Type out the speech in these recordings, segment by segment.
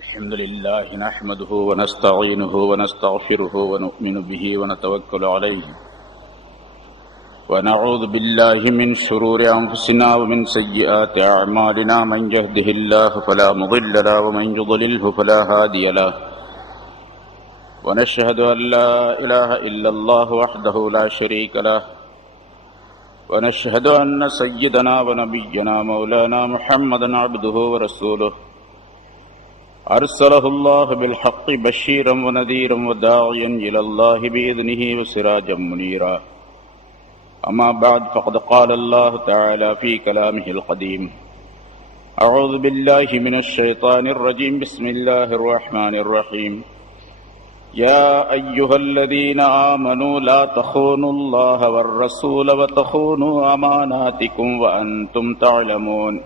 الحمد لله نحمده ونستعينه ونستغفره ونؤمن به ونتوكل عليه ونعوذ بالله من شرور أنفسنا ومن سيئات أعمالنا من يهده الله فلا مضل له ومن يضلله فلا هادي له ونشهد أن لا إله إلا الله وحده لا شريك له ونشهد أن سيدنا ونبينا مولانا محمدا عبده ورسوله أرسله الله بالحق بشيرا ونذيرا وداعيا إلى الله بإذنه وسراجا منيرا أما بعد فقد قال الله تعالى في كلامه القديم أعوذ بالله من الشيطان الرجيم بسم الله الرحمن الرحيم يا أيها الذين آمنوا لا تخونوا الله والرسول وتخونوا أماناتكم وأنتم تعلمون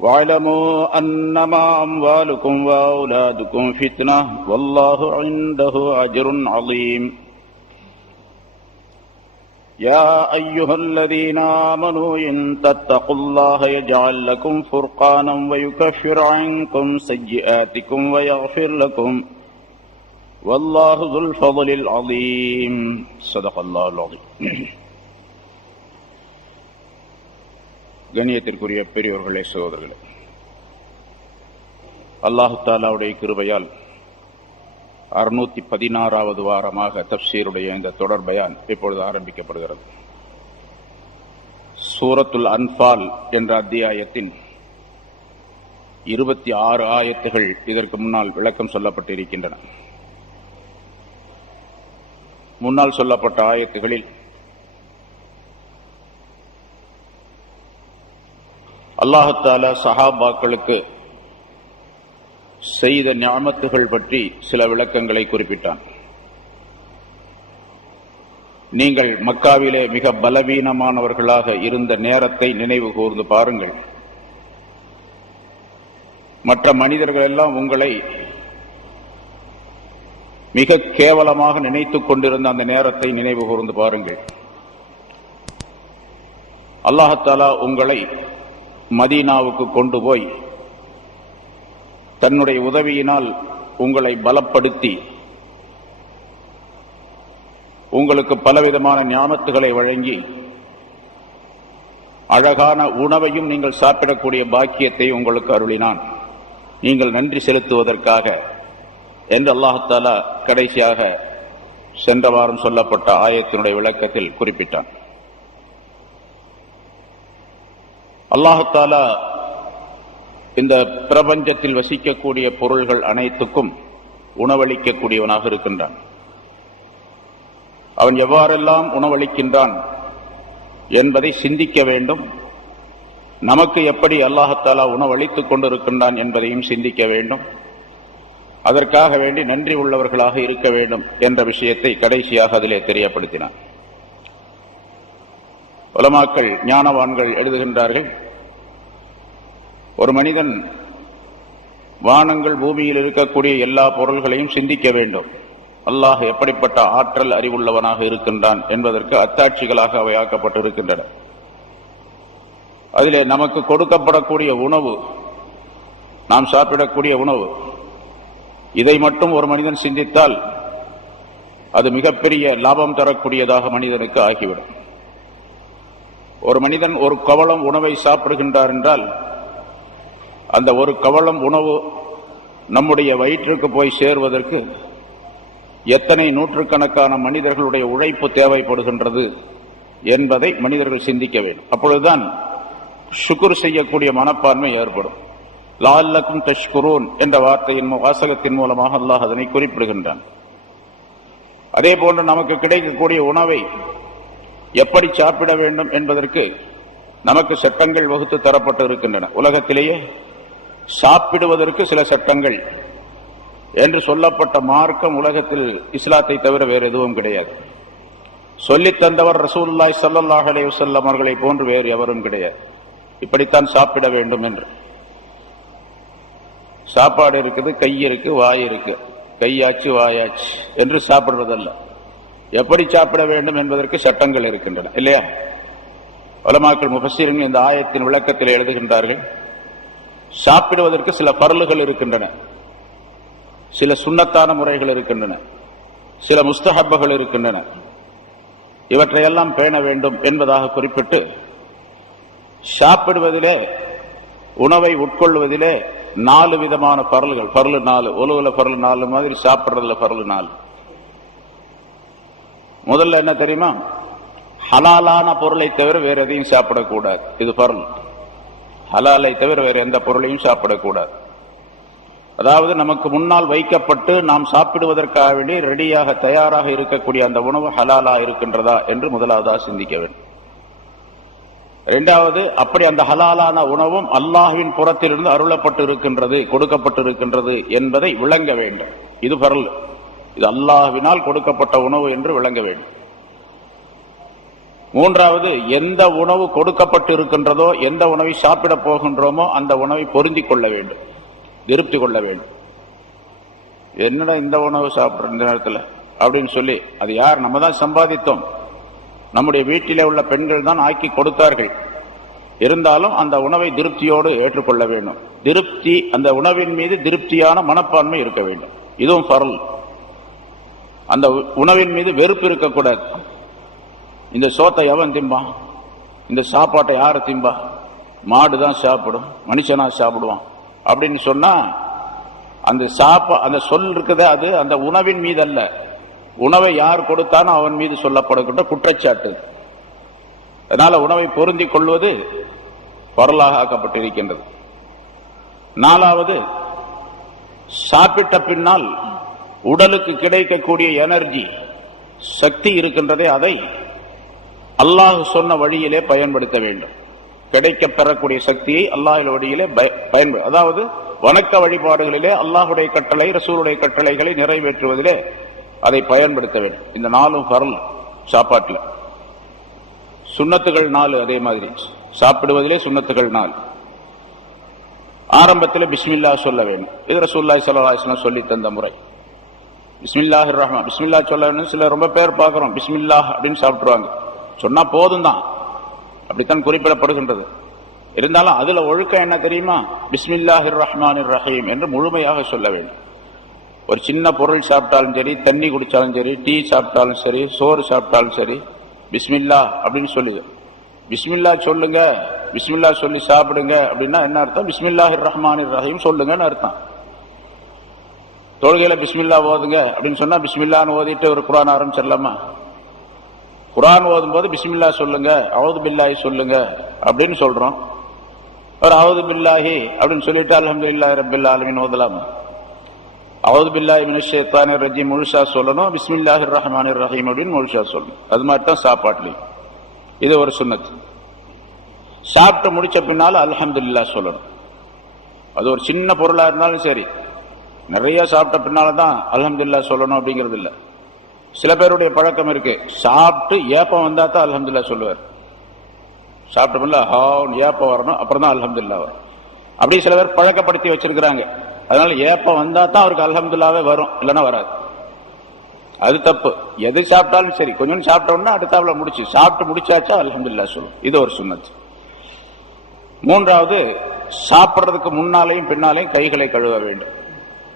واعلموا أنما أموالكم وأولادكم فتنة والله عنده أجر عظيم يا أيها الذين آمنوا إن تتقوا الله يجعل لكم فرقانا ويكفر عنكم سيئاتكم ويغفر لكم والله ذو الفضل العظيم صدق الله العظيم. கண்ணியத்திற்குரிய பெரியோர்களே, சகோதரர்களே, அல்லாஹு தஆலாவுடைய கிருபையால் 616வது வாரமாக தஃப்சீருடைய இந்த தொடர் பயான் இப்பொழுது ஆரம்பிக்கப்படுகிறது. சூரத்துல் அன்ஃபால் என்ற அத்தியாயத்தின் 26 ஆயத்துகள் இதற்கு முன்னால் விளக்கம் சொல்லப்பட்டிருக்கின்றன. முன்னால் சொல்லப்பட்ட ஆயத்துகளில் அல்லாஹு தஆலா சஹாபாக்களுக்கு செய்த நிஅமத்துகள் பற்றி சில விளக்கங்களை குறிப்பிட்டான். நீங்கள் மக்காவிலே மிக பலவீனமானவர்களாக இருந்த நேரத்தை நினைவு கூர்ந்து பாருங்கள். மற்ற மனிதர்கள் எல்லாம் உங்களை மிக கேவலமாக நினைத்துக் கொண்டிருந்த அந்த நேரத்தை நினைவு கூர்ந்து பாருங்கள். அல்லாஹ் தஆலா உங்களை மதீனாவுக்கு கொண்டு போய் தன்னுடைய உதவியினால் உங்களை பலப்படுத்தி உங்களுக்கு பலவிதமான நியாமத்துகளை வழங்கி அழகான உணவையும் நீங்கள் சாப்பிடக்கூடிய பாக்கியத்தை உங்களுக்கு அருளினான். நீங்கள் நன்றி செலுத்துவதற்காக என்று அல்லாஹ் தஆலா கடைசியாக சென்ற வாரம் சொல்லப்பட்ட ஆயத்தினுடைய விளக்கத்தில் குறிப்பிட்டான். அல்லாஹ் தஆலா இந்த பிரபஞ்சத்தில் வசிக்கக்கூடிய பொருள்கள் அனைத்துக்கும் உணவளிக்கக்கூடியவனாக இருக்கின்றான். அவன் எவ்வாறெல்லாம் உணவளிக்கின்றான் என்பதை சிந்திக்க வேண்டும். நமக்கு எப்படி அல்லாஹ் தஆலா உணவளித்துக் கொண்டிருக்கின்றான் என்பதையும் சிந்திக்க வேண்டும். அதற்காக வேண்டி நன்றி உள்ளவர்களாக இருக்க வேண்டும் என்ற விஷயத்தை கடைசியாக அதிலே தெரியப்படுத்தினான். உலமாக்கள், ஞானவான்கள் எழுதுகின்றார்கள், ஒரு மனிதன் வானங்கள் பூமியில் இருக்கக்கூடிய எல்லா பொருள்களையும் சிந்திக்க வேண்டும். அல்லாஹ் எப்படிப்பட்ட ஆற்றல் அறிவுள்ளவனாக இருக்கின்றான் என்பதற்கு அத்தாட்சிகளாக அவை ஆக்கப்பட்டிருக்கின்றன. அதிலே நமக்கு கொடுக்கப்படக்கூடிய உணவு, நாம் சாப்பிடக்கூடிய உணவு, இதை மட்டும் ஒரு மனிதன் சிந்தித்தால் அது மிகப்பெரிய லாபம் தரக்கூடியதாக மனிதனுக்கு ஆகிவிடும். ஒரு மனிதன் ஒரு கவளம் உணவை சாப்பிடுகின்றார் என்றால் அந்த ஒரு கவளம் உணவு நம்முடைய வயிற்றுக்கு போய் சேர்வதற்கு எத்தனை நூற்றுக்கணக்கான மனிதர்களுடைய உழைப்பு தேவைப்படுகின்றது என்பதை மனிதர்கள் சிந்திக்க வேண்டும். அப்பொழுதுதான் ஷுக்ர் செய்யக்கூடிய மனப்பான்மை ஏற்படும். லஅல்லக்கும் தஷ்குரூன் என்ற வார்த்தையின் வாசகத்தின் மூலமாக அல்லாஹ் அதனை குறிப்பிடுகின்றான். அதே போன்று நமக்கு கிடைக்கக்கூடிய உணவை எப்படி சாப்பிட வேண்டும் என்பதற்கு நமக்கு சட்டங்கள் வகுத்து தரப்பட்டு இருக்கின்றன. உலகத்திலேயே சாப்பிடுவதற்கு சில சட்டங்கள் என்று சொல்லப்பட்ட மார்க்கம் உலகத்தில் இஸ்லாத்தை தவிர வேறு எதுவும் கிடையாது. சொல்லித் தந்தவர் ரசூலுல்லாஹி ஸல்லல்லாஹு அலைஹி வஸல்லம் அவர்களை போன்று வேறு எவரும் கிடையாது. இப்படித்தான் சாப்பிட வேண்டும் என்று. சாப்பாடு இருக்குது, கை இருக்கு, வாய் இருக்கு, கையாச்சு வாயாச்சு என்று சாப்பிடுவதல்ல. எப்படி சாப்பிட வேண்டும் என்பதற்கு சட்டங்கள் இருக்கின்றன, இல்லையா? உலமாக்கள் முஃபஸ்ஸிரீன்கள் இந்த ஆயத்தின் விளக்கத்தில் எழுதுகின்றார்கள், சாப்பிடுவதற்கு சில பர்லுகள் இருக்கின்றன, சில சுன்னத்தான முறைகள் இருக்கின்றன, சில முஸ்தஹப்புகள் இருக்கின்றன. இவற்றையெல்லாம் பேண வேண்டும் என்பதாக குறிப்பிட்டு சாப்பிடுவதிலே, உணவை உட்கொள்வதிலே 4 விதமான பர்லுகள். பர்லு 4, ஒலுவுல பர்லு 4 மாதிரி சாப்பிடுறதுல பர்லு 4. முதல்ல என்ன தெரியுமா? ஹலாலான பொருளை தவிர வேற எதையும் சாப்பிடக்கூடாது. இது பர்ல். ஹலாலை தவிர வேற எந்த பொருளையும் சாப்பிடக்கூடாது. அதாவது நமக்கு முன்னால் வைக்கப்பட்டு நாம் சாப்பிடுவதற்காக வேண்டி ரெடியாக தயாராக இருக்கக்கூடிய அந்த உணவு ஹலாலா இருக்கின்றதா என்று முதலாவதாக சிந்திக்க வேண்டும். இரண்டாவது, அப்படி அந்த ஹலாலான உணவும் அல்லாஹ்வின் புறத்திலிருந்து அருளப்பட்டு இருக்கின்றது, கொடுக்கப்பட்டு இருக்கின்றது என்பதை விளங்க வேண்டும். இது பர்ல். இது அல்லாஹ்வினால் கொடுக்கப்பட்ட உணவு என்று விளங்க வேண்டும். மூன்றாவது, எந்த உணவு கொடுக்கப்பட்டு இருக்கின்றதோ, எந்த உணவை சாப்பிட போகின்றோமோ அந்த உணவை பொருந்தி கொள்ள வேண்டும், திருப்தி கொள்ள வேண்டும். என்னடா இந்த உணவு சாப்பிட்ற இந்த நேரத்தில் அப்படின்னு சொல்லி, அது யார்? நம்ம தான் சம்பாதித்தோம், நம்முடைய வீட்டிலே உள்ள பெண்கள் தான் ஆக்கி கொடுத்தார்கள். இருந்தாலும் அந்த உணவை திருப்தியோடு ஏற்றுக்கொள்ள வேண்டும். திருப்தி, அந்த உணவின் மீது திருப்தியான மனப்பான்மை இருக்க வேண்டும். இதுவும் பர்ல். அந்த உணவின் மீது வெறுப்பு இருக்கக்கூடாது. இந்த சோத்தை எவன் திம்பான், இந்த சாப்பாட்டை யாரு திம்பா, மாடு தான் சாப்பிடும், மனுஷனா சாப்பிடுவான் அப்படின்னு சொன்னா அந்த சொல் இருக்குதே, அது அந்த உணவின் மீது அல்ல, உணவை யார் கொடுத்தானோ அவன் மீது சொல்லப்படுகின்ற குற்றச்சாட்டு. அதனால உணவை பொருந்தி கொள்வது பரலாக ஆக்கப்பட்டிருக்கின்றது. நாலாவது, சாப்பிட்ட பின்னால் உடலுக்கு கிடைக்கக்கூடிய எனர்ஜி, சக்தி இருக்கின்றதே, அதை அல்லாஹ் சொன்ன வழியிலே பயன்படுத்த வேண்டும். கிடைக்க பெறக்கூடிய சக்தியை அல்லாஹ் வழியிலே பயன்படு, அதாவது வணக்க வழிபாடுகளிலே அல்லாஹுடைய கட்டளை, ரசூலுடைய கட்டளைகளை நிறைவேற்றுவதிலே அதை பயன்படுத்த வேண்டும். இந்த 4 பர்ல் சாப்பாட்டில். சுன்னத்துகள் 4 அதே மாதிரி சாப்பிடுவதிலே சுன்னத்துகள் 4. ஆரம்பத்தில் பிஸ்மில்லா சொல்ல வேண்டும். இது ரசூலுல்லாஹி ஸல்லல்லாஹு அலைஹி வஸல்லம் சொல்லி தந்த முறை. பிஸ்மில்லாஹிர் ரஹ்மான், பிஸ்மில்லா சொல்ல சில ரொம்ப பேர் பார்க்கிறோம், பிஸ்மில்லாஹ் அப்படின்னு சாப்பிட்டுருவாங்க. சொன்னா போதும் தான், அப்படித்தான் குறிப்பிடப்படுகின்றது. இருந்தாலும் அதுல ஒழுக்கம் என்ன தெரியுமா? பிஸ்மில்லாஹிர் ரஹ்மானிர் ரஹீம் என்று முழுமையாக சொல்ல வேண்டும். ஒரு சின்ன பொருள் சாப்பிட்டாலும் சரி, தண்ணி குடிச்சாலும் சரி, டீ சாப்பிட்டாலும் சரி, சோறு சாப்பிட்டாலும் சரி, பிஸ்மில்லா அப்படின்னு சொல்லுங்க. பிஸ்மில்லா சொல்லுங்க, பிஸ்மில்லா சொல்லி சாப்பிடுங்க அப்படின்னா என்ன அர்த்தம்? பிஸ்மில்லாஹிர் ரஹ்மானிர் ரஹீம் சொல்லுங்கன்னு அர்த்தம். தொழுகையில பிஸ்மில்லா ஓதுங்க அப்படின்னு சொன்னா பிஸ்மில்லான்னு ஓதிட்டு ஒரு குர்ஆன் ஆரம்பிச்சிடலாமா? குர்ஆன் ஓதும் போது பிஸ்மில்லா சொல்லுங்க, அவுது பில்லாஹி சொல்லுங்க அப்படின்னு சொல்றோம். ஒரு அவுது பில்லாஹி அப்படின்னு சொல்லிட்டு அல்ஹம்துலில்லாஹி ரப்பில் ஆலமீன் ஓதலாமா? அவுது பில்லாஹி மினஷ் ஷைத்தானிர் ரஜீம் முழுசா சொல்லணும், பிஸ்மில்லாஹிர் ரஹ்மானிர் ரஹீம் அப்படின்னு முழுசா சொல்லணும். அது மட்டும் சாப்பாட்டுலையும். இது ஒரு சுன்னத். சாப்பிட்டு முடிச்ச பின்னால அல்ஹம்துலில்லாஹ் சொல்லணும். அது ஒரு சின்ன பொருளா இருந்தாலும் சரி, நிறைய சாப்பிட்ட பின்னால்தான் அல்ஹம்துலில்லாஹ் சொல்லணும் அப்படிங்கிறது இல்லை. சில பேருடைய பழக்கம் இருக்கு, சாப்பிட்டு ஏப்பம் வந்தா தான் அல்ஹம்துலில்லாஹ் சொல்லுவார். சாப்பிட்ட பின்னால ஏப்பம் வரணும், அப்புறம் தான் அல்ஹம்துலில்லாஹ் வரும். அப்படி சில பேர் பழக்கப்படுத்தி வச்சிருக்கிறாங்க. அதனால ஏப்பம் வந்தா தான் அவருக்கு அல்ஹம்துலில்லாஹ்வே வரும், இல்லைன்னா வராது. அது தப்பு. எது சாப்பிட்டாலும் சரி, கொஞ்சம் சாப்பிட்டோம்னா அடுத்தாப்புல முடிச்சு சாப்பிட்டு முடிச்சாச்சா அல்ஹம்துலில்லாஹ் சொல்லும். இது ஒரு சுன்னத். மூன்றாவது, சாப்பிட்றதுக்கு முன்னாலேயும் பின்னாலேயும் கைகளை கழுவ வேண்டும்.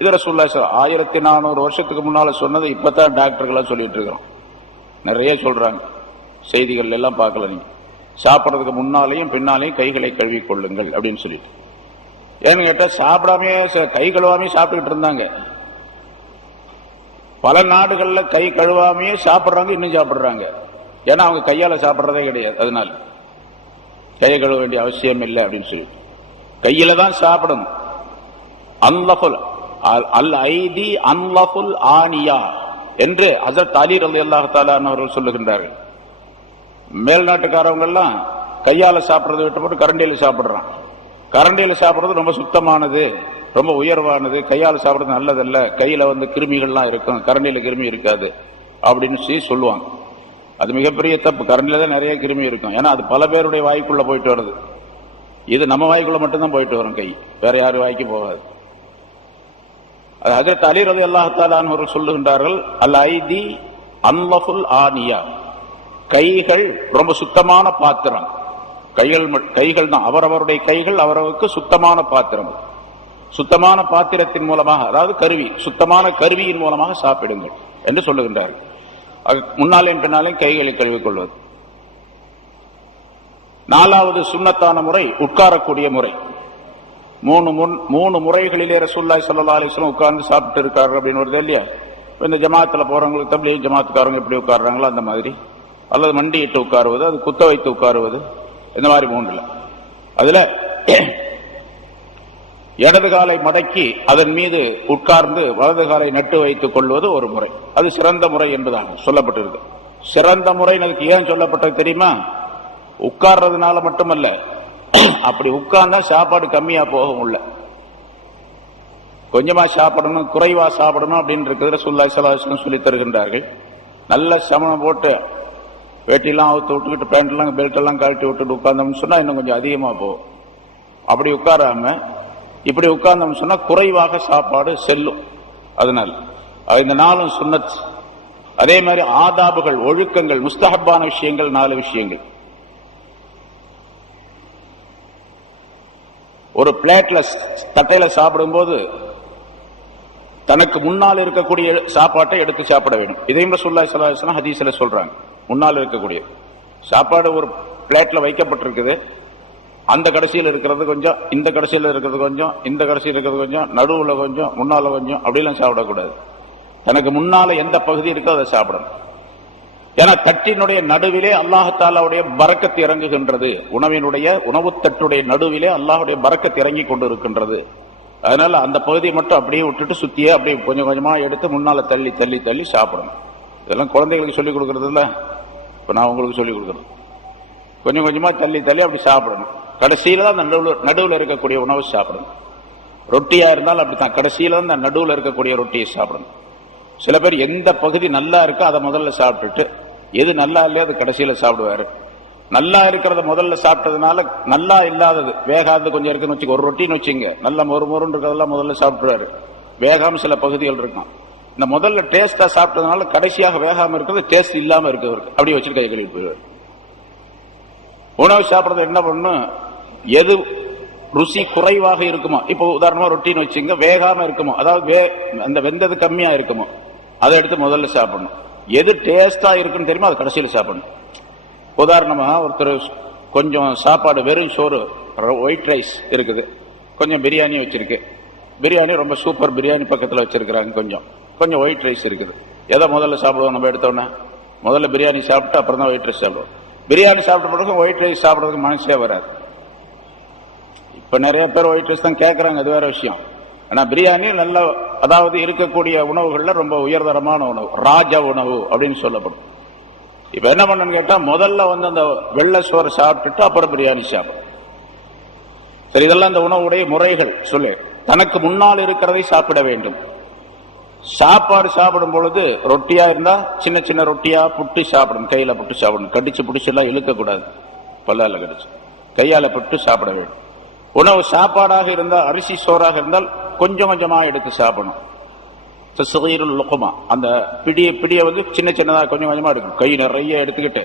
இது ரசூலுல்லாஹி 1400 வருஷத்துக்கு முன்னால சொன்னது இப்பதான் டாக்டர்கள்லாம் சொல்லிட்டு இருக்கிறோம். நிறைய சொல்றாங்க, செய்திகள் எல்லாம் பார்க்கல நீங்க. சாப்பிட்றதுக்கு முன்னாலேயும் பின்னாலேயும் கைகளை கழுவி கொள்ளுங்கள் அப்படின்னு சொல்லிட்டு. ஏன்னு கேட்டா சாப்பிடாமே, கை கழுவாமே சாப்பிட்டுக்கிட்டு இருந்தாங்க. பல நாடுகள்ல கை கழுவாமையே சாப்பிட்றாங்க, இன்னும் சாப்பிடுறாங்க. ஏன்னா அவங்க கையால சாப்பிட்றதே கிடையாது. அதனால கையை கழுவ வேண்டிய அவசியம் இல்லை அப்படின்னு சொல்லிட்டு கையில தான் சாப்பிடணும். அன்லஃபுல் அல் ஐதி அன்லஃபுல் ஆனியா என்று ஹஜ்ரத் அலி ரலியல்லாஹு தஆலா அவர்கள் சொல்லுகின்றார்கள். மேல்நாட்டுக்காரவங்க எல்லாம் கையால சாப்பிட்றதை விட்டு போட்டு கரண்டியில சாப்பிடுறான். கரண்டியில சாப்பிட்றது ரொம்ப சுத்தமானது, ரொம்ப உயர்வானது, கையால சாப்பிட்றது நல்லதல்ல, கையில கிருமிகள்லாம் இருக்கும், கரண்டியில கிருமி இருக்காது அப்படின்னு சொல்லுவாங்க. அது மிகப்பெரிய தப்பு. கரண்டில தான் நிறைய கிருமி இருக்கும். ஏன்னா அது பல பேருடைய வாய்க்குள்ள போயிட்டு வருது. இது நம்ம வாய்க்குள்ள மட்டும்தான் போயிட்டு வரும், கை வேற யாரு வாய்க்கு போகாது. அது ஹஜ்ரத் அலி ரலியல்லாஹு தஆலா அவர்கள் சொல்லுகின்றார்கள், அல் ஐதி அன்லஃபுல் ஆனியா, கைகள் ரொம்ப சுத்தமான பாத்திரம். கைகள் தான் அவரவருடைய கைகள் அவரவருக்கு சுத்தமான பாத்திரம். சுத்தமான பாத்திரத்தின் மூலமாக, அதாவது கருவி, சுத்தமான கருவியின் மூலமாக சாப்பிடுங்கள் என்று சொல்லுகின்றார்கள். முன்னாலேயும் பின்னாலே கைகளை கழுவிக்கொள்வது. 4வது சுன்னத்தான முறை உட்காரக்கூடிய முறை. 3 முறைகளிலே ரசூலுல்லாஹி ஸல்லல்லாஹு அலைஹி வஸல்லம் உட்கார்ந்து சாப்பிட்டு இருக்காரு அப்படின்னு வருது இல்லையா? இந்த ஜமாத்துல போறவங்களுக்கு தப்லீக் ஜமாத்துக்காரங்க எப்படி உட்கார்றாங்களோ அந்த மாதிரி, அல்லது மண்டியிட்டு உட்காருவது, அது குத்த வைத்து உட்காருவது, இந்த மாதிரி 3ல. அதுல இடது காலை மடக்கி அதன் மீது உட்கார்ந்து வலது காலை நட்டு வைத்துக் கொள்வது ஒரு முறை. அது சிறந்த முறை என்பதாக சொல்லப்பட்டிருக்கு. சிறந்த முறை எனக்கு ஏன் சொல்லப்பட்டது தெரியுமா? உட்கார்றதுனால மட்டுமல்ல, அப்படி உட்கார்ந்தா சாப்பாடு கம்மியா போகும். உள்ள கொஞ்சமா சாப்பிடணும், குறைவா சாப்பிடணும் அப்படின்னு இருக்கிறது ரசூலுல்லாஹி ஸல்லல்லாஹு அலைஹி வஸல்லம் சொல்லி தருகின்றார்கள். நல்ல சமணம் போட்டு வேட்டிலாம் அவுத்து விட்டுக்கிட்டு பேண்ட் எல்லாம் பெல்ட் எல்லாம் கழட்டி விட்டுட்டு உட்கார்ந்தோம்னு சொன்னா இன்னும் கொஞ்சம் அதிகமா போகும். அப்படி உட்காராம இப்படி உட்கார்ந்தோம்னு சொன்னா குறைவாக சாப்பாடு செல்லும். அதனால இந்த 4 சுன்னத். அதே மாதிரி ஆதாபுகள், ஒழுக்கங்கள், முஸ்தஹப்பான விஷயங்கள் 4 விஷயங்கள். ஒரு பிளேட்ல தட்டையில சாப்பிடும் போது தனக்கு முன்னால் இருக்கக்கூடிய சாப்பாட்டை எடுத்து சாப்பிட வேண்டும். இதையும் ரசூலுல்லாஹி ஸல்லல்லாஹு அலைஹி வஸல்லம் ஹதீஸ்ல சொல்றாங்க. முன்னால் இருக்கக்கூடிய சாப்பாடு ஒரு பிளேட்ல வைக்கப்பட்டிருக்குது, அந்த கடைசியில் இருக்கிறது கொஞ்சம், இந்த கடைசியில் இருக்கிறது கொஞ்சம், இந்த கடைசியில் இருக்கிறது கொஞ்சம், நடுவுல கொஞ்சம், முன்னால கொஞ்சம், அப்படிலாம் சாப்பிடக்கூடாது. தனக்கு முன்னால எந்த பகுதி இருக்கோ அதை சாப்பிடணும். ஏன்னா தட்டினுடைய நடுவிலே அல்லாஹ் பரக்கத்து இறங்குகின்றது. உணவு தட்டுடைய நடுவிலே அல்லாஹுடைய பரக்கத்து இறங்கி கொண்டு இருக்கின்றது. அதனால அந்த பகுதியை மட்டும் அப்படியே விட்டுட்டு சுத்தியே அப்படியே கொஞ்சம் கொஞ்சமா எடுத்து முன்னால தள்ளி தள்ளி தள்ளி சாப்பிடணும். இதெல்லாம் குழந்தைகளுக்கு சொல்லிக் கொடுக்கறது இல்ல, இப்ப நான் உங்களுக்கு சொல்லிக் கொடுக்கறது. கொஞ்சம் கொஞ்சமா தள்ளி தள்ளி அப்படி சாப்பிடணும். கடைசியில தான் அந்த நடுவில் இருக்கக்கூடிய உணவு சாப்பிடணும். ரொட்டியா இருந்தாலும் அப்படித்தான், கடைசியில தான் அந்த நடுவில் இருக்கக்கூடிய ரொட்டியை சாப்பிடணும். சில பேர் எந்த பகுதி நல்லா இருக்கோ அதை முதல்ல சாப்பிட்டுட்டு, எது நல்லா இல்லையோ அது கடைசியில சாப்பிடுவாரு. நல்லா இருக்கிறத முதல்ல சாப்பிட்டதுனால நல்லா இல்லாதது, வேகாது கொஞ்சம் இருக்குன்னு வச்சுக்க, ஒரு ரொட்டின்னு வச்சுங்க, நல்லா மொறுன்னு இருக்கிறதெல்லாம் முதல்ல சாப்பிடுவாரு. வேகாம சில பகுதிகள் இருக்கும். இந்த முதல்ல டேஸ்டா சாப்பிட்டதுனால கடைசியாக வேகாம இருக்கிறது டேஸ்ட் இல்லாம இருக்கு, அப்படி வச்சுட்டு கை கழுவி போயிடுவார். உணவு சாப்பிட்றது என்ன பண்ணும், எது ருசி குறைவாக இருக்குமோ, இப்போ உதாரணமா ரொட்டின்னு வச்சுங்க, வேகாம இருக்குமோ, அதாவது அந்த வெந்தது கம்மியா இருக்குமோ அதை எடுத்து முதல்ல சாப்பிடணும். எது டேஸ்டா இருக்குன்னு தெரியுமோ அதை கடைசியில சாப்பிடணும். உதாரணமா ஒருத்தர் கொஞ்சம் சாப்பாடு, வெறும் சோறு, ஒயிட் ரைஸ் இருக்குது, கொஞ்சம் பிரியாணி வச்சிருக்கு, பிரியாணி ரொம்ப சூப்பர் பிரியாணி பக்கத்தில் வச்சிருக்கிறாங்க, கொஞ்சம் கொஞ்சம் ஒயிட் ரைஸ் இருக்குது. எதை முதல்ல சாப்பிடுவோம் நம்ம எடுத்தோன்னே? முதல்ல பிரியாணி சாப்பிட்டு அப்புறம் தான் ஒயிட் ரைஸ் சாப்பிடுவோம். பிரியாணி சாப்பிட்ட பிறகு ஒயிட் ரைஸ் சாப்பிட்றதுக்கு மனசே வராது. இப்ப நிறைய பேர் ஒயிட் ரைஸ் தான் கேட்கறாங்க, அது வேற விஷயம். ஆனா பிரியாணி நல்ல, அதாவது இருக்கக்கூடிய உணவுகள்ல ரொம்ப உயர்தரமான உணவு, ராஜ உணவு அப்படின்னு சொல்லப்படும். இப்ப என்ன பண்ணு கேட்டா, முதல்ல அந்த வெள்ளை சோறு சாப்பிட்டுட்டு அப்புறம் பிரியாணி சாப்பிடும். சரி, இதெல்லாம் அந்த உணவுடைய முறைகள் சொல்லு. தனக்கு முன்னால் இருக்கிறதை சாப்பிட வேண்டும். சாப்பாடு சாப்பிடும் பொழுது ரொட்டியா இருந்தா சின்ன சின்ன ரொட்டியா புட்டி சாப்பிடணும், கையில புட்டு சாப்பிடணும். கடிச்சு பிடிச்சு எல்லாம் இழுக்க கூடாது, பல்லால கடிச்சு கையால புட்டு சாப்பிட வேண்டும். உணவு சாப்பாடாக இருந்தால், அரிசி சோறாக இருந்தால் கொஞ்சம் கொஞ்சமா எடுத்து சாப்பிடணும். அந்த பிடிய சின்ன சின்னதா கொஞ்சம் கொஞ்சமா எடுக்கும். கை நிறைய எடுத்துக்கிட்டு,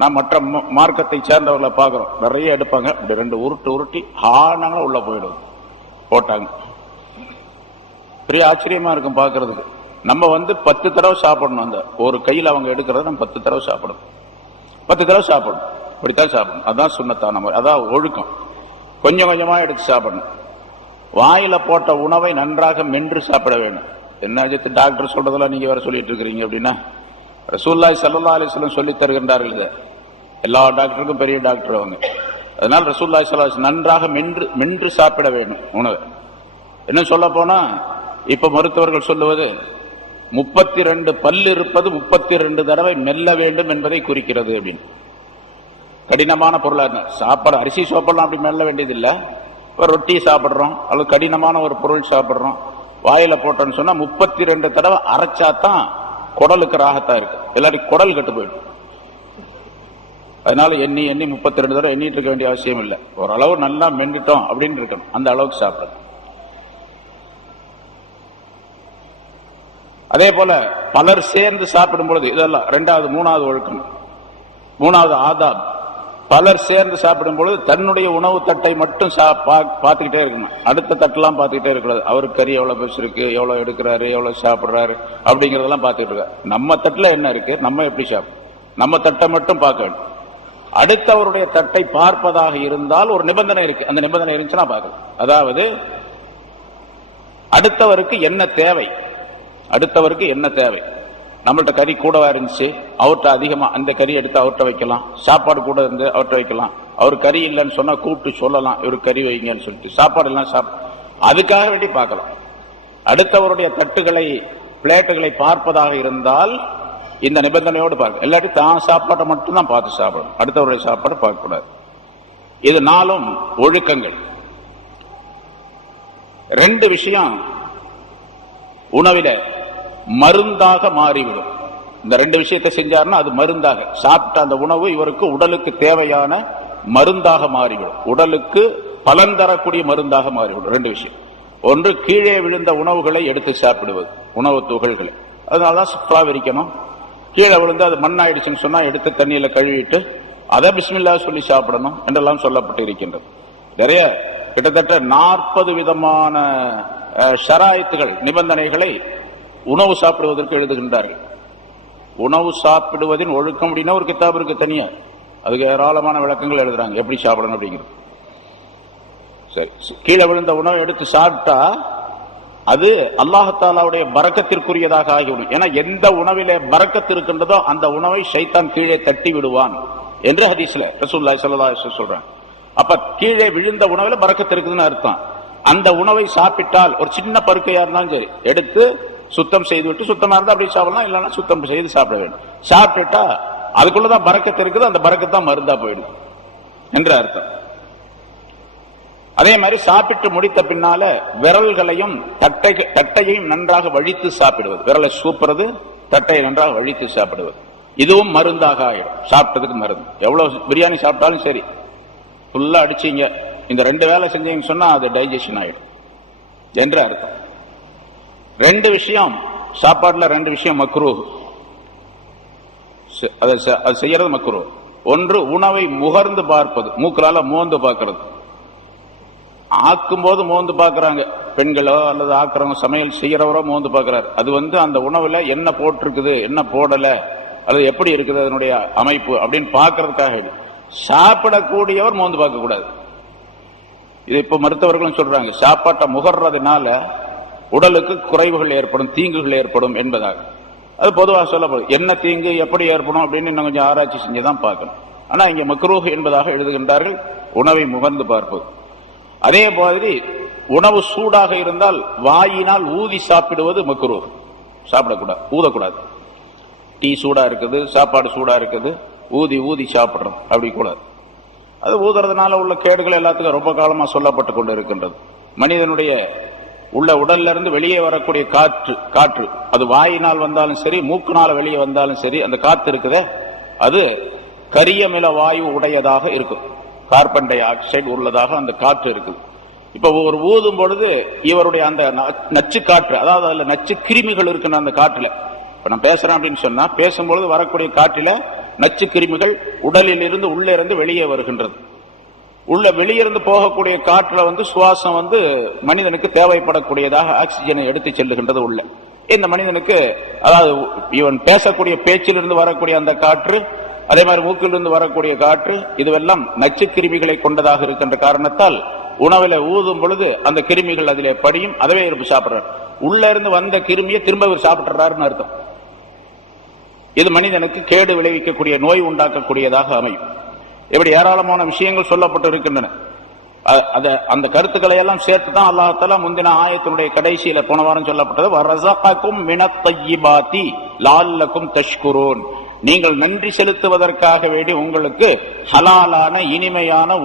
நான் மற்ற மார்க்கத்தை சேர்ந்தவர்களை பாக்குறோம், நிறைய எடுப்பாங்க, இப்படி 2 உருட்டி ஆனாங்க உள்ள போயிடும் போட்டாங்க. பெரிய ஆச்சரியமா இருக்கும் பாக்குறதுக்கு. நம்ம 10 தடவை சாப்பிடணும். அந்த ஒரு கையில் அவங்க எடுக்கிறத நம்ம 10 தடவை சாப்பிடணும். 10 தடவை சாப்பிடணும், இப்படித்தான் சாப்பிடணும். அதான் சுன்னத்தான முறை, அதான் ஒழுக்கம். கொஞ்சம் கொஞ்சமா எடுத்து சாப்பிடணும். வாயில போட்ட உணவை நன்றாக மென்று சாப்பிட வேண்டும். என்ன டாக்டர் சொல்றதெல்லாம் நீங்க வேற சொல்லிட்டு இருக்கிறீங்க அப்படின்னா, ரசூலுல்லாஹி ஸல்லல்லாஹு அலைஹி வஸல்லம் சொல்லி தருகின்றார்கள். இது எல்லா டாக்டருக்கும் பெரிய டாக்டர் அவங்க. அதனால ரசூலுல்லாஹி ஸல்லல்லாஹு அலைஹி வஸல்லம் நன்றாக மென்று சாப்பிட வேண்டும் உணவை. என்ன சொல்ல போனா, இப்ப மருத்துவர்கள் சொல்லுவது 32 பல்லு இருப்பது 32 தடவை மெல்ல வேண்டும் என்பதை குறிக்கிறது அப்படின்னு. கடினமான பொருளா சாப்பாடு, அரிசி சாப்பிடலாம், அப்படி மெல்ல வேண்டியது இல்லை. ஒரு ரொட்டி சாப்பிடுறோம் அல்லது கடினமான ஒரு பொருள் சாப்பிடுறோம், வாயில போட்டோன்னு சொன்னா 32 தடவை அரைச்சாதான் குடலுக்கு ராகத்தா இருக்கு, எல்லாரும் குடல் கட்டு போயிடும். அதனால எண்ணி 32 தடவை எண்ணிட்டு இருக்க வேண்டிய அவசியம் இல்லை. ஓரளவு நல்லா மென்னுட்டோம் அப்படின்னு இருக்கணும், அந்த அளவுக்கு சாப்பிடணும். அதே போல பலர் சேர்ந்து சாப்பிடும் பொழுது, இதெல்லாம் 2வது 3வது ஒழுக்கம், 3வது ஆதாப். பலர் சேர்ந்து சாப்பிடும் பொழுது தன்னுடைய உணவு தட்டை மட்டும் பார்த்துக்கிட்டே இருக்கணும். அடுத்த தட்டெல்லாம் பார்த்துக்கிட்டே இருக்கக்கூடாது. அவருக்கு கறி எவ்வளவு பெருசு இருக்கு, எவ்வளவு எடுக்கிறாரு, எவ்வளவு சாப்பிடுறாரு அப்படிங்கறதெல்லாம் பார்த்துட்டு இருக்காரு. நம்ம தட்டுல என்ன இருக்கு, நம்ம எப்படி சாப்பிடும், நம்ம தட்டை மட்டும் பார்க்க வேண்டும். அடுத்தவருடைய தட்டை பார்ப்பதாக இருந்தால் ஒரு நிபந்தனை இருக்கு. அந்த நிபந்தனை இருந்துச்சுன்னா பார்க்கலாம். அதாவது அடுத்தவருக்கு என்ன தேவை, அடுத்தவருக்கு என்ன தேவை. நம்மள்ட்ட கறி கூடவா இருந்துச்சு, அவர்கிட்ட அதிகமா அந்த கறி எடுத்து அவர்கிட்ட வைக்கலாம். சாப்பாடு கூட இருந்து அவர்கிட்ட வைக்கலாம். அவர் கறி இல்லைன்னு சொன்னா கூப்பிட்டு சொல்லலாம், இவரு கறி வைங்கன்னு சொல்லிட்டு. சாப்பாடு எல்லாம் அதுக்காக வேண்டி பார்க்கலாம். அடுத்தவருடைய தட்டுகளை பிளேட்டுகளை பார்ப்பதாக இருந்தால் இந்த நிபந்தனையோடு பார்க்க. இல்லாட்டி தான் சாப்பாட்டை மட்டும்தான் பார்த்து சாப்பிடணும், அடுத்தவருடைய சாப்பாடு பார்க்க கூடாது. இது நாளும் ஒழுக்கங்கள். ரெண்டு விஷயம் உணவில மருந்தாக மாறிவிடும். இந்த ரெண்டு விஷயத்தை செஞ்சாருன்னா அது மருந்தாக, சாப்பிட்ட அந்த உணவு இவருக்கு உடலுக்கு தேவையான மருந்தாக மாறிவிடும், உடலுக்கு பலன் தரக்கூடிய மருந்தாக மாறிவிடும். ரெண்டு விஷயம். ஒன்று, கீழே விழுந்த உணவுகளை எடுத்து சாப்பிடுவது, உணவு துகள்களை. அதனாலதான் சுற்றுலா விரிக்கணும். கீழே விழுந்து அது மண்ணாயிடுச்சுன்னு சொன்னா எடுத்து தண்ணியில கழுவிட்டு அதை பிஸ்மில்லா சொல்லி சாப்பிடணும் என்றெல்லாம் சொல்லப்பட்டு இருக்கின்றது. நிறைய கிட்டத்தட்ட 40 விதமான ஷராயித்துகள், நிபந்தனைகளை உணவு சாப்பிடுவதற்கு எழுதுகின்றார்கள். உணவு சாப்பிடுவதின் ஒழுக்கம் அப்படின்னா ஒரு கிதாப் இருக்கு தனியா, அதுக்கு ஏராளமான விளக்கங்கள் எழுதுறாங்க எப்படி சாப்பிடணும் அப்படிங்கிறது. சரி, கீழே விழுந்த உணவை எடுத்து சாப்பிட்டா அது அல்லாஹ்தாலாவுடைய பரக்கத்திற்குரியதாக ஆகிவிடும். ஏன்னா எந்த உணவிலே பரக்கத்து இருக்கின்றதோ அந்த உணவை ஷைத்தான் கீழே தட்டி விடுவான் என்று ஹதீஸ்ல ரசூலுல்லாஹி ஸல்லல்லாஹு அலைஹி வஸல்லம் சொல்றாங்க. அப்ப கீழே விழுந்த உணவுல பரக்கத்து இருக்குதுன்னு அர்த்தம். அந்த உணவை சாப்பிட்டால் ஒரு சின்ன பருக்கையா இருந்தாலும் சரி எடுத்து சுத்தம் செய்து விட்டு, சுத்தமா இருந்தா அப்படி சாப்பிடலாம், இல்லைன்னா சுத்தம் செய்து சாப்பிட வேண்டும். சாப்பிட்டுட்டா அதுக்குள்ளதான் பரக்கத்து இருக்குது, அந்த பரக்கத்தான் மருந்தா போயிடும் என்ற அர்த்தம். அதே மாதிரி சாப்பிட்டு முடித்த பின்னால விரல்களையும் தட்டையையும் நன்றாக வழித்து சாப்பிடுவது, விரலை சூப்புறது, தட்டையை நன்றாக வழித்து சாப்பிடுவது, இதுவும் மருந்தாக ஆயிடும். சாப்பிட்டதுக்கு மருந்து. எவ்வளவு பிரியாணி சாப்பிட்டாலும் சரி, ஃபுல்லா அடிச்சீங்க, இந்த 2 வேலை செஞ்சீங்கன்னு சொன்னா அது டைஜஷன் ஆயிடும் என்ற அர்த்தம். 2 விஷயம் சாப்பாடுல, 2 விஷயம் மக்ரூஹ், அது செய்யறது மக்ரூஹ். ஒன்று, உணவை முகர்ந்து பார்ப்பது, மூக்களால மோந்து பார்க்கிறது. ஆக்கும் போது மோந்து பார்க்கறாங்க பெண்களோ அல்லது ஆக்குறவங்க, சமையல் செய்யறவரோ மோந்து பார்க்கிறார். அது அந்த உணவுல என்ன போட்டிருக்குது, என்ன போடல, அல்லது எப்படி இருக்குது அதனுடைய அமைப்பு அப்படின்னு பார்க்கறதுக்காக. சாப்பிடக்கூடியவர் மோந்து பார்க்க கூடாது. இது இப்ப மருத்துவர்களும் சொல்றாங்க, சாப்பாட்டை முகர்றதுனால உடலுக்கு குறைவுகள் ஏற்படும், தீங்குகள் ஏற்படும் என்பதாக. அது பொதுவாக சொல்லப்படும். என்ன தீங்கு எப்படி ஏற்படும் அப்படின்னு இன்னும் கொஞ்சம் ஆராய்ச்சி செஞ்சுதான் பார்க்கணும். ஆனா இங்க மக்ரூஹ் என்பதாக எழுதுகின்றார்கள் உணவை முகர்ந்து பார்ப்பது. அதே மாதிரி உணவு சூடாக இருந்தால் வாயினால் ஊதி சாப்பிடுவது மக்ரூஹ், சாப்பிடக்கூடாது, ஊதக்கூடாது. டீ சூடா இருக்குது, சாப்பாடு சூடா இருக்குது, ஊதி ஊதி சாப்பிடுறோம் அப்படி கூடாது. அது ஊதுறதுனால உள்ள கேடுகள் எல்லாத்துக்கும் ரொம்ப காலமா சொல்லப்பட்டு கொண்டு இருக்கின்றது. மனிதனுடைய உள்ள உடல்ல இருந்து வெளியே வரக்கூடிய காற்று அது வாயினால் வந்தாலும் சரி, மூக்குனால வெளியே வந்தாலும் சரி, அந்த காற்று இருக்குதே அது கரியமில வாயு உடையதாக இருக்கும், கார்பன் டை ஆக்சைடு உள்ளதாக அந்த காற்று இருக்குது. இப்ப ஒரு ஊதும் பொழுது இவருடைய அந்த நச்சு காற்று, அதாவது அதுல நச்சு கிருமிகள் இருக்குன்னு அந்த காற்றுல, இப்ப நான் பேசுறேன் அப்படின்னு சொன்னா பேசும்பொழுது வரக்கூடிய காற்றில நச்சு கிருமிகள் உடலில் இருந்து உள்ளே இருந்து வெளியே வருகின்றது. உள்ள வெளியிருந்து போகக்கூடிய காற்றுல சுவாசம் மனிதனுக்கு தேவைப்படக்கூடியதாக ஆக்சிஜனை எடுத்து செல்லுகின்றது உள்ள. இந்த மனிதனுக்கு, அதாவது இவன் பேசக்கூடிய பேச்சிலிருந்து வரக்கூடிய அந்த காற்று, அதே மாதிரி மூக்கிலிருந்து வரக்கூடிய காற்று, இதுவெல்லாம் நச்சு கிருமிகளை கொண்டதாக இருக்கின்ற காரணத்தால் உணவில ஊதும் பொழுது அந்த கிருமிகள் அதிலே படியும், அதவே இருப்பு சாப்பிடுறாரு. உள்ள இருந்து வந்த கிருமியை திரும்ப இவர் சாப்பிட்டுறாருன்னு அர்த்தம். இது மனிதனுக்கு கேடு விளைவிக்கக்கூடிய, நோய் உண்டாக்கக்கூடியதாக அமையும். இப்படி ஏராளமான விஷயங்கள் சொல்லப்பட்டு இருக்கின்றன. அந்த கருத்துக்களை எல்லாம் சேர்த்துதான் அல்லாஹ் முந்தின ஆயத்தினுடைய கடைசியில போன வாரம் சொல்லப்பட்டது, வரஸககும் மினத் தய்யிபாத்தி லஅல்லகும் தஷ்குரூன், நீங்கள் நன்றி செலுத்துவதற்காக வேண்டி உங்களுக்கு ஹலாலான இனிமையான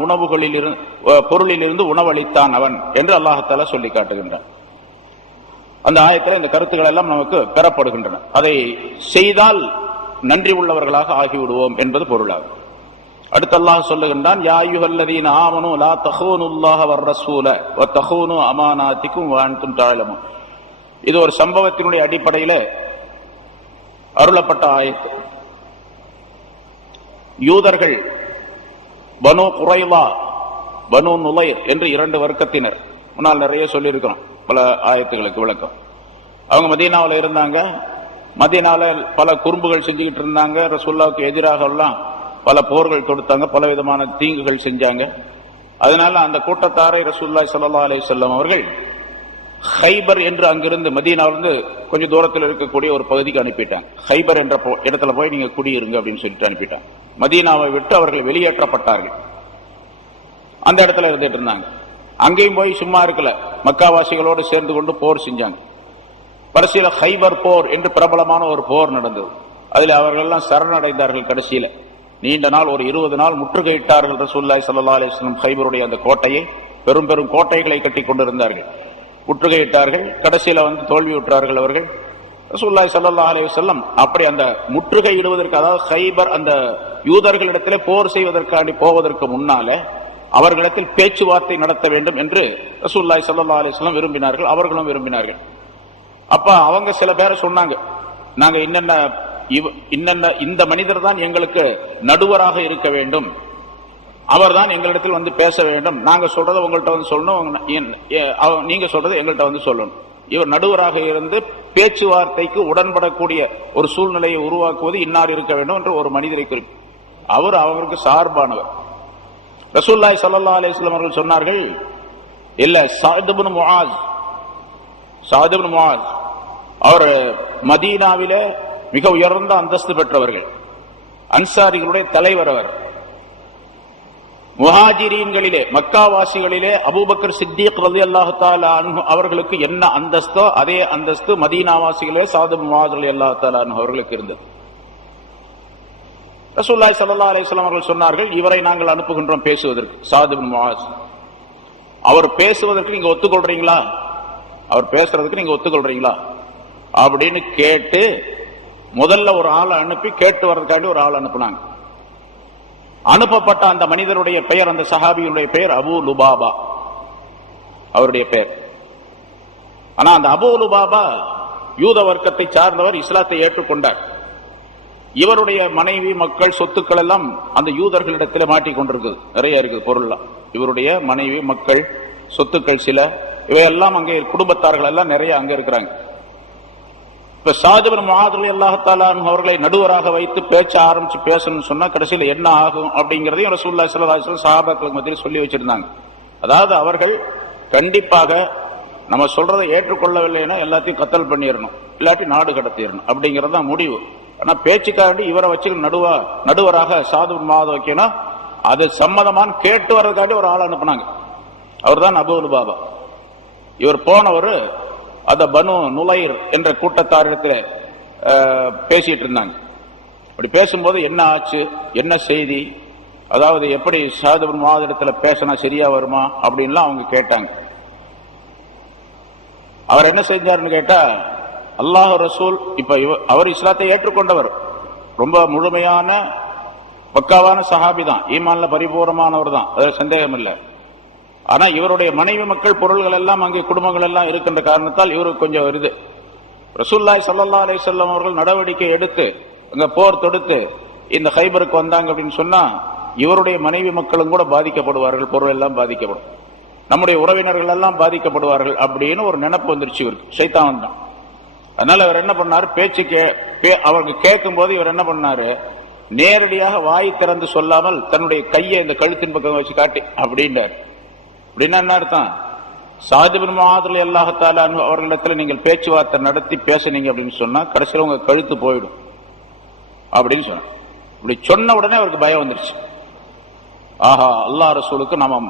பொருளிலிருந்து உணவளித்தான் அவன் என்று அல்லாஹ் சொல்லி காட்டுகின்றான். அந்த ஆயத்தில் இந்த கருத்துக்கள் எல்லாம் நமக்கு பெறப்படுகின்றன. அதை செய்தால் நன்றி உள்ளவர்களாக ஆகிவிடுவோம் என்பது பொருளாகும். அடுத்து அல்லாஹ் சொல்லுகின்றான், யா அய்யுஹல்லதீன ஆமனூ லா தஹூனுல்லாஹ வர்ரஸூல வதஹூனு அமானாத்திக்கும் வஅன்தும் தஅலமூன். இது ஒரு சம்பவத்தினுடைய அடிப்படையில் அருளப்பட்ட ஆயத்து. யூதர்கள் பனு குறைலா, பனு நுலைர் என்று 2 வர்க்கத்தினர். முன்னால் நிறைய சொல்லியிருக்கிறோம், பல ஆயத்துகளுக்கு விளக்கம். அவங்க மதீனாவில் இருந்தாங்க. மதீனால பல குறும்புகள் செஞ்சுக்கிட்டு இருந்தாங்க. ரசூலுல்லாஹ்வுக்கு எதிராக எல்லாம் பல போர்கள் தொடுத்தாங்க, பல விதமான தீங்குகள் செஞ்சாங்க. அதனால அந்த கூட்டத்தாரை ரசூலுல்லாஹி ஸல்லல்லாஹு அலைஹி வஸல்லம் அவர்கள் ஹைபர் என்று அங்கிருந்து மதீனாவிலிருந்து கொஞ்சம் தூரத்தில் இருக்கக்கூடிய ஒரு பகுதிக்கு அனுப்பிட்டாங்க. ஹைபர் என்ற இடத்துல போய் நீங்க குடியிருங்க அப்படின்னு சொல்லிட்டு அனுப்பிட்டாங்க. மதீனாவை விட்டு அவர்கள் வெளியேற்றப்பட்டார்கள். அந்த இடத்துல இருந்துட்டு இருந்தாங்க. அங்கேயும் போய் சும்மா இருக்கல, மக்காவாசிகளோடு சேர்ந்து கொண்டு போர் செஞ்சாங்க. கடைசியில ஹைபர் போர் என்று பிரபலமான ஒரு போர் நடந்தது. அதில் அவர்கள் எல்லாம் சரணடைந்தார்கள். கடைசியில நீண்ட நாள், ஒரு 20 நாள் முற்றுகையிட்டார்கள் ரசூலுல்லாஹி ஸல்லல்லாஹு அலைஹி வஸல்லம். ஹைபருடைய அந்த கோட்டையை, பெரும் பெரும் கோட்டைகளை கட்டி கொண்டிருந்தார்கள், முற்றுகையிட்டார்கள். கடைசியில தோல்வியுற்றார்கள் அவர்கள். ரசூலுல்லாஹி ஸல்லல்லாஹு அலைஹி வஸல்லம் அப்படி அந்த முற்றுகையிடுவதற்கு, அதாவது ஹைபர் அந்த யூதர்களிடத்திலே போர் செய்வதற்காண்டி போவதற்கு முன்னாலே அவர்களிடத்தில் பேச்சுவார்த்தை நடத்த வேண்டும் என்று ரசூலுல்லாஹி ஸல்லல்லாஹு அலைஹி வஸல்லம் விரும்பினார்கள். அவர்களும் விரும்பினார்கள். அப்ப அவங்க சில பேரை சொன்னாங்க, நாங்க இன்னென்ன இந்த மனிதர் தான் எங்களுக்கு நடுவராக இருக்க வேண்டும், அவர் தான் எங்களிடத்தில் பேச வேண்டும், நாங்க சொல்றதை உங்கள்கிட்ட சொல்லணும், நீங்க சொல்றதை எங்கள்கிட்ட சொல்லணும். இவர் நடுவராக இருந்து பேச்சுவார்த்தைக்கு உடன்படக்கூடிய ஒரு சூழ்நிலையை உருவாக்குவது இன்னார் இருக்க வேண்டும் என்று ஒரு மனிதரை குறிப்பு. அவர் அவருக்கு சார்பானவர். ரசூலுல்லாஹி ஸல்லல்லாஹு அலைஹி வஸல்லம் அவர்கள் சொன்னார்கள், இல்ல, சஅத் இப்னு முஆஸ் அவர் மதீனாவிலே மிக உயர்ந்த அந்தஸ்து பெற்றவர்கள், அன்சாரிகளுடைய தலைவர். அவர் முஹாஜிரீன்களிலே, மக்காவாசிகளிலே அபூபக்கர் சித்திக் ரலியல்லாஹு தஆலா அன்ஹு அவர்களுக்கு என்ன அந்தஸ்தோ அதே அந்தஸ்து மதீனாவாசிகளே சஅத் இப்னு முஆஸ் ரலியல்லாஹு தஆலா அன்ஹு அவர்களுக்கு இருந்தது. ரசூலுல்லாஹி ஸல்லல்லாஹு அலைஹி வஸல்லம் அவர்கள் சொன்னார்கள், இவரை நாங்கள் அனுப்புகின்றோம் பேசுவதற்கு, சஅத் இப்னு முஆஸ். அவர் பேசுவதற்கு நீங்க ஒத்துக்கொள்றீங்களா, அவர் பேசுறதுக்கு நீங்க ஒத்துக்கொள்றீங்களா அப்படின்னு கேட்டு முதல்ல ஒரு ஆளை அனுப்பி கேட்டு வர்றதுக்காண்டி ஒரு ஆள் அனுப்புனாங்க. அனுப்பப்பட்ட அந்த மனிதருடைய பெயர், அந்த சஹாபியுடைய பெயர் அபூ லுபாபா அவருடைய பெயர். ஆனா அந்த அபூ லுபாபா யூத வர்க்கத்தை சார்ந்தவர், இஸ்லாத்தை ஏற்றுக்கொண்டார். இவருடைய மனைவி மக்கள் சொத்துக்கள் எல்லாம் அந்த யூதர்களிடத்தில் மாட்டிக்கொண்டிருக்குது, நிறைய இருக்குது பொருள்லாம். இவருடைய மனைவி மக்கள் சொத்துக்கள் சில, இவையெல்லாம் அங்கே குடும்பத்தார்கள் எல்லாம் நிறைய அங்க இருக்கிறாங்க. இப்ப சஅத் இப்னு முஆஸ் ரலியல்லாஹு தஆலா அன்ஹு அவர்களை நடுவராக வைத்து பேச்ச ஆரம்பிச்சு பேசணும்னு சொன்னா கடைசியில் என்ன ஆகும் அப்படிங்கறதையும் ரசூலுல்லாஹி ஸல்லல்லாஹு அலைஹி வஸல்லம் சஹாபாக்களுக்கு மத்தியில் சொல்லி வச்சிருந்தாங்க. அதாவது அவர்கள் கண்டிப்பாக நம்ம சொல்றதை ஏற்றுக்கொள்ளவில்லைன்னா எல்லாத்தையும் கத்தல் பண்ணிடணும், இல்லாட்டி நாடு கடத்திடணும் அப்படிங்கறது தான் முடிவு. ஆனா பேச்சுக்காண்டி இவரை வச்சு நடுவராக சஅத் இப்னு முஆஸ் வைக்கணும், அது சம்மதமான்னு கேட்டு வர்றதுக்காண்டி ஒரு ஆள் அனுப்புனாங்க. அவர் தான் அபூ லுபாபா. இவர் போனவர் அந்த பனு நுலைர் என்ற கூட்டத்தாரிடத்தில் பேசிட்டு இருந்தாங்க. அப்படி பேசும்போது என்ன ஆச்சு, என்ன செய்தி, அதாவது எப்படி சஅத் இப்னு முஆஸ் இடத்துல பேசினா சரியா வருமா அப்படின்லாம் அவங்க கேட்டாங்க. அவர் என்ன செஞ்சாருன்னு கேட்டா, அல்லாஹ் ரசூல், இப்ப அவர் இஸ்லாத்தை ஏற்றுக்கொண்டவர், ரொம்ப முழுமையான பக்காவான சஹாபி தான், ஈமான்ல பரிபூர்ணமானவர் தான், அது சந்தேகம் இல்லை. ஆனா இவருடைய மனைவி மக்கள் பொருள்கள் எல்லாம் அங்கே குடும்பங்கள் எல்லாம் இருக்கின்ற காரணத்தால் இவருக்கு கொஞ்சம் வருது. ரசூலுல்லாஹி ஸல்லல்லாஹு அலைஹி வஸல்லம் அவர்கள் நடவடிக்கை எடுத்து அங்க போர் தொடுத்து இந்த ஹைபருக்கு வந்தாங்க அப்படின்னு சொன்னா இவருடைய மனைவி மக்களும் கூட பாதிக்கப்படுவார்கள், பொருள் எல்லாம் பாதிக்கப்படும், நம்முடைய உறவினர்கள் எல்லாம் பாதிக்கப்படுவார்கள் அப்படின்னு ஒரு நினைப்பு வந்துருச்சு இவருக்கு. ஷைத்தான் தான். அதனால இவர் என்ன பண்ணாரு, அவருக்கு கேட்கும் போது இவர் என்ன பண்ணாரு, நேரடியாக வாய் திறந்து சொல்லாமல் தன்னுடைய கையை இந்த கழுத்தின் பக்கம் வச்சு காட்டி அப்படின்றார். அப்படின்னா என்ன அர்த்தம், சஅத் இப்னு முஆஸ் ரலியல்லாஹு தஆலா அன்ஹு அவர்களிடத்தில் நீங்கள் பேச்சுவார்த்தை நடத்தி பேசுனீங்க அப்படின்னு சொன்னா கடைசியில் உங்க கழுத்து போயிடும் அப்படின்னு சொன்ன. இப்படி சொன்ன உடனே அவருக்கு பயம் வந்துருச்சு. ஆஹா, அல்லாஹ் ரசூலுக்கு நாம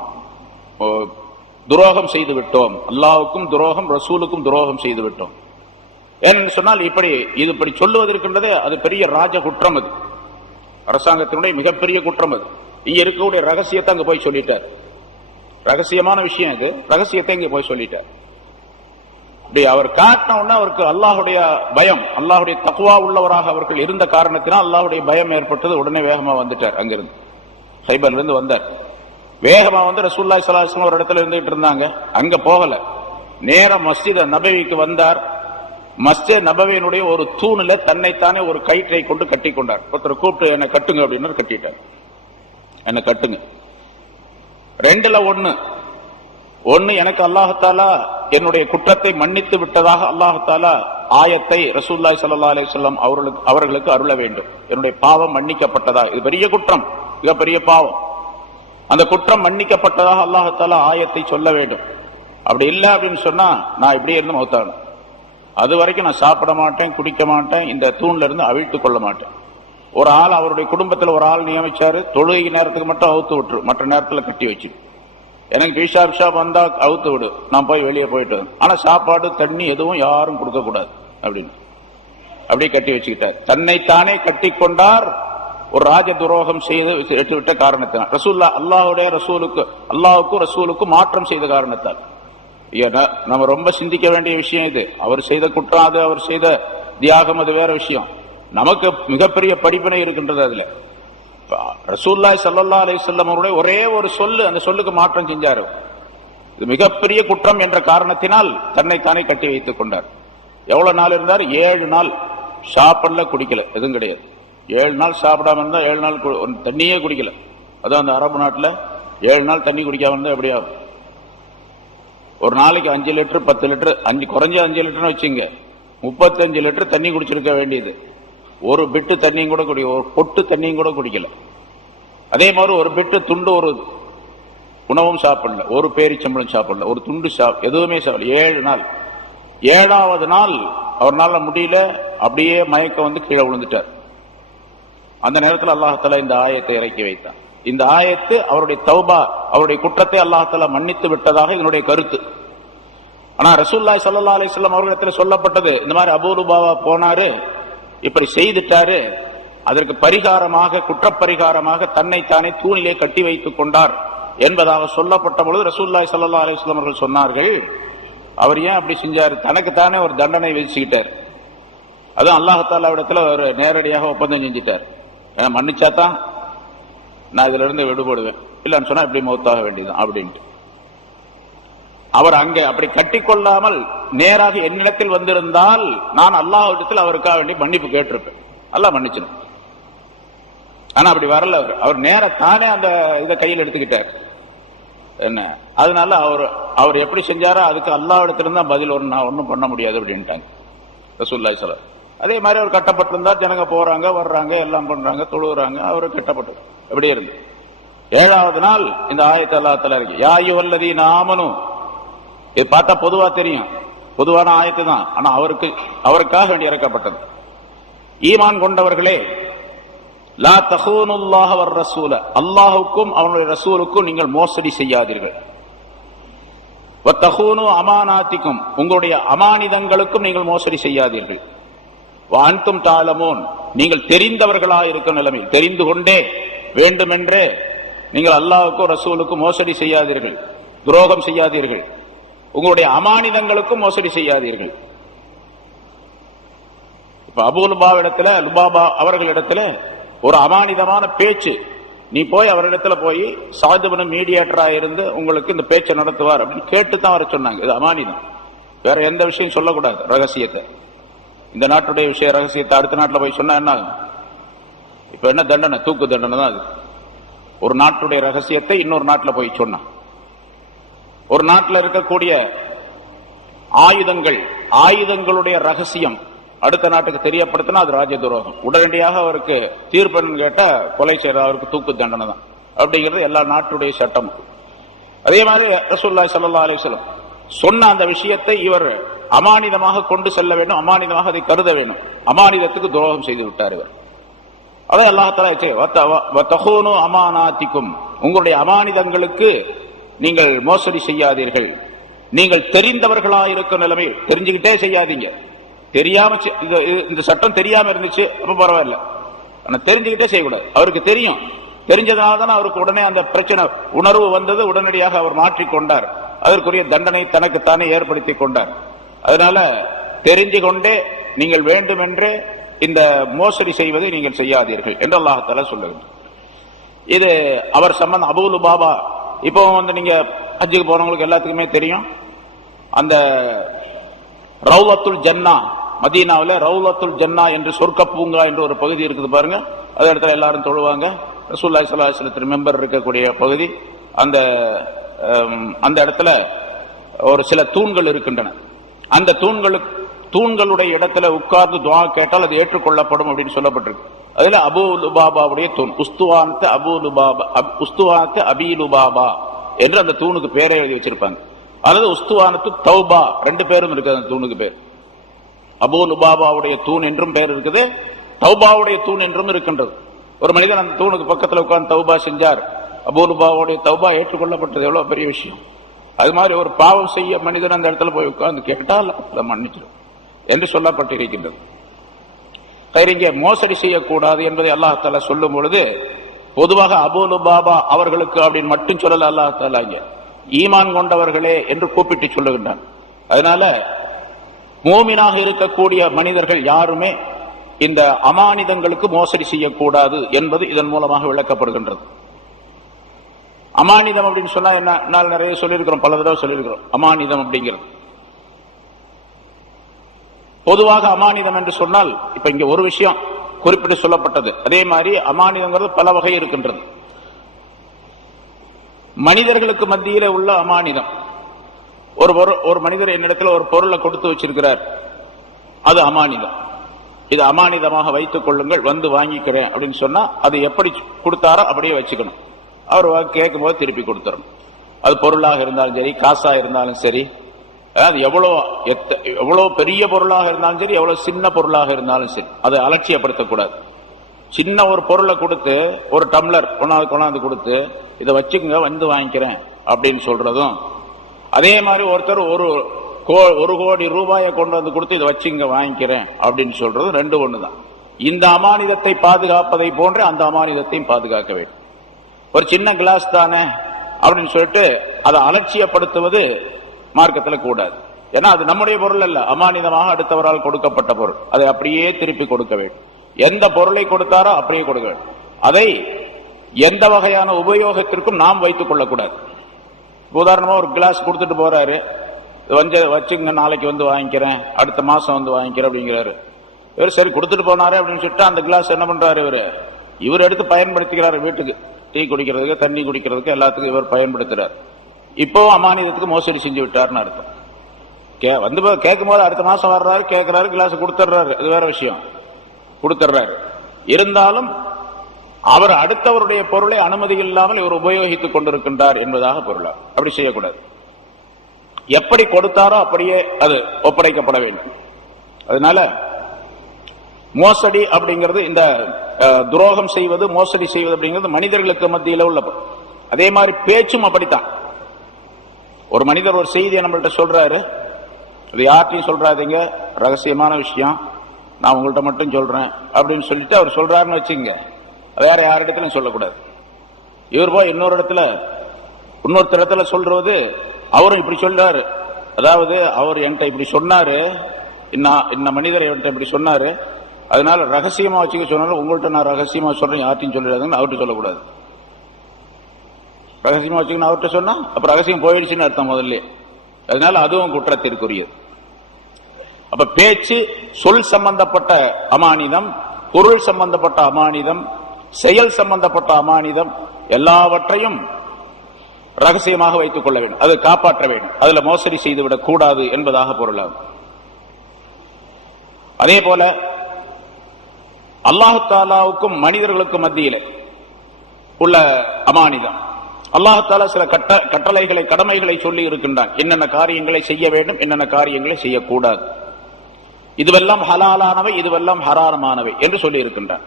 துரோகம் செய்து விட்டோம், அல்லாஹ்வுக்கும் துரோகம், ரசூலுக்கும் துரோகம் செய்து விட்டோம். ஏன்னு சொன்னால் இப்படி சொல்லுவதற்கின்றதே அது பெரிய ராஜ குற்றம், அது அரசாங்கத்தினுடைய மிகப்பெரிய குற்றம். அது இங்க இருக்கக்கூடிய ரகசியத்தை அங்க போய் சொல்லிட்டார், ரகசியமான விஷயம் இது, ரகசியத்தை இங்க போய் சொல்லிட்டார். இப்படி அவர் காட்டின உடனே அவருக்கு அல்லாஹுடைய பயம், அல்லாஹுடைய தக்வா உள்ளவராக அவர்கள் இருந்த காரணத்தினால் அல்லாஹுடைய பயம் ஏற்பட்டது. உடனே வேகமா வந்துட்டார், அங்கிருந்து ஹைபர்ல இருந்து வந்தார். வேகமா வந்து ரசூலுல்லாஹி ஸல்லல்லாஹு அலைஹி வஸல்லம் ஒரு இடத்துல இருந்துட்டு இருந்தாங்க, அங்க போகல, நேரா மஸ்ஜித் நபவிக்கு வந்தார். மஸ்ஜித் நபவியினுடைய ஒரு தூணில தன்னைத்தானே ஒரு கயிற்றை கொண்டு கட்டி கொண்டார். ஒருத்தர் கூப்பிட்டு என்னை கட்டுங்க அப்படின்னு கட்டிட்டார். என்ன கட்டுங்க. ரெண்டுல ஒன்னு எனக்கு அல்லாஹாலா என்னுடைய குற்றத்தை மன்னித்து விட்டதாக அல்லாஹாலா ஆயத்தை ரசூலுல்லாஹி ஸல்லல்லாஹு அலைஹி வஸல்லம் அவர்களுக்கு அருள வேண்டும். என்னுடைய பாவம் மன்னிக்கப்பட்டதா, இது பெரிய குற்றம், மிகப்பெரிய பாவம். அந்த குற்றம் மன்னிக்கப்பட்டதாக அல்லாஹாலா ஆயத்தை சொல்ல வேண்டும். அப்படி இல்லை அப்படின்னு சொன்னா நான் இப்படியே இருந்து மௌத்தாகணும். அது வரைக்கும் நான் சாப்பிட மாட்டேன், குடிக்க மாட்டேன், இந்த தூண்ல இருந்து அவிழ்த்து கொள்ள மாட்டேன். ஒரு ஆள் அவருடைய குடும்பத்தில் ஒரு ஆள் நியமிச்சாரு, தொழுகை நேரத்துக்கு மட்டும் அவுத்து விட்டுரு, மற்ற நேரத்தில் கட்டி வச்சு. எனக்கு பிஷாப் வந்தா அவுத்து விடு, நான் போய் வெளியே போயிட்டு, ஆனா சாப்பாடு தண்ணி எதுவும் யாரும் கொடுக்க கூடாது அப்படின்னு அப்படியே கட்டி வச்சுக்கிட்டார். தன்னைத்தானே கட்டி கொண்டார். ஒரு ராஜ துரோகம் செய்து விட்ட காரணத்தினால், ரசூல்லா அல்லாஹ்வுக்கும் ரசூலுக்கும் மாற்றம் செய்த காரணத்தால். நம்ம ரொம்ப சிந்திக்க வேண்டிய விஷயம் இது. அவர் செய்த குற்றம் அது, அவர் செய்த தியாகம் அது வேற விஷயம். நமக்கு மிகப்பெரிய படிப்பினை இருக்கின்றது அதுல. ரசூலுல்லாஹி ஸல்லல்லாஹு அலைஹி வஸல்லம் அவருடைய ஒரே ஒரு சொல்லு, அந்த சொல்லுக்கு மாற்றம் செஞ்சாரு. இது மிகப்பெரிய குற்றம் என்ற காரணத்தினால் தன்னைத்தானே கட்டி வைத்துக் கொண்டார். எவ்வளவு நாள் இருந்தார்? 7 நாள் சாப்பிடல, குடிக்கல, எதுவும் கிடையாது. 7 நாள் சாப்பிடாம இருந்தா 7 நாள் தண்ணியே குடிக்கல. அதான் அந்த அரபு நாட்டுல 7 நாள் தண்ணி குடிக்காம இருந்தா எப்படியாகும்? ஒரு நாளைக்கு 5 லிட்டர் 10 லிட்டர், குறைஞ்ச 5 லிட்டர்னு வச்சுங்க, 35 லிட்டர் தண்ணி குடிச்சிருக்க வேண்டியது. ஒரு பிட்டு தண்ணியும் கூட ஒரு பொட்டு தண்ணியும் கூட குடிக்கல. அதே மாதிரி ஒரு பிட்டு துண்டு, ஒரு உணவும் சாப்பிடல, ஒரு பேரிச்சம்பளம் சாப்பிடல, ஒரு துண்டு எதுவுமே சாப்பிடல. 7 நாள். 7வது நாள் அவர்னால முடியல, அப்படியே மயக்கம் வந்து கீழே விழுந்துட்டார். அந்த நேரத்தில் அல்லாஹ் இந்த ஆயத்தை இறக்கி வைத்தான். இந்த ஆயத்து அவருடைய தௌபா, அவருடைய குற்றத்தை அல்லாஹ் மன்னித்து விட்டதாக இதனுடைய கருத்து. ஆனா ரசூலுல்லாஹி ஸல்லல்லாஹு அலைஹி வஸல்லம் அவர்களிடத்தில் சொல்லப்பட்டது, இந்த மாதிரி அபூ லுபாபா போனாரு, இப்படி செய்துட்டாரு, அதற்கு பரிகாரமாக, குற்றப்பரிகாரமாக தன்னைத்தானே தூணிலே கட்டி வைத்துக் கொண்டார் என்பதாக சொல்லப்பட்ட பொழுது ரசூலுல்லாஹி ஸல்லல்லாஹு அலைஹி வஸல்லம் அவர்கள் சொன்னார்கள், அவர் ஏன் அப்படி செஞ்சாரு? தனக்குத்தானே ஒரு தண்டனை விதிச்சுக்கிட்டார். அதுவும் அல்லாஹ் தஆலாவிடத்துல ஒரு நேரடியாக ஒப்பந்தம் செஞ்சிட்டார். ஏன்னா மன்னிச்சாதான் நான் இதுல இருந்து விடுபடுவேன், இல்லன்னு சொன்னா இப்படி மௌத்தாக வேண்டியதுதான் அப்படின்ட்டு. அவர் அங்கே அப்படி கட்டிக்கொள்ளாமல் நேராக என்னிடத்தில் வந்திருந்தால் நான் அல்லாஹ்விடத்தில் அவருக்காக வேண்டி மன்னிப்பு கேட்டிருப்பேன், அல்லாஹ் மன்னிச்சிடும். ஆனா அப்படி வரல. அவர் நேர தானே அந்த இதை கையில் எடுத்துக்கிட்டார். என்ன, அதனால அவர் எப்படி செஞ்சாரோ அதுக்கு அல்லாஹ்விடத்திலிருந்து தான் பதில். நான் ஒன்றும் பண்ண முடியாது அப்படின்ட்டாங்க ரசூலுல்லாஹி ஸல்லல்லாஹு அலைஹி வஸல்லம். அதே மாதிரி அவர் கட்டப்பட்டிருந்தா ஜனங்க போறாங்க வர்றாங்க எல்லாம் பண்றாங்க தொழுகிறாங்க, அவரு கட்டப்பட்டு அப்படியே இருந்து. 7வது நாள் இந்த ஆயத்தை அல்லாஹ் தஆலா இருக்கு, யா அய்யுஹல்லதீன ஆமனூ. இது பார்த்தா பொதுவா தெரியும், பொதுவான ஆயத்து தான். ஆனா அவருக்காக வேண்டி இறக்கப்பட்டது. ஈமான் கொண்டவர்களே, லா தஹூனுல்லாஹ வர் ரசூல, அல்லாஹ்வுக்கும் அவனுடைய ரசூலுக்கும் நீங்கள் மோசடி செய்யாதீர்கள். வத்தஹூனு அமானாத்திக்கும், உங்களுடைய அமானிதங்களுக்கும் நீங்கள் மோசடி செய்யாதீர்கள். வஅன்தும் தஅலமூன், நீங்கள் தெரிந்தவர்களாக இருக்கும் நிலைமையில், தெரிந்து கொண்டே வேண்டுமென்றே நீங்கள் அல்லாஹ்வுக்கும் ரசூலுக்கும் மோசடி செய்யாதீர்கள், துரோகம் செய்யாதீர்கள். உங்களுடைய அமானிதங்களுக்கும் மோசடி செய்யாதீர்கள். இப்ப அபூ லுபாபா அவர்களிடத்துல ஒரு அமானிதமான பேச்சு, நீ போய் அவரிடத்துல போய் சாதுபன மீடியேட்டரா இருந்து உங்களுக்கு இந்த பேச்சை நடத்துவார் அப்படின்னு கேட்டுதான் வர சொன்னாங்க. இது அமானிதம், வேற எந்த விஷயம் சொல்லக்கூடாது. ரகசியத்தை, இந்த நாட்டுடைய விஷய ரகசியத்தை அடுத்த நாட்டில் போய் சொன்னா என்ன ஆகும்? இப்ப என்ன தண்டனை? தூக்கு தண்டனை தான் அது. ஒரு நாட்டுடைய ரகசியத்தை இன்னொரு நாட்டில் போய் சொன்னா, ஒரு நாட்டில் இருக்கக்கூடிய ஆயுதங்களுடைய ரகசியம் அடுத்த நாட்டுக்கு தெரியப்படுத்தினா அது ராஜ துரோகம். உடனடியாக அவருக்கு தீர்ப்பு கேட்டா கொலை செய்யற, அவருக்கு தூக்கு தண்டனை தான் அப்படிங்கிறது எல்லா நாட்டுடைய சட்டம். அதே மாதிரி ரசூலுல்லாஹி ஸல்லல்லாஹு அலைஹி வஸல்லம் சொன்ன அந்த விஷயத்தை இவர் அமானிதமாக கொண்டு செல்ல வேண்டும், அமானிதமாக அதை கருத வேண்டும். அமானிதத்துக்கு துரோகம் செய்து விட்டார் இவர். அதை அல்லாஹ் தஆலா அமானாத்திக்கும், உங்களுடைய அமானிதங்களுக்கு நீங்கள் மோசடி செய்யாதீர்கள். நீங்கள் தெரிந்தவர்களாக இருக்கும் நிலைமை, தெரிஞ்சுக்கிட்டே செய்யாதீங்க. தெரியாம இந்த சட்டம் தெரியாம இருந்துச்சு அப்ப பரவாயில்ல, ஆனா தெரிஞ்சுக்கிட்டே செய்யக்கூடாது. அவருக்கு தெரியும், தெரிஞ்சதுனால தானே அவருக்கு உடனே அந்த பிரச்சனை உணர்வு வந்தது, உடனடியாக அவர் மாற்றிக்கொண்டார், அதற்குரிய தண்டனை தனக்குத்தானே ஏற்படுத்திக் கொண்டார். அதனால தெரிஞ்சு கொண்டே நீங்கள் வேண்டுமென்றே இந்த மோசடி செய்வதை நீங்கள் செய்யாதீர்கள் என்று அல்லாஹ் தஆலா சொல்லுகிறார். இது அவர் சம்பந்தம். அபூ லுபாபா இப்போ நீங்க ஹஜ்ஜுக்கு போனவங்களுக்கு எல்லாத்துக்குமே தெரியும், அந்த ரௌலத்துல் ஜன்னா மதீனாவில் ரவுலத்துல் ஜன்னா என்று சொர்க்க பூங்கா என்று ஒரு பகுதி இருக்குது பாருங்க. அது இடத்துல எல்லாரும் தொழுவாங்க. ரசூலுல்லாஹி ஸல்லல்லாஹு அலைஹி வஸல்லம் மெம்பர் இருக்கக்கூடிய பகுதி. அந்த இடத்துல ஒரு சில தூண்கள் இருக்கின்றன. அந்த தூண்களுடைய இடத்துல உட்கார்ந்து துஆ கேட்டால் அது ஏற்றுக்கொள்ளப்படும் அப்படின்னு சொல்லப்பட்டிருக்கு. அதுல அபூ லுபாபாவுடைய தூண், உஸ்துவானத்து அபீ லுபாபா என்று அந்த தூணுக்கு பேரை எழுதி வச்சிருப்பாங்க. அல்லது உஸ்துவானத்து தௌபா, ரெண்டு பேரும் இருக்குது அந்த தூணுக்கு பேர். அபூ லுபாபாவுடைய தூண் என்றும் பேர் இருக்குது, தௌபாவுடைய தூண் என்றும் இருக்கின்றது. ஒரு மனிதன் அந்த தூணுக்கு பக்கத்தில் உட்கார்ந்து தௌபா செஞ்சார், அபூ லுபாபாவுடைய தௌபா ஏற்றுக்கொள்ளப்பட்டது. எவ்வளவு பெரிய விஷயம். அது மாதிரி ஒரு பாவம் செய்ய மனிதன் அந்த இடத்துல போய் உட்கார்ந்து கேட்டால் அதை மன்னிச்சிடும் என்று சொல்லப்பட்டிருக்கின்றது. இங்கே மோசடி செய்யக்கூடாது என்பதை அல்லாஹ் தஆலா சொல்லும் பொழுது பொதுவாக அபூ லுபாபா அவர்களுக்கு அப்படின்னு மட்டும் சொல்லல. அல்லாஹ் தஆலா இங்கே ஈமான் கொண்டவர்களே என்று கூப்பிட்டு சொல்லுகின்றான். அதனால மூமினாக இருக்கக்கூடிய மனிதர்கள் யாருமே இந்த அமானிதங்களுக்கு மோசடி செய்யக்கூடாது என்பது இதன் மூலமாக விளக்கப்படுகின்றது. அமானிதம் அப்படின்னு சொன்னா என்ன, நாள் நிறைய சொல்லியிருக்கிறோம், பல தடவை சொல்லியிருக்கிறோம். அமானிதம் அப்படிங்கிறது பொதுவாக அமானிதம் என்று சொன்னால், இப்ப இங்க ஒரு விஷயம் குறிப்பிட்டு சொல்லப்பட்டது. அதே மாதிரி அமானிதங்கிறது பல வகை இருக்கின்றது. மனிதர்களுக்கு மத்தியில உள்ள அமானிதம், ஒரு மனிதர் என்னிடத்தில் ஒரு பொருளை கொடுத்து வச்சிருக்கிறார், அது அமானிதம். இது அமானிதமாக வைத்துக் கொள்ளுங்கள், வந்து வாங்கிக்கிறேன் அப்படின்னு சொன்னா அது எப்படி கொடுத்தாரோ அப்படியே வச்சுக்கணும். அவர் கேட்கும் போது திருப்பி கொடுத்துடணும். அது பொருளாக இருந்தாலும் சரி, காசா இருந்தாலும் சரி, அது எவ்வளவு பெரிய பொருளாக இருந்தாலும் சரி, எவ்வளவு சின்ன பொருளாக இருந்தாலும் சரி, அதை அலட்சியப்படுத்தக்கூடாது. சின்ன ஒரு பொருளை கொடுத்து, ஒரு டம்ளர் கொண்டாந்து கொடுத்து இதை வச்சுக்கங்க வந்து வாங்கிக்கிறேன் அப்படின்னு சொல்றதும், அதே மாதிரி ஒருத்தர் ஒரு கோடி ரூபாயை கொண்டு வந்து கொடுத்து இதை வச்சுங்க வாங்கிக்கிறேன் அப்படின்னு சொல்றதும் ரெண்டு ஒண்ணுதான். இந்த அமானிதத்தை பாதுகாப்பதை போன்ற அந்த அமானிதத்தையும் பாதுகாக்க வேண்டும். ஒரு சின்ன கிளாஸ் தானே அப்படின்னு சொல்லிட்டு அதை அலட்சியப்படுத்துவது மார்க்கத்தில் கூடாது. ஏன்னா அது நம்முடைய பொருள் அல்ல, அமானிதமாக அடுத்தவரால் கொடுக்கப்பட்ட பொருள். அதை அப்படியே திருப்பி கொடுக்க வேண்டும். எந்த பொருளை கொடுத்தாரோ அப்படியே கொடுக்க வேண்டும். அதை எந்த வகையான உபயோகத்திற்கும் நாம் வைத்துக் கொள்ளக்கூடாது. உதாரணமா ஒரு கிளாஸ் கொடுத்துட்டு போறாரு, வந்து வச்சுங்க நாளைக்கு வந்து வாங்கிக்கிறேன், அடுத்த மாசம் வந்து வாங்கிக்கிறேன் அப்படிங்கிறாரு. இவர் சரி கொடுத்துட்டு போனாரு அப்படின்னு சொல்லிட்டு அந்த கிளாஸ் என்ன பண்றாரு, இவர் எடுத்து பயன்படுத்திக்கிறாரு. வீட்டுக்கு டீ குடிக்கிறதுக்கு, தண்ணி குடிக்கிறதுக்கு, எல்லாத்துக்கும் இவர் பயன்படுத்துறாரு. இப்போ அமானிதத்துக்கு மோசடி செஞ்சு விட்டாருன்னு அர்த்தம். வந்து கேட்கும் போது அடுத்த மாசம் வர்றாரு, கேட்கிறாரு, கிளாஸ் கொடுத்துட்றாரு, அது வேற விஷயம், கொடுத்துட்றாரு. இருந்தாலும் அவர் அடுத்தவருடைய பொருளை அனுமதி இல்லாமல் இவர் உபயோகித்துக் கொண்டிருக்கின்றார் என்பதாக பொருளா. அப்படி செய்யக்கூடாது. எப்படி கொடுத்தாரோ அப்படியே அது ஒப்படைக்கப்பட வேண்டும். அதனால மோசடி அப்படிங்கிறது, இந்த துரோகம் செய்வது, மோசடி செய்வது அப்படிங்கிறது மனிதர்களுக்கு மத்தியில் உள்ள. அதே மாதிரி பேச்சும் அப்படித்தான். ஒரு மனிதர் ஒரு செய்தியை நம்மள்ட்ட சொல்றாரு, அது யார்ட்டையும் சொல்றாதீங்க, ரகசியமான விஷயம், நான் உங்கள்கிட்ட மட்டும் சொல்றேன் அப்படின்னு சொல்லிட்டு அவர் சொல்றாருன்னு வச்சுங்க, வேற யாரிடத்திலும் சொல்லக்கூடாது. இவர் போய் இன்னொருத்தர் இடத்துல சொல்றது, அவரும் இப்படி சொல்றாரு, அதாவது அவர் என்கிட்ட இப்படி சொன்னாரு, இந்த மனிதர் என்கிட்ட இப்படி சொன்னாரு, அதனால ரகசியமா வச்சுக்க சொன்னாலும் உங்கள்கிட்ட நான் ரகசியமா சொல்றேன், யார்ட்டையும் சொல்லிடாதுன்னு அவர்கிட்ட சொல்லக்கூடாது. ரகசியமா வச்சுக்கணும் அவர்கிட்ட சொன்னா அப்ப ரகசியம் போயிடுச்சுன்னு அர்த்தம் முதல்ல. அதனால அதுவும் குற்றத்திற்குரியது. அப்ப பேச்சு, சொல் சம்பந்தப்பட்ட அமானிதம், பொருள் சம்பந்தப்பட்ட அமானிதம், செயல் சம்பந்தப்பட்ட அமானிதம், எல்லாவற்றையும் ரகசியமாக வைத்துக் கொள்ள வேண்டும், அதை காப்பாற்ற வேண்டும், அதுல மோசடி செய்துவிடக் கூடாது என்பதாக பொருளாகும். அதே போல அல்லாஹு தாலாவுக்கும் மனிதர்களுக்கும் மத்தியிலே உள்ள அமானிதம், அல்லாஹு தாலா சில கட்டளைகளை, கடமைகளை சொல்லி இருக்கின்றான். என்னென்ன காரியங்களை செய்ய வேண்டும், என்னென்ன காரியங்களை செய்யக்கூடாது, இதுவெல்லாம் ஹலாலானவை, இதுவெல்லாம் ஹராமானவை என்று சொல்லி இருக்கின்றான்.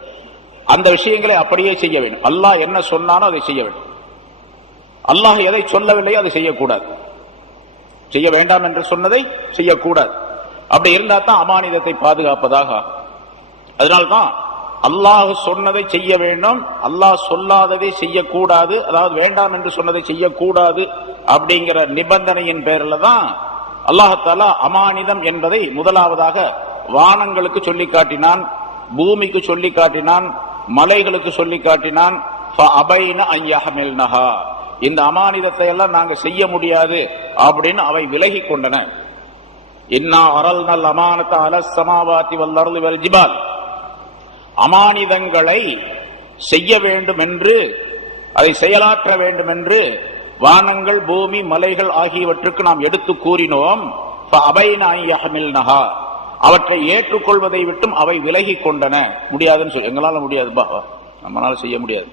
அந்த விஷயங்களை அப்படியே செய்ய வேண்டும். அல்லாஹ் என்ன சொன்னானோ அதை செய்ய வேண்டும். அல்லாஹ் எதை சொல்லவில்லையோ அதை செய்யக்கூடாது. செய்ய வேண்டாம் என்று சொன்னதை செய்யக்கூடாது. அப்படி இருந்தா தான் அமானிதத்தை பாதுகாப்பதாக. அதனால்தான் அல்லாஹ் சொன்னதை செய்ய வேண்டும், அல்லாஹ் சொல்லாததை செய்யக்கூடாது, அதாவது வேண்டாம் என்று சொன்னதை செய்யக்கூடாது அப்படிங்கிற நிபந்தனையின் பேரில் தான் அல்லாஹாலா அமானிதம் என்பதை முதலாவதாக வானங்களுக்கு சொல்லி காட்டினான், பூமிக்கு சொல்லி காட்டினான், மலைகளுக்கு சொல்லி காட்டினான். இந்த அமானிதத்தை எல்லாம் நாங்க செய்ய முடியாது அப்படின்னு அவை விலகி கொண்டன. இன்னா அரல்னல் அமானத அலஸ் ஸமாவாதி வல் அர்தி வல் ஜிபால், அமானிதங்களை செய்ய வேண்டும் என்று, அதை செயலாற்ற வேண்டும் என்று வானங்கள், பூமி, மலைகள் ஆகியவற்றுக்கு நாம் எடுத்து கூறினோம். அவற்றை ஏற்றுக்கொள்வதை விட்டும் அவை விலகி கொண்டன. முடியாதுன்னு சொல்லி, எங்களால முடியாது, நம்மளால செய்ய முடியாது.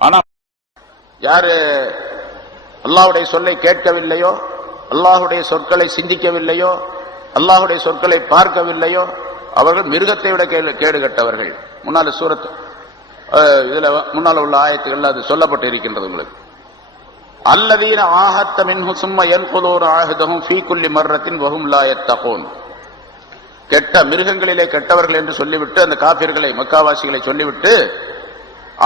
ஆனா யாரு அல்லாஹ்வுடைய சொல்லை கேட்கவில்லையோ, அல்லாஹ்வுடைய சொற்களை சிந்திக்கவில்லையோ, அல்லாஹ்வுடைய சொற்களை பார்க்கவில்லையோ, அவர்கள் மிருகத்தை விட கேடு கட்டவர்கள். முன்னால சூரத் இதுல முன்னால உள்ள ஆயத்துகள் அது சொல்லப்பட்டு இருக்கின்றது உங்களுக்கு. அல்லதீன ஆஹத்த மின்ஹு சும்ம யன்குலூன ஆஹதஹும் ஃபீ குல்லி மர்ரத்தின் வஹும் லா யத்தகூன். கெட்ட மிருகங்களிலே கெட்டவர்கள் என்று சொல்லிவிட்டு அந்த காபிர்களை, மக்காவாசிகளை சொல்லிவிட்டு,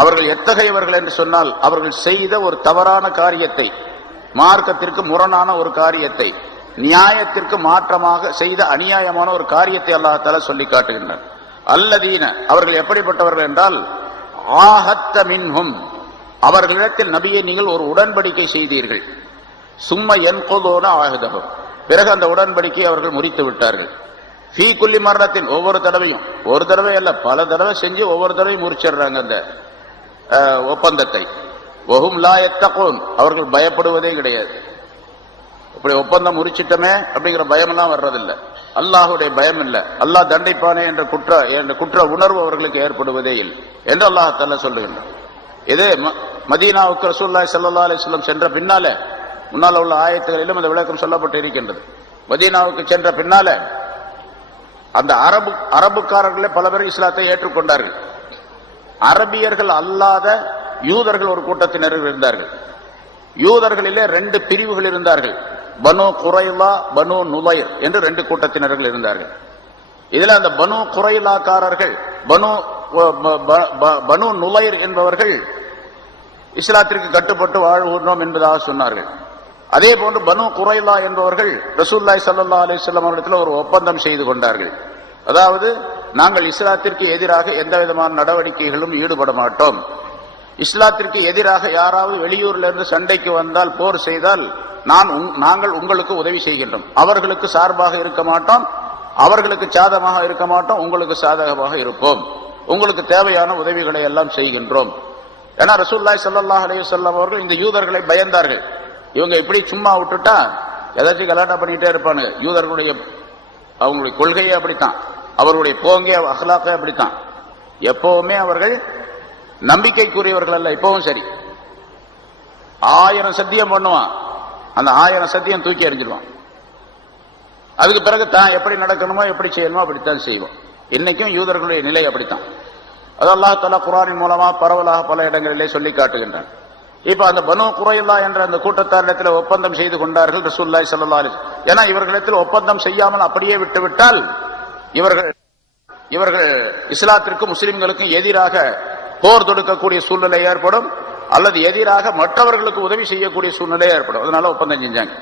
அவர்கள் எத்தகையவர்கள் என்று சொன்னால், அவர்கள் செய்த ஒரு தவறான காரியத்தை, மார்க்கத்திற்கு முரணான ஒரு காரியத்தை, நியாயத்திற்கு மாற்றமாக செய்த அநியாயமான ஒரு காரியத்தை அல்லாஹ் தஆலா சொல்லி காட்டுகின்றார். அல்லதீன, அவர்கள் எப்படிப்பட்டவர்கள் என்றால், ஆஹத்த மின்ஹும், அவர்களிடத்தில் நபியை நீங்கள் ஒரு உடன்படிக்கை செய்தீர்கள். சும்ம யன்குலூன ஆஹதஹும், பிறகு அந்த உடன்படிக்கை அவர்கள் முறித்து விட்டார்கள். ஃபீ குல்லி மர்ரத்தின், ஒவ்வொரு தடவையும், ஒரு தடவை அல்ல பல தடவை செஞ்சு ஒவ்வொரு தடவையும் முறிச்சிடுறாங்க அந்த ஒப்பந்தத்தை. வஹும் லா யத்தகூன், அவர்கள் பயப்படுவதே கிடையாது. இப்படி ஒப்பந்தம் முறிச்சிட்டமே அப்படிங்கிற பயமெல்லாம் வர்றதில்லை, அல்லாஹுடைய பயம் இல்லை, அல்லாஹ் தண்டிப்பானே என்ற குற்ற உணர்வு அவர்களுக்கு ஏற்படுவதே இல்லை என்று அல்லாஹ் தஆலா சொல்லுகின்றார். இது மதீனாவுக்கு ரசூலுல்லாஹி ஸல்லல்லாஹு அலைஹி வஸல்லம் சென்ற பின்னால, முன்னால உள்ள ஆயத்துகளிலும் அந்த விளக்கம் சொல்லப்பட்டு இருக்கின்றது. மதீனாவுக்கு சென்ற பின்னால அந்த அரபுக்காரர்களே பல பேர் இஸ்லாத்தை ஏற்றுக்கொண்டார்கள். அரபியர்கள் அல்லாத யூதர்கள் ஒரு கூட்டத்தினர் இருந்தார்கள். யூதர்களிலே 2 பிரிவுகள் இருந்தார்கள். பனு குரைலா, பனு நுலைர் என்று 2 கூட்டத்தினர்கள் இருந்தார்கள். இதுல அந்த பனு குரைலாக்காரர்கள், பனு நுலைர் என்பவர்கள் இஸ்லாத்திற்கு கட்டுப்பட்டு வாழ்வோம் என்பதாக சொன்னார்கள். அதே போன்று பனு குரைலா என்பவர்கள் ரசூலுல்லாஹி ஸல்லல்லாஹு அலைஹி வஸல்லம் அவர்களிடத்தில் ஒரு ஒப்பந்தம் செய்து கொண்டார்கள். அதாவது, நாங்கள் இஸ்லாத்திற்கு எதிராக எந்த விதமான நடவடிக்கைகளும் ஈடுபட மாட்டோம். இஸ்லாத்திற்கு எதிராக யாராவது வெளியூர்ல இருந்து சண்டைக்கு வந்தால், போர் செய்தால், நாங்கள் உங்களுக்கு உதவி செய்கின்றோம். அவர்களுக்கு சார்பாக இருக்க மாட்டோம், அவர்களுக்கு சாதகமாக இருக்க மாட்டோம், உங்களுக்கு சாதகமாக இருப்போம். உங்களுக்கு தேவையான உதவிகளை எல்லாம் செய்கின்றோம். ஏன்னா ரசூலுல்லாஹி ஸல்லல்லாஹு அலைஹி வஸல்லம் அவர்கள் இந்த யூதர்களை பயந்தார்கள். இவங்க இப்படி சும்மா விட்டுட்டா ஏதாச்சும் கலாட்டா பண்ணிட்டே இருப்பானுங்க. யூதர்களுடைய அவங்களுடைய கொள்கையே அப்படித்தான், அவர்களுடைய போங்கே அஹ்லாக்கே அப்படித்தான். எப்பவுமே அவர்கள் நம்பிக்கைக்குரியவர்கள் அல்ல. இப்பவும் சரி, 1000 சத்தியம் பண்ணுவான், அந்த 1000 சத்தியம் தூக்கி எறிஞ்சிருவான். அதுக்கு பிறகு தான் எப்படி நடக்கணுமோ எப்படி செய்யணுமோ அப்படித்தான் செய்வோம். இன்னைக்கும் யூதர்களுடைய நிலை அப்படித்தான். அது அல்லாஹ் தஆலா குர்ஆனின் மூலமா பரவலாக பல இடங்களிலே சொல்லி காட்டுகின்றான். இப்ப அந்த பனு குரைலா என்ற அந்த கூட்டத்தாரிடத்தில் ஒப்பந்தம் செய்து கொண்டார்கள் ரசூலுல்லாஹி ஸல்லல்லாஹு அலைஹி வஸல்லம். ஏன்னா இவர்களிடத்தில் ஒப்பந்தம் செய்யாமல் அப்படியே விட்டுவிட்டால் இவர்கள் இஸ்லாத்திற்கு முஸ்லிம்களுக்கும் எதிராக போர் தொடுக்கக்கூடிய சூழ்நிலை ஏற்படும், அல்லது எதிராக மற்றவர்களுக்கு உதவி செய்யக்கூடிய சூழ்நிலை ஏற்படும். அதனால ஒப்பந்தம் செஞ்சாங்க.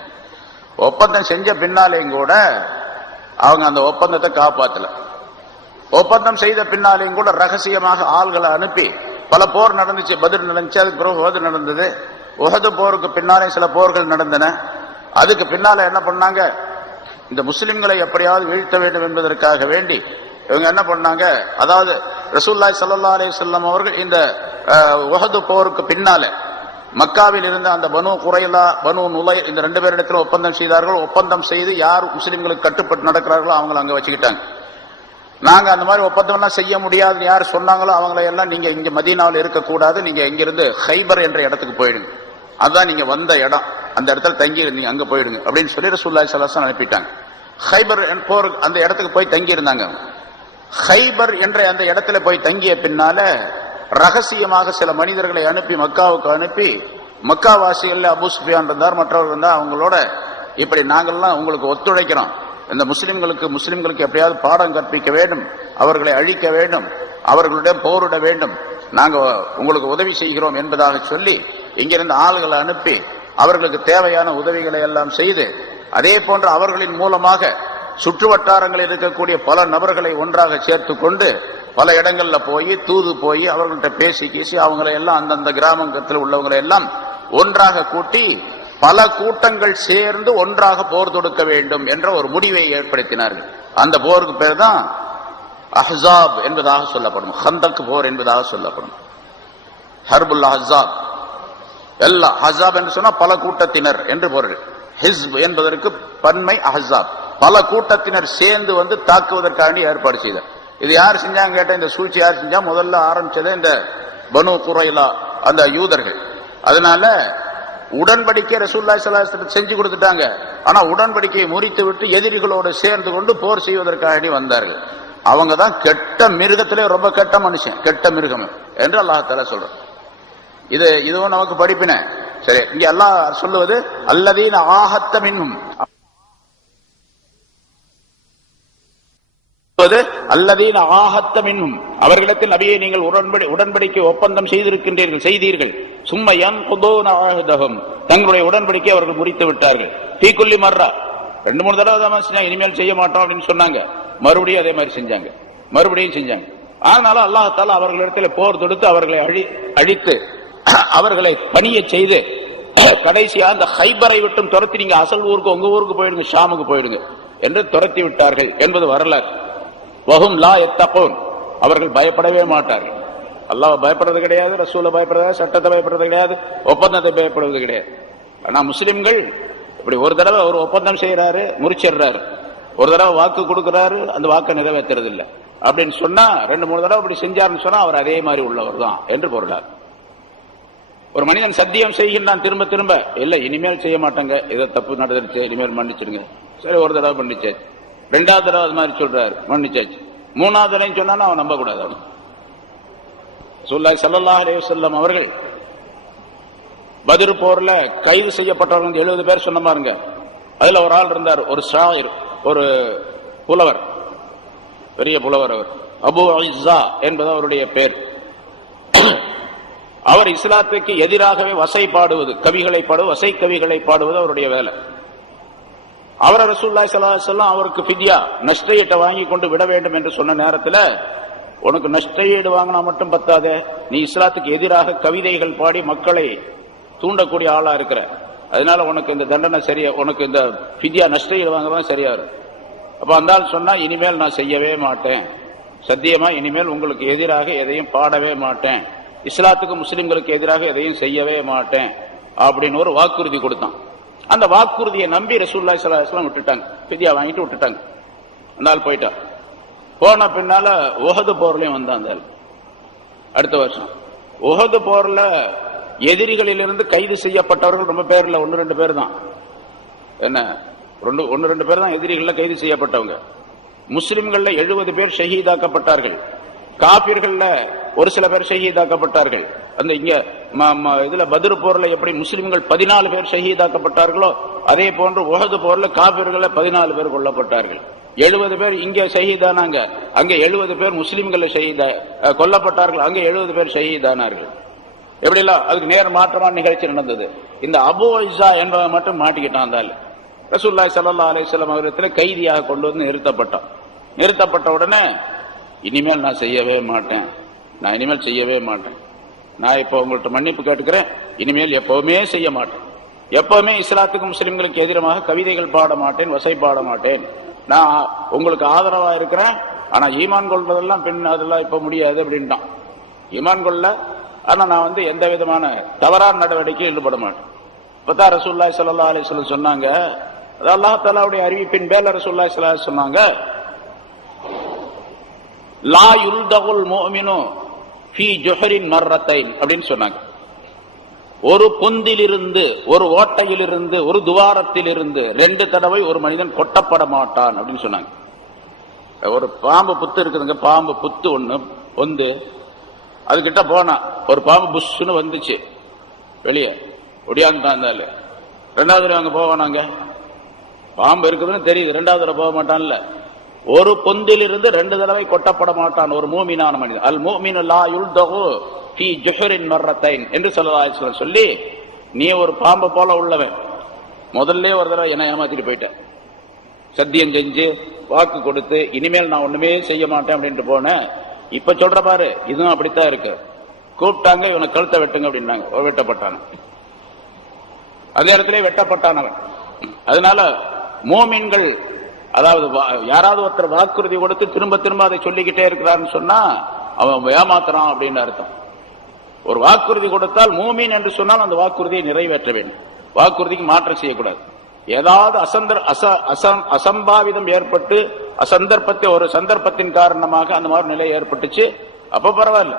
ஒப்பந்தம் செஞ்ச பின்னாலேயும் கூட அவங்க அந்த ஒப்பந்தத்தை காப்பாற்றல. ஒப்பந்தம் செய்த பின்னாலேயும் கூட ரகசியமாக ஆள்களை அனுப்பி பல போர் நடந்துச்சு. பத்ர் நடந்துச்சு, அதுக்கு பிறகு உஹது நடந்தது. உஹது போருக்கு பின்னாலே சில போர்கள் நடந்தன. அதுக்கு பின்னால என்ன பண்ணாங்க, இந்த முஸ்லிம்களை எப்படியாவது வீழ்த்த வேண்டும் என்பதற்காக வேண்டி இவங்க என்ன பண்ணாங்க, அதாவது ரசூலுல்லாஹி ஸல்லல்லாஹு அலைஹி வஸல்லம் அவர்கள் இந்த உஹது போருக்கு பின்னால மக்காவில் இருந்த அந்த பனு குரைலா, பனு நுலைர் இந்த 2 பேரிடத்தில் ஒப்பந்தம் செய்தார்கள். ஒப்பந்தம் செய்து யார் முஸ்லிம்களுக்கு கட்டுப்பட்டு நடக்கிறார்களோ அவங்களை அங்க வச்சுக்கிட்டாங்க. நாங்க அந்த மாதிரி ஒப்பந்தம் எல்லாம் செய்ய முடியாது யார் சொன்னாங்களோ அவங்களை எல்லாம் நீங்க இங்க மதீனாவில் இருக்கக்கூடாது, நீங்க இங்கிருந்து ஹைபர் என்ற இடத்துக்கு போயிடுங்க, அதுதான் நீங்க வந்த இடம், அந்த இடத்துல தங்கி இருந்தீங்க, அங்க போயிடுங்க அப்படின்னு சொல்லி ரசூலுல்லாஹி ஸல்லல்லாஹு அலைஹி வஸல்லம் அனுப்பிட்டாங்க. ஹைபர் போர் அந்த இடத்துக்கு போய் தங்கி இருந்தாங்க. ஹைபர் என்ற அந்த இடத்துல போய் தங்கிய பின்னால ரகசியமாக சில மனிதர்களை அனுப்பி மக்காவுக்கு அனுப்பி, மக்காவாசிகள் அபூ சுஃபியான் இருந்தார், மற்றவர்கள் இருந்தார், அவங்களோட இப்படி நாங்கள்லாம் உங்களுக்கு ஒத்துழைக்கிறோம், இந்த முஸ்லிம்களுக்கு எப்படியாவது பாடம் கற்பிக்க வேண்டும், அவர்களை அழிக்க வேண்டும், அவர்களிடம் போரிட வேண்டும், நாங்க உங்களுக்கு உதவி செய்கிறோம் என்பதாக சொல்லி இங்கிருந்து ஆளுகளை அனுப்பி அவர்களுக்கு தேவையான உதவிகளை எல்லாம் செய்து, அதே போன்று அவர்களின் மூலமாக சுற்று வட்டாரங்களில் இருக்கக்கூடிய பல நபர்களை ஒன்றாக சேர்த்து கொண்டு பல இடங்கள்ல போய் தூது போய் அவர்கள்ட்ட பேசி அவங்களை எல்லாம் அந்தந்த கிராமத்தில் உள்ளவங்களை எல்லாம் ஒன்றாக கூட்டி பல கூட்டங்கள் சேர்ந்து ஒன்றாக போர் தொடுக்க வேண்டும் என்ற ஒரு முடிவை ஏற்படுத்தினார்கள். அந்த போருக்கு பேர் தான் அஹ்ஸாப் என்பதாக சொல்லப்படும், ஹந்தக் போர் என்பதாக சொல்லப்படும். ஹர்புல் அஹ்ஸாப், எல்லா அஹ்ஸாப் என்று சொன்னா பல கூட்டத்தினர் என்று பொருள். ஹிஸ்ப் என்பதற்கு பன்மை அஹ்ஸாப், பல கூட்டத்தினர் சேர்ந்து வந்து தாக்குவதற்காண்டி ஏற்பாடு செய்தார். இது யார் செஞ்சாங்க கேட்ட, இந்த சூழ்ச்சி யார் செஞ்சா? முதல்ல ஆரம்பிச்சது இந்த பனு குரைலா, அந்த யூதர்கள். அதனால உடன்படிக்கை ரசூலுல்லாஹி ஸல்லல்லாஹு அலைஹி வஸல்லம் செஞ்சு கொடுத்துட்டாங்க. ஆனா உடன்படிக்கையை முறித்து விட்டு எதிரிகளோடு சேர்ந்து கொண்டு போர் செய்வதற்காக வந்தார்கள். அவங்க தான் கெட்ட மிருகத்திலே ரொம்ப கெட்ட மனுஷன், கெட்ட மிருகம் என்று அல்லாஹ் தஆலா சொல்றான். இதுவும் நமக்கு படிப்பின. சரி, இங்க அல்லாஹ் சொல்லுவது அல்லதீன ஆஹத்த மின்ஹும், அல்லதீன ஆஹத்த மின்ஹும், அவர்களிடத்தில் நபியை நீங்கள் உடன்படிக்கை ஒப்பந்தம் செய்தீர்கள். சும்ம யன்குதூன அஹ்தஹும், தங்களுடைய உடன்படிக்கை அவர்கள் முறித்து விட்டார்கள். ஃபீ குல்லி மர்ரா, 2-3 தடவை தான் செஞ்சாங்க, இனிமேல் செய்ய மாட்டோம் அப்படின்னு சொன்னாங்க. மறுபடியும் அதே மாதிரி செஞ்சாங்க, மறுபடியும் செஞ்சாங்க. அதனால அல்லாஹ் தஆலா அவர்களிடத்தில் போர் தொடுத்து அவர்களை அழித்து அவர்களை பணிய செய்து கடைசியா அந்த ஹைபரை விட்டும் துரத்தி, நீங்க அசல் ஊருக்கு, உங்க ஊருக்கு போயிடுங்க, ஷாமுக்கு போயிடுங்க என்று துரத்தி விட்டார்கள் என்பது வரலாறு. வஹும் லா யத்தகூன், அவர்கள் பயப்படவே மாட்டார்கள். அல்லாஹ் பயப்படுறது கிடையாது, ரசூலை பயப்படுறது, சட்டத்தை பயப்படுறது கிடையாது, ஒப்பந்தத்தை பயப்படுவது கிடையாது. ஆனா முஸ்லிம்கள் இப்படி ஒரு தடவை ஒரு ஒப்பந்தம் செய்யறாரு, முறிச்சிடுறாரு, ஒரு தடவை வாக்கு கொடுக்கிறாரு, அந்த வாக்கை நிறைவேற்றுறது இல்லை அப்படின்னு சொன்னா, 2-3 தடவை இப்படி செஞ்சாருன்னு சொன்னா அவர் அதே மாதிரி உள்ளவர் தான் என்று பொருளார். ஒரு மனிதன் சத்தியம் செய்கின்றான் திரும்ப திரும்ப, இல்ல இனிமேல் செய்ய மாட்டாங்க, ஏதோ தப்பு நடந்துருச்சு, இனிமேல் மன்னிச்சிருங்க. சரி, ஒரு தடவை மன்னிச்சாச்சு, 2வது தடவை அது மாதிரி சொல்றாரு, மன்னிச்சாச்சு, 3வது தடவை சொன்னா அவன் நம்ப கூடாது. அவன் ரசூலுல்லாஹி ஸல்லல்லாஹு அலைஹி வஸல்லம் அவர்கள் பத்ர் போர்ல கைது செய்யப்பட்டவர்கள் 70 பேர் சொன்ன பாருங்க. அதுல ஒரு ஆள் இருந்தார், ஒரு ஷாயிர், ஒரு புலவர், பெரிய புலவர். அவர் அபு இஸ்ஸா என்பது அவருடைய பேர். அவர் இஸ்லாத்துக்கு எதிராகவே வசை பாடுவது, கவிகளை பாடுவது, வசை கவிகளை பாடுவது அவருடைய வேலை. அவர் ரசூலுல்லாஹி ஸல்லல்லாஹு அலைஹி வஸல்லம் அவருக்கு ஃபித்யா, நஷ்டஈட்டை வாங்கி கொண்டு விட வேண்டும் என்று சொன்ன நேரத்தில், உனக்கு நஷ்டஈடு வாங்கினா மட்டும் பத்தாதே, நீ இஸ்லாத்துக்கு எதிராக கவிதைகள் பாடி மக்களை தூண்டக்கூடிய ஆளா இருக்கிற, அதனால உனக்கு இந்த தண்டனை சரியா, உனக்கு இந்த ஃபித்யா நஷ்டஈடு வாங்கதான் சரியா இருக்கு. அப்ப அந்த ஆள் சொன்னா, இனிமேல் நான் செய்யவே மாட்டேன், சத்தியமா இனிமேல் உங்களுக்கு எதிராக எதையும் பாடவே மாட்டேன், இஸ்லாத்துக்கு முஸ்லிம்களுக்கு எதிராக எதையும் செய்யவே மாட்டேன் அப்படின்னு ஒரு வாக்குறுதி கொடுத்தான். அந்த வாக்குறுதியை நம்பி ரசூலுல்லாஹி ஸல்லல்லாஹு அலைஹி வஸல்லம் விட்டுட்டாங்க, ஃபித்யா வாங்கிட்டு விட்டுட்டாங்க. அந்த ஆள் போயிட்டா. போன பின்னால உஹது போர்லயும் வந்தான் அந்த ஆள். அடுத்த வருஷம் உஹது போர்ல எதிரிகளிலிருந்து கைது செய்யப்பட்டவர்கள் ரொம்ப பேர் இல்ல, 1-2 பேர் தான். என்ன, 1-2 பேர் தான் எதிரிகள்ல கைது செய்யப்பட்டவங்க. முஸ்லிம்கள்ல 70 பேர் ஷஹீதாக்கப்பட்டார்கள். காபிர்கள்ல ஒரு சில பேர் ஷஹீதாக்கப்பட்டார்கள். அந்த இங்க இதுல பத்ர் போர்ல எப்படி முஸ்லிம்கள் 14 பேர் ஷஹீதாக்கப்பட்டார்களோ, அதே போன்று உஹது போர்ல காபிர்கள்ல 14 பேர் கொல்லப்பட்டார்கள். 70 பேர் இங்க ஷஹீதானாங்க, அங்க 70 பேர் முஸ்லிம்கள் கொல்லப்பட்டார்கள், அங்க 70 பேர் ஷஹீதானார்கள். எப்படி எல்லாம் அதுக்கு நேர் மாற்றமான நிகழ்ச்சி நடந்தது. இந்த அபு இஸ்ஸா என்பவன் மட்டும் மாட்டிக்கிட்டான். ரசூலுல்லாஹி ஸல்லல்லாஹு அலைஹி வஸல்லம் அவரிடத்தில் கைதியாக கொண்டு வந்து நிறுத்தப்பட்டான். நிறுத்தப்பட்ட உடனே, இனிமேல் நான் செய்யவே மாட்டேன், நான் இனிமேல் செய்யவே மாட்டேன், நான் இப்போ உங்கள்கிட்ட மன்னிப்பு கேட்டுக்கிறேன், இனிமேல் எப்பவுமே செய்ய மாட்டேன், எப்பவுமே இஸ்லாத்துக்கு முஸ்லிம்களுக்கு எதிராக கவிதைகள் பாட மாட்டேன், வசை பாட மாட்டேன், நான் உங்களுக்கு ஆதரவா இருக்கிறேன், ஆனா ஈமான் கொள்றதெல்லாம் பின் அதெல்லாம் இப்ப முடியாது அப்படின்ட்டான். ஈமான் கொள்ள, ஆனா நான் எந்த விதமான தவறான நடவடிக்கையில் ஈடுபட மாட்டேன். இப்பதான் ரசூலுல்லாஹி ஸல்லல்லாஹு அலைஹி வஸல்லம் சொன்னாங்க, அது அல்லாஹ் தஆலாவுடைய அறிவிப்பின் பேர்ல ரசூலுல்லாஹி ஸல்லல்லாஹு அலைஹி வஸல்லம் சொன்னாங்க, லா யுல்தகுல் முஃமினு ஃபீ ஜுஹரின் மர்ரத்தைன் அப்படின்னு சொன்னாங்க. ஒரு பொந்திலிருந்து, ஒரு ஓட்டையிலிருந்து, ஒரு துவாரத்திலிருந்து 2 தடவை ஒரு மனிதன் கொட்டப்பட மாட்டான் அப்படின்னு சொன்னாங்க. ஒரு பாம்பு புத்து இருக்குதுங்க, பாம்பு புத்து ஒன்று அதுகிட்ட போனா ஒரு பாம்பு புஷ்னு வந்துச்சு, வெளியே ஒடியாந்துட்டான். 2வது தடவை அங்க போவானாங்க, பாம்பு இருக்குதுன்னு தெரியுது, 2வது தடவை போக மாட்டான்ல. ஒரு பொந்திலிருந்து 2 தடவை கொட்டப்பட மாட்டான் ஒரு மூமினான மனிதன். அல் முஃமினு லா யுல்தகு ஃபீ ஜுஹரின் மர்ரத்தைன் என்று ஸல்லல்லாஹு அலைஹி வஸல்லம் சொல்லி, நீ ஒரு பாம்பை போல உள்ளவன், முதல்ல ஒரு தடவை என்ன ஏமாத்திட்டு போயிட்ட, சத்தியம் செஞ்சு வாக்கு கொடுத்து இனிமேல் நான் ஒண்ணுமே செய்ய மாட்டேன் அப்படின்ட்டு போனேன். இப்ப சொல்ற பாரு, இதுவும் அப்படித்தான் இருக்கு. கூப்பிட்டாங்க, இவனை கழுத்தை வெட்டுங்க அப்படின்னாங்க, வெட்டப்பட்டாங்க. அதே இடத்திலே வெட்டப்பட்டான் அவன். அதனால மோமீன்கள், அதாவது யாராவது ஒருத்தர் வாக்குறுதி கொடுத்து திரும்ப திரும்ப அதை சொல்லிக்கிட்டே இருக்கிறான்னு சொன்னா அவன் ஏமாத்துறான் அப்படின்னு அர்த்தம். ஒரு வாக்குறுதி கொடுத்தால் மூமீன் என்று சொன்னால் அந்த வாக்குறுதியை நிறைவேற்ற வேண்டும், வாக்குறுதிக்கு மாற்றம் செய்யக்கூடாது. ஏதாவது அசம்பாவிதம் ஏற்பட்டு ஒரு சந்தர்ப்பத்தின் காரணமாக அந்த மாதிரி நிலை ஏற்பட்டுச்சு, அப்ப பரவாயில்ல.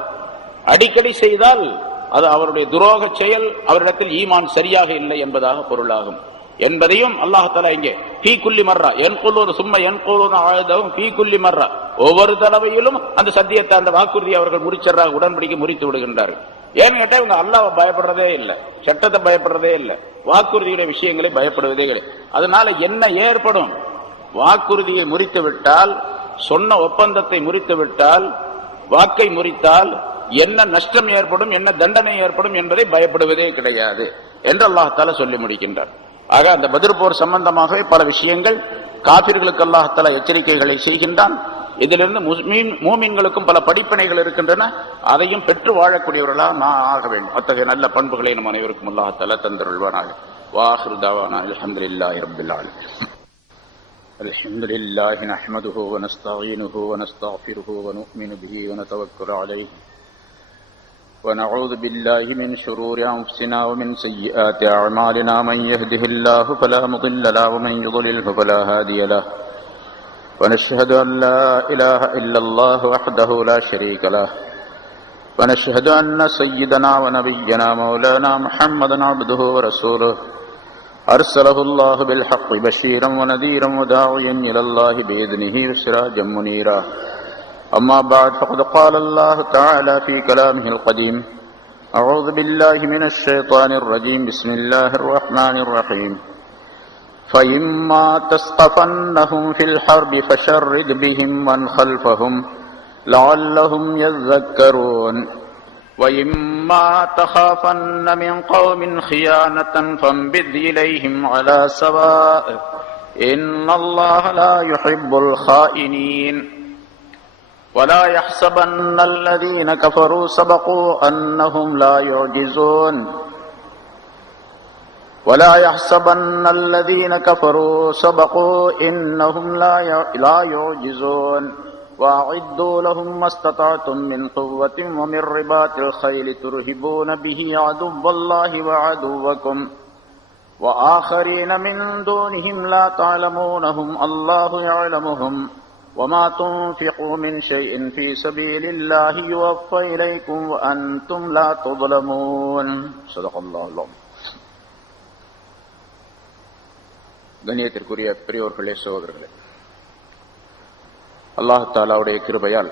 அடிக்கடி செய்தால் அது அவருடைய துரோக செயல், அவரிடத்தில் ஈமான் சரியாக இல்லை என்பதாக பொருளாகும் என்பதையும் அல்லாஹ்தஆலா இங்கே ஃபீ குல்லி மர்ரா யன்குலூன சும்ம யன்குலூன ஆயதஹும் ஃபீ குல்லி மர்ரா, ஒவ்வொரு தடவையிலும் அந்த சத்தியத்தை, அந்த வாக்குறுதியை அவர்கள் முறிச்சறாக, உடன்படிக்கை முறித்து விடுகின்றார்கள். ஏன்னு கேட்டா இவங்க அல்லாஹ்வை பயப்படுறதே இல்லை, சட்டத்தை பயப்படுறதே இல்லை, வாக்குறுதியுடைய விஷயங்களை பயப்படுவதே கிடையாது. அதனால என்ன ஏற்படும்? வாக்குறுதியை முறித்து விட்டால், சொன்ன ஒப்பந்தத்தை முறித்து விட்டால், வாக்கை முறித்தால் என்ன நஷ்டம் ஏற்படும், என்ன தண்டனை ஏற்படும் என்பதை பயப்படுவதே கிடையாது என்று அல்லாஹ்தஆலா சொல்லி முடிக்கின்றார். ஆக அந்த பத்ர் போர் சம்பந்தமாகவே பல விஷயங்கள் காபிர்களுக்கு அல்லாஹ்தஆலா எச்சரிக்கைகளை செய்கின்றான். இதிலிருந்து மூமின்களுக்கும் பல படிப்பினைகள் இருக்கின்றன. அதையும் பெற்று வாழக்கூடியவர்களாக நான் ஆக வேண்டும். அத்தகைய நல்ல பண்புகளை நம் அனைவருக்கும் அல்லாஹ்தஆலா தந்தருள்வானாக. வாஹிரு தஅவானா அல்ஹம்துலில்லாஹி ரப்பில் ஆலமீன். அல்ஹம்துலில்லாஹி நஹ்மதுஹு வ நஸ்தஈனுஹு வ நஸ்தக்ஃபிருஹு வ நு'மினு பிஹி வ நதவக்கலு அலைஹி ونعوذ بالله من شرور أنفسنا ومن سيئات أعمالنا من يهده الله فلا مضل له ومن يضلله فلا هادي له ونشهد أن لا إله إلا الله وحده لا شريك له ونشهد أن سيدنا ونبينا مولانا محمدا عبده ورسوله أرسله الله بالحق بشيرا ونذيرا وداعيا إلى الله بإذنه وسراجا منيرا. أما بعد فقد قال الله تعالى في كلامه القديم: أعوذ بالله من الشيطان الرجيم بسم الله الرحمن الرحيم فإما تثقفنهم في الحرب فشرد بهم من خلفهم لعلهم يذكرون وإما تخافن من قوم خيانة فانبذ إليهم على سواء إن الله لا يحب الخائنين ولا يحسبن الذين كفروا سبقوا أنهم لا يعجزون ولا يحسبن الذين كفروا سبقوا إنهم لا يعجزون وأعدوا لهم ما استطعتم من قوة ومن رباط الخيل ترهبون به عدو الله وعدوكم وآخرين من دونهم لا تعلمونهم الله يعلمهم وما تنفقوا من شيء في سبيل الله يوفى إليكم وأنتم لا تظلمون. صدق الله العظيم. கண்ணியத்திற்குரிய பெரியோர்களே, சகோதரர்களே, அல்லாஹ் தஆலாவுடைய கிருபையால்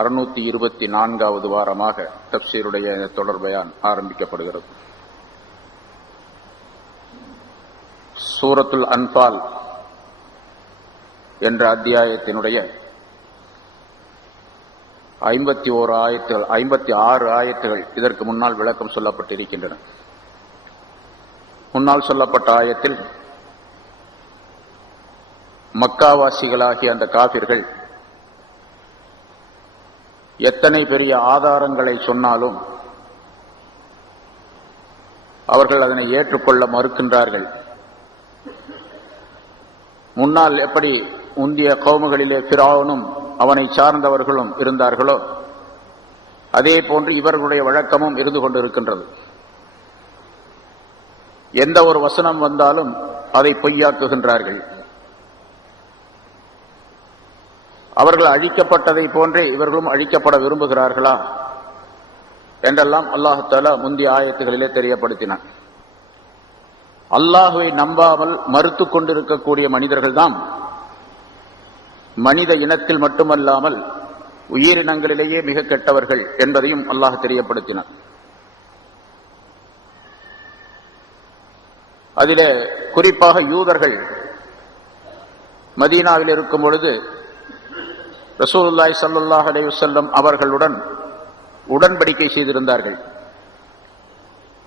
624வது வாரமாக தஃப்சீருடைய தொடர் பயான் ஆரம்பிக்கப்படுகிறது. சூரத்துல் அன்பால் என்ற அத்தியாயத்தினுடைய 56 ஆயத்துகள் இதற்கு முன்னால் விளக்கம் சொல்லப்பட்டிருக்கின்றன. முன்னால் சொல்லப்பட்ட ஆயத்தில் மக்காவாசிகளாகிய அந்த காபிர்கள் எத்தனை பெரிய ஆதாரங்களை சொன்னாலும் அவர்கள் அதனை ஏற்றுக்கொள்ள மறுக்கின்றார்கள். முன்னால் எப்படி முந்திய கௌமுகளிலே ஃபிரௌனும் அவனை சார்ந்தவர்களும் இருந்தார்களோ அதே போன்று இவர்களுடைய வழக்கமும் இருந்து கொண்டிருக்கின்றது. எந்த ஒரு வசனம் வந்தாலும் அதை பொய்யாக்குகின்றார்கள். அவர்கள் அழிக்கப்பட்டதை போன்றே இவர்களும் அழிக்கப்பட விரும்புகிறார்களா என்றெல்லாம் அல்லாஹ் தஆலா முந்திய ஆயத்துகளிலே தெரியப்படுத்தினார். அல்லாஹுவை நம்பாமல் மறுத்து கொண்டிருக்கக்கூடிய மனிதர்கள்தான் மனித இனத்தில் மட்டுமல்லாமல் உயிரினங்களிலேயே மிக கெட்டவர்கள் என்பதையும் அல்லாஹ் தெரியப்படுத்தினார். அதிலே குறிப்பாக யூதர்கள் மதீனாவில் இருக்கும் பொழுது ரசூலுல்லாஹி ஸல்லல்லாஹு அலைஹி வஸல்லம் அவர்களுடன் உடன்படிக்கை செய்திருந்தார்கள்.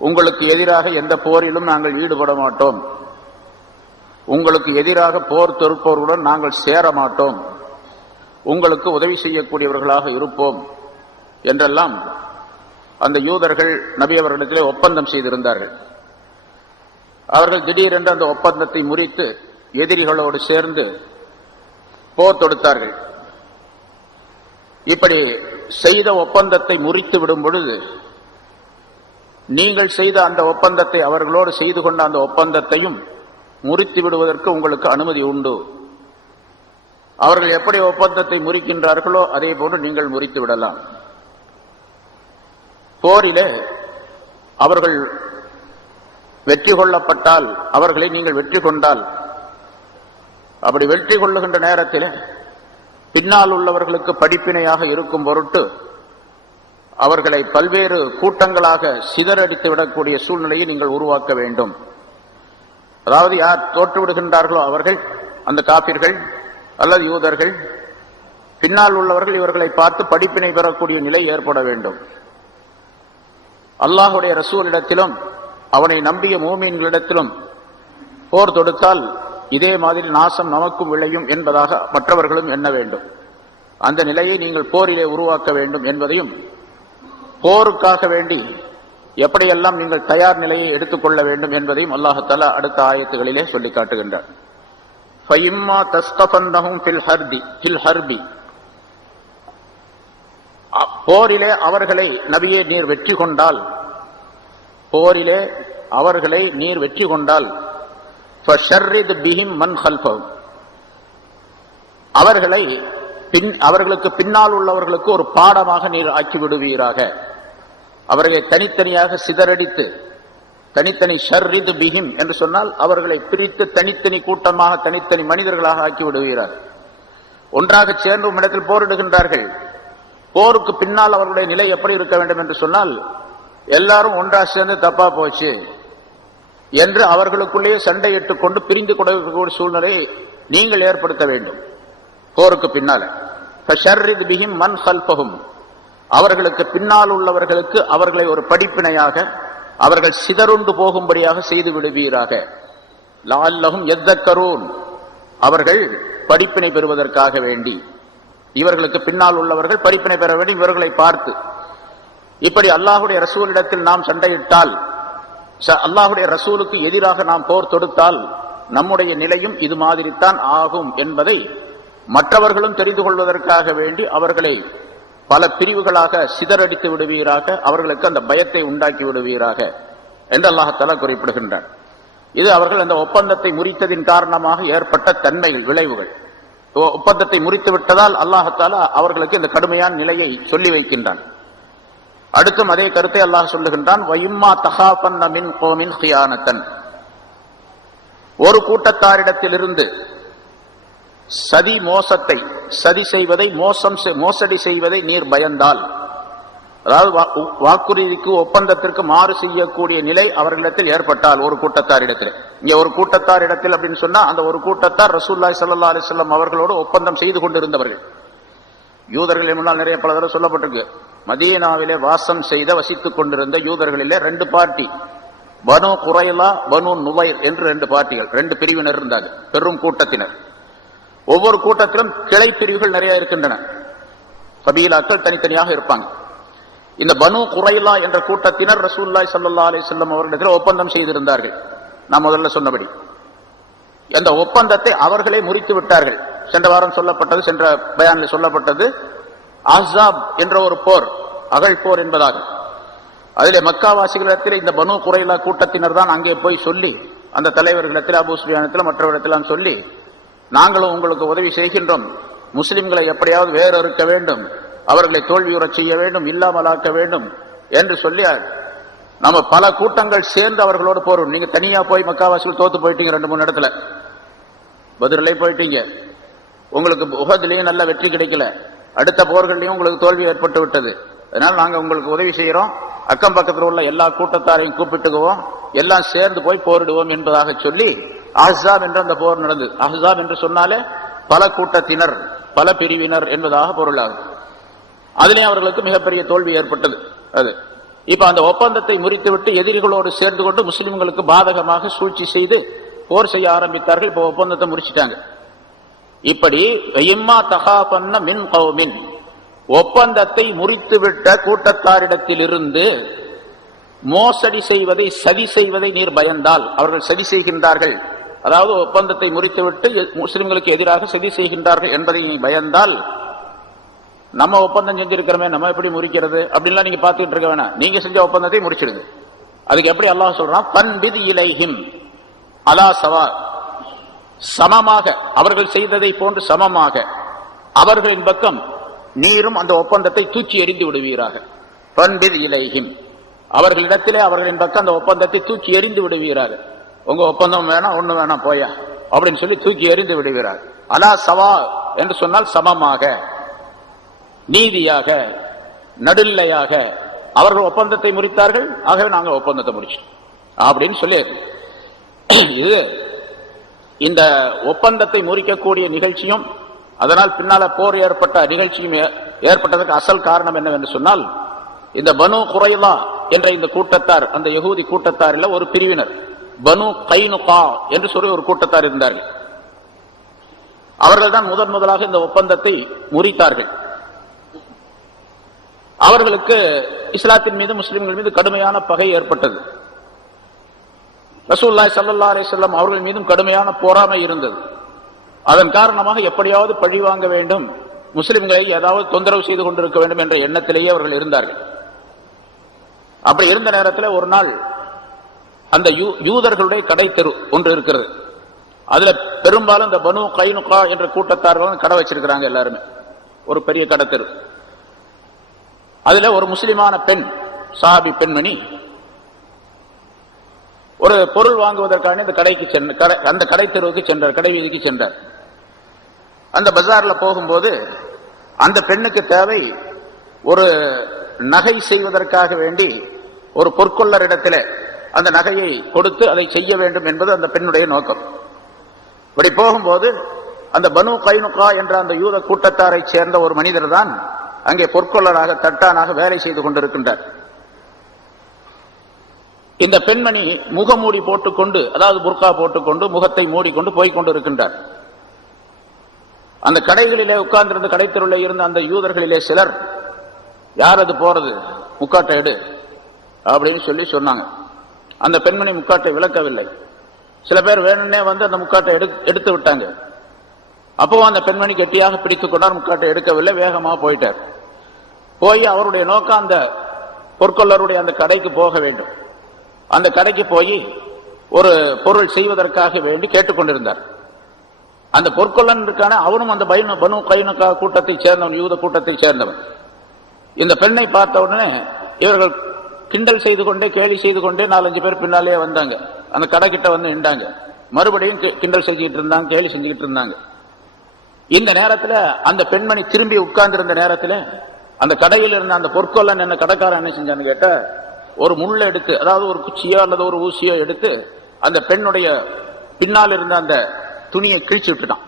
உங்களுக்கு எதிராக எந்த போரிலும் நாங்கள் ஈடுபட மாட்டோம், உங்களுக்கு எதிராக போர் தொடுப்பவர்களுடன் நாங்கள் சேர மாட்டோம், உங்களுக்கு உதவி செய்யக்கூடியவர்களாக இருப்போம் என்றெல்லாம் அந்த யூதர்கள் நபி அவர்களிடத்திலே ஒப்பந்தம் செய்திருந்தார்கள். அவர்கள் திடீரென்று அந்த ஒப்பந்தத்தை முறித்து எதிரிகளோடு சேர்ந்து போர் தொடுத்தார்கள். இப்படி செய்த ஒப்பந்தத்தை முறித்து விடும் பொழுது நீங்கள் செய்த அந்த ஒப்பந்தத்தை, அவர்களோடு செய்து கொண்ட அந்த ஒப்பந்தத்தையும் முறித்து விடுவதற்கு உங்களுக்கு அனுமதி உண்டு. அவர்கள் எப்படி ஒப்பந்தத்தை முறிக்கின்றார்களோ அதே போன்று நீங்கள் முறித்து விடலாம். போரிலே அவர்கள் வெற்றி கொள்ளப்பட்டால், அவர்களை நீங்கள் வெற்றி கொண்டால், அப்படி வெற்றி கொள்ளுகின்ற நேரத்தில் பின்னால் உள்ளவர்களுக்கு படிப்பினையாக இருக்கும் பொருட்டு அவர்களை பல்வேறு கூட்டங்களாக சிதறடித்து விடக்கூடிய சூழ்நிலையை நீங்கள் உருவாக்க வேண்டும். அதாவது யார் தோற்று விடுகின்றார்களோ அவர்கள், அந்த காபிர்கள் அல்லது யூதர்கள், பின்னால் உள்ளவர்கள் இவர்களை பார்த்து படிப்பினை பெறக்கூடிய நிலை ஏற்பட வேண்டும். அல்லாஹுடைய ரசூலிடத்திலும் அவனை நம்பிய மூமின்களிடத்திலும் போர் தொடுத்தால் இதே மாதிரி நாசம் நமக்கும் விளையும் என்பதாக மற்றவர்களும் எண்ண வேண்டும். அந்த நிலையை நீங்கள் போரிலே உருவாக்க வேண்டும் என்பதையும், போருக்காக வேண்டி எப்படியெல்லாம் நீங்கள் தயார் நிலையை எடுத்துக்கொள்ள வேண்டும் என்பதையும் அல்லாஹ் தஆலா அடுத்த ஆயத்துகளிலே சொல்லி காட்டுகின்றார். ஃபஇம்மா தஸ்தஃபன்னஹும் ஃபில் ஹர்பி, போரிலே அவர்களை நபியே நீர் வெற்றி கொண்டால், போரிலே அவர்களை நீர் வெற்றி கொண்டால் ஃபஷர்ரித் பிஹிம் மன் கல்ஃபஹும், அவர்களை அவர்களுக்கு பின்னால் உள்ளவர்களுக்கு ஒரு பாடமாக நீர் ஆக்கி விடுவீராக. அவர்களை தனித்தனியாக சிதறடித்து, தனித்தனி ஷர்ரித் பிஹிம் என்று சொன்னால் அவர்களை பிரித்து தனித்தனி கூட்டமாக, தனித்தனி மனிதர்களாக ஆக்கி விடுவீராக. ஒன்றாக சேர்ந்து இடத்தில் போரிடுகின்றார்கள். போருக்கு பின்னால் அவர்களுடைய நிலை எப்படி இருக்க வேண்டும் என்று சொன்னால், எல்லாரும் ஒன்றா சேர்ந்து தப்பா போச்சு என்று அவர்களுக்குள்ளேயே சண்டையிட்டுக் கொண்டு பிரிந்து கொடுக்கக்கூடிய சூழ்நிலையை நீங்கள் ஏற்படுத்த வேண்டும். போருக்கு பின்னால ஃபஷர்ரித் பிஹிம் மன் கல்ஃபஹும், அவர்களுக்கு பின்னால் உள்ளவர்களுக்கு அவர்களை ஒரு படிப்பினையாக, அவர்கள் சிதறுண்டு போகும்படியாக செய்து விடுவீராக. லஅல்லஹும் யذكرون, அவர்கள் படிப்பினை பெறுவதற்காக வேண்டி, இவர்களுக்கு பின்னால் உள்ளவர்கள் படிப்பினை பெற வேண்டி இவர்களை பார்த்து. இப்படி அல்லாஹுடைய ரசூலிடத்தில் நாம் சண்டையிட்டால், அல்லாஹுடைய ரசூலுக்கு எதிராக நாம் போர் தொடுத்தால் நம்முடைய நிலையும் இது மாதிரித்தான் ஆகும் என்பதை மற்றவர்களும் தெரிந்து கொள்வதற்காக வேண்டி அவர்களை பல பிரிவுகளாக சிதறடித்து விடுவீராக, அவர்களுக்கு அந்த பயத்தை உண்டாக்கி விடுவீராக என்று அல்லாஹ் தஆலா குறிப்பிடுகின்றார். இது அவர்கள் அந்த ஒப்பந்தத்தை முறித்ததின் காரணமாக ஏற்பட்ட தன்மைகள், விளைவுகள். ஒப்பந்தத்தை முறித்து விட்டதால் அல்லாஹ் தஆலா அவர்களுக்கு இந்த கடுமையான நிலையை சொல்லி வைக்கின்றான். அடுத்தும் அதே கருத்தை அல்லாஹ் சொல்லுகின்றான். வயிம்மா தகாஃபன்ன மின் கௌமின் கியானத்தன், ஒரு கூட்டத்தாரிடத்திலிருந்து சதி செய்வதை, மோசடி செய்வதை நீர் பயந்தால், அதாவது வாக்குறுதிக்கு ஒப்பந்தத்திற்கு மாறு செய்யக்கூடிய நிலை அவர்களிடத்தில் ஏற்பட்டால், ஒரு கூட்டத்தாரிடத்தில், இங்க ஒரு கூட்டத்தாரிடத்தில் அப்படின்னு சொன்னா அந்த ஒரு கூட்டத்தார் ரசூலுல்லாஹி ஸல்லல்லாஹு அலைஹி வஸல்லம் அவர்களோடு ஒப்பந்தம் செய்து கொண்டிருந்தவர்கள். யூதர்களின் முன்னால் நிறைய பல தடவை சொல்லப்பட்டிருக்கு. மதீனாவிலே வாசம் செய்த, வசித்துக் கொண்டிருந்த யூதர்களிலே ரெண்டு பார்ட்டி, பனு குரைலா, பனு நுவைர் என்று ரெண்டு பார்ட்டிகள், ரெண்டு பிரிவினர் இருந்தார், பெரும் கூட்டத்தினர். ஒவ்வொரு கூட்டத்திலும் கிளை பிரிவுகள் நிறைய இருக்கின்றன, கபீலாக்கள் தனித்தனியாக இருப்பாங்க. இந்த பனு குரைலா என்ற கூட்டத்தினர் ரசூலுல்லாஹி ஸல்லல்லாஹு அலைஹி வஸல்லம் அவர்களிடத்தில் ஒப்பந்தம் செய்திருந்தார்கள். நான் முதல்ல சொன்னபடி அந்த ஒப்பந்தத்தை அவர்களே முறித்து விட்டார்கள். சென்ற வாரம் சொல்லப்பட்டது, சென்ற பயானில் சொல்லப்பட்டது அஹ்ஸாப் என்ற ஒரு போர், அகழ் போர் என்பதாக. அதிலே மக்காவாசிகளிடத்தில் இந்த பனு குரைலா கூட்டத்தினர் தான் அங்கே போய் சொல்லி, அந்த தலைவர்களிடத்தில், அபூ சுஃபியானிடத்தில், மற்றவரிடத்திலாம் சொல்லி, நாங்களும் உங்களுக்கு உதவி செய்கின்றோம், முஸ்லிம்களை எப்படியாவது வேறு இருக்க வேண்டும், அவர்களை தோல்வியுறச் செய்ய வேண்டும், இல்லாமலாக்க வேண்டும் என்று சொல்லி நம்ம பல கூட்டங்கள் சேர்ந்து அவர்களோடு போறோம். நீங்க தனியா போய் மக்காவாசிகள் தோத்து போயிட்டீங்க, 2-3 இடத்துல பத்ரிலே போயிட்டீங்க, உங்களுக்கு உஹதுலயும் நல்ல வெற்றி கிடைக்கல, அடுத்த போர்களையும் உங்களுக்கு தோல்வி ஏற்பட்டு விட்டது, அதனால நாங்க உங்களுக்கு உதவி செய்யறோம், அக்கம் பக்கத்தில் உள்ள எல்லா கூட்டத்தாரையும் கூப்பிட்டுக்குவோம், எல்லாம் சேர்ந்து போய் போரிடுவோம் என்பதாக சொல்லி அஹ்ஸாப் என்ற அந்த போர் நடந்தது. அஹ்ஸாப் என்று சொன்னாலே பல கூட்டத்தினர், பல பிரிவினர் என்பதாக பொருளாகும். அதிலே அவர்களுக்கு மிகப்பெரிய தோல்வி ஏற்பட்டது. அது இப்ப அந்த ஒப்பந்தத்தை முறித்துவிட்டு எதிரிகளோடு சேர்ந்து கொண்டு முஸ்லிம்களுக்கு பாதகமாக சூழ்ச்சி செய்து போர் செய்ய ஆரம்பித்தார்கள். இப்ப ஒப்பந்தத்தை முறிச்சிட்டாங்க. இப்படி வயிம்மா தகாஃபன்ன மின் கௌமின், ஒப்பந்தத்தை முறித்துவிட்ட கூட்டத்தாரிடத்திலிருந்து மோசடி செய்வதை, சதி செய்வதை நீர் பயந்தால், அவர்கள் சதி செய்கின்றார்கள், அதாவது ஒப்பந்தத்தை முறித்துவிட்டு முஸ்லிம்களுக்கு எதிராக சதி செய்கின்றார்கள் என்பதை நீ பயந்தால், நம்ம ஒப்பந்தம் செஞ்சிருக்கிறோமே, நம்ம எப்படி முறிக்கிறது அப்படின்லாம் நீங்க பார்த்துட்டு இருக்க வேணாம், நீங்க செஞ்ச ஒப்பந்தத்தை முறிச்சிடுங்க. அதுக்கு எப்படி அல்லாஹ் சொல்றான், பன்பித் இலைஹிம் அலா சவா, சமமாக, அவர்கள் செய்ததை போன்று சமமாக அவர்களின் பக்கம் நீரும் அந்த ஒப்பந்தத்தை தூக்கி எறிந்து விடுவீராக. பன்பித் இலைஹிம், அவர்களிடத்திலே அவர்களின் பக்கம் அந்த ஒப்பந்தத்தை தூக்கி எறிந்து விடுவீராக. உங்க ஒப்பந்தம் வேணாம், ஒண்ணு வேணாம், போயா அப்படின்னு சொல்லி தூக்கி எறிந்து விடுவீராக. அலா சவா என்று சொன்னால் சமமாக, நீதியாக, நடுநிலையாக. அவர்கள் ஒப்பந்தத்தை முறித்தார்கள், ஆகவே நாங்கள் ஒப்பந்தத்தை முடிச்சோம் அப்படின்னு சொல்லி, இது இந்த ஒப்பந்தத்தை முறிக்கக்கூடிய நிகழ்ச்சியும் அதனால் பின்னால போர் ஏற்பட்ட நிகழ்ச்சியும் ஏற்பட்டதற்கு அசல் காரணம் என்னவென்று சொன்னால், இந்த பனு குரைலா என்ற இந்த கூட்டத்தார், அந்த யகூதி கூட்டத்தாரில் ஒரு பிரிவினர் பனு கைனுகா என்று சொல்லி ஒரு கூட்டத்தார் இருந்தார்கள். அவர்கள் தான் முதலாக இந்த ஒப்பந்தத்தை முறித்தார்கள். அவர்களுக்கு இஸ்லாத்தின் மீது, முஸ்லிம்கள் மீது கடுமையான பகை ஏற்பட்டது. ரசூலுல்லாஹி ஸல்லல்லாஹு அலைஹி வஸல்லம் அவர்கள் மீதும் கடுமையான பொறாமை இருந்தது. அதன் காரணமாக எப்படியாவது பழி வாங்க வேண்டும், முஸ்லிம்களை ஏதாவது தொந்தரவு செய்து கொண்டிருக்க வேண்டும் என்ற எண்ணத்திலேயே அவர்கள் இருந்தார்கள். அப்படி இருந்த நேரத்தில் ஒரு நாள் அந்த யூதர்களுடைய கடை தெரு ஒன்று இருக்கிறது. அதுல பெரும்பாலும் இந்த பனு கைனுகா என்ற கூட்டத்தார்கள் கடை வச்சிருக்கிறாங்க எல்லாருமே, ஒரு பெரிய கடை தெரு. அதுல ஒரு முஸ்லிமான பெண், சஹாபி பெண்மணி, ஒரு பொருள் வாங்குவதற்கான இந்த கடைக்கு அந்த கடை தெருவுக்கு சென்றார், கடை வீதிக்கு சென்றார். அந்த பஜார்ல போகும்போது அந்த பெண்ணுக்கு தேவை ஒரு நகை செய்வதற்காக வேண்டி ஒரு பொற்கொள்ளரிடத்தில் அந்த நகையை கொடுத்து அதை செய்ய வேண்டும் என்பது அந்த பெண்ணுடைய நோக்கம். இப்படி போகும்போது அந்த பனு கைனுகா என்ற அந்த யூத கூட்டத்தாரை சேர்ந்த ஒரு மனிதர் தான் அங்கே பொற்கொள்ளராக, தட்டானாக வேலை செய்து கொண்டிருக்கின்றார். இந்த பெண்மணி முகமூடி போட்டுக்கொண்டு, அதாவது புர்கா போட்டுக்கொண்டு முகத்தை மூடிக்கொண்டு போய்கொண்டு இருக்கின்றார். அந்த கடைகளிலே உட்கார்ந்திருந்த கடைத்தெருவில் இருந்த அந்த யூதர்களிலே சிலர், யார் அது போறது, முக்காட்டை எடு அப்படின்னு சொல்லி சொன்னாங்க. அந்த பெண்மணி முக்காட்டை விளக்கவில்லை. சில பேர் வேணும்னே வந்து அந்த முக்காட்டை எடுத்து விட்டாங்க. அப்பவும் அந்த பெண்மணி கெட்டியாக பிடித்துக் கொண்டார், முக்காட்டை எடுக்கவில்லை, வேகமாக போயிட்டார். போய் அவருடைய நோக்கம் அந்த பொற்கொள்ளருடைய அந்த கடைக்கு போக வேண்டும். அந்த கடைக்கு போய் ஒரு பொருள் செய்வதற்காக வேண்டி கேட்டுக்கொண்டிருந்தார். அந்த பொற்கொள்ளன் இருக்கான அவனும் அந்த பனு கைனுகா கூட்டத்தை சேர்ந்தவன், யூத கூட்டத்தை சேர்ந்தவன். இந்த பெண்ணை பார்த்த உடனே இவர்கள் கிண்டல் செய்து கொண்டே, கேலி செய்து கொண்டே 4-5 பேர் பின்னாலே வந்தாங்க. அந்த கடை கிட்ட வந்து நின்றாங்க. மறுபடியும் கிண்டல் செஞ்சுக்கிட்டு இருந்தாங்க, கேலி செஞ்சுக்கிட்டு இருந்தாங்க. இந்த நேரத்தில் அந்த பெண்மணி திரும்பி உட்கார்ந்திருந்த நேரத்தில் அந்த கடையில் இருந்த அந்த பொற்கொள்ளன் என்ன கடைக்காரன் என்ன செஞ்சான்னு கேட்ட, ஒரு முள்ளை எடுத்து, அதாவது ஒரு குச்சியோ அல்லது ஒரு ஊசியோ எடுத்து அந்த பெண்ணுடைய பின்னால் இருந்த அந்த துணியை கிழிச்சு விட்டுட்டான்.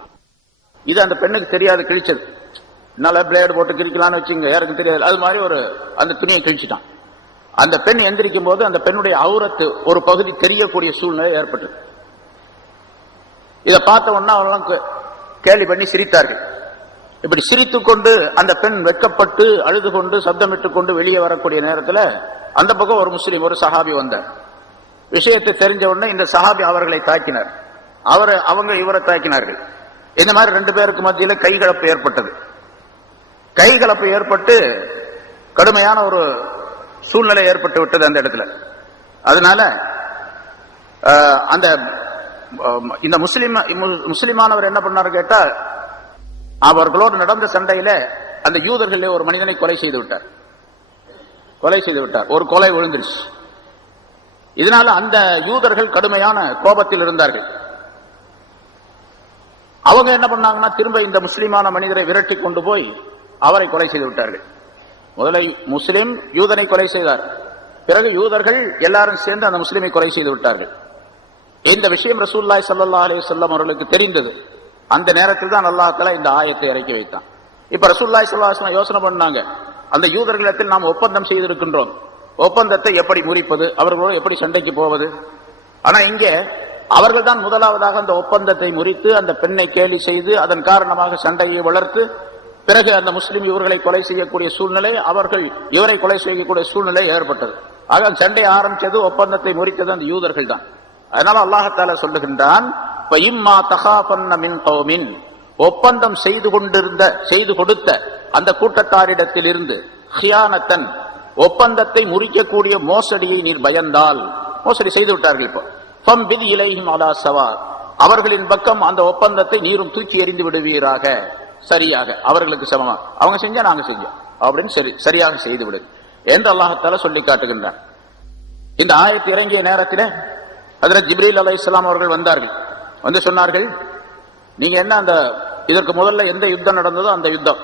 இது அந்த பெண்ணுக்கு தெரியாது கிழிச்சது. என்னால பிளேடு போட்டு கிழிக்கலான்னு வச்சுங்க, யாருக்கும் தெரியாது. அது மாதிரி அந்த துணியை கிழிச்சிட்டான். அந்த பெண் எந்திரிக்கும் போது அந்த பெண்ணுடைய அவுரத்து ஒரு பகுதி தெரியக்கூடிய சூழ்நிலை ஏற்பட்டது. இதை பார்த்த உடனே அவெல்லாம் கேலி பண்ணி சிரித்தார்கள். இப்படி சிரித்துக் கொண்டு அந்த பெண் வெட்கப்பட்டு அழுது கொண்டு சப்தமிட்டுக் கொண்டு வெளியே வரக்கூடிய நேரத்தில் அந்த பக்கம் ஒரு முஸ்லீம், ஒரு சஹாபி வந்தார். விஷயத்தை தெரிஞ்ச உடனே இந்த சஹாபி அவர்களை தாக்கினார். அவங்க இவரை தாக்கினார்கள். இந்த மாதிரி 2 பேருக்கு மத்தியில் கைகலப்பு ஏற்பட்டது. கைகலப்பு ஏற்பட்டு கடுமையான ஒரு சூழ்நிலை ஏற்பட்டு விட்டது அந்த இடத்துல. அதனால அந்த இந்த முஸ்லிமானவர் என்ன பண்ணாரு கேட்டா, அவர்களோடு நடந்த சண்டையில அந்த யூதர்களே ஒரு மனிதனை கொலை செய்து விட்டார். ஒரு கொலை விழுந்துருச்சு. இதனால அந்த யூதர்கள் கடுமையான கோபத்தில் இருந்தார்கள். அவங்க என்ன பண்ணாங்கன்னா, திரும்ப இந்த முஸ்லிமான மனிதரை விரட்டி கொண்டு போய் அவரை கொலை செய்து விட்டார்கள். முதல்ல முஸ்லிம் யூதனை கொலை செய்தார். பிறகு யூதர்கள் எல்லாரும் சேர்ந்து அந்த முஸ்லிமை கொலை செய்து விட்டார்கள். இந்த விஷயம் ரசூலுல்லாஹி ஸல்லல்லாஹு அலைஹி வஸல்லம் அவர்களுக்கு தெரிந்தது. அந்த நேரத்தில் தான் அல்லாஹ் தஆலா இந்த ஆயத்தை இறக்கி வைத்தான். இப்ப ரசூலுல்லாஹி ஸல்லல்லாஹு அலைஹி வஸல்லம் யோசனை பண்ணாங்க, அந்த யூதர்களிடத்தில் நாம் ஒப்பந்தம் செய்திருக்கின்றோம், ஒப்பந்தத்தை எப்படி முறிப்பது, அவர்களோடு எப்படி சண்டைக்கு போவது. ஆனா இங்கே அவர்கள் தான் முதலாவதாக அந்த ஒப்பந்தத்தை முறித்து அந்த பெண்ணை கேலி செய்து அதன் காரணமாக சண்டையை வளர்த்து பிறகு அந்த முஸ்லிம் இவர்களை கொலை செய்யக்கூடிய சூழ்நிலை, அவர்கள் இவரை கொலை செய்யக்கூடிய சூழ்நிலை ஏற்பட்டது. ஆக சண்டை ஆரம்பிச்சது, ஒப்பந்தத்தை முறித்தது அந்த யூதர்கள் தான். அதனால அல்லாஹ் சொல்லுகின்றான், ஒப்பந்தம் செய்து கொடுத்த அந்த கூட்டத்தாரிடத்தில் இருந்து ஹியானத்தன், ஒப்பந்தத்தை முறிக்கக்கூடிய மோசடியை நீர் பயந்தால், மோசடி செய்து விட்டார்கள், இப்போ அவர்களின் பக்கம் அந்த ஒப்பந்தத்தை நீரும் தூக்கி எறிந்து விடுவீராக, சரியாக அவர்களுக்கு சமமா, அவங்க செஞ்சா நாங்க செஞ்சோம் அப்படின்னு சரியாக செய்து விடு என்று அல்லாஹ் சொல்லி காட்டுகின்றான். இந்த ஆயத்து இறங்கிய நேரத்தில் ஹஜ்ரத் ஜிப்ரீல் அலைஹிஸ்ஸலாம் அவர்கள் வந்தார்கள். வந்து சொன்னார்கள், நீங்க என்ன அந்த இதற்கு முதல்ல எந்த யுத்தம் நடந்ததோ அந்த யுத்தம்,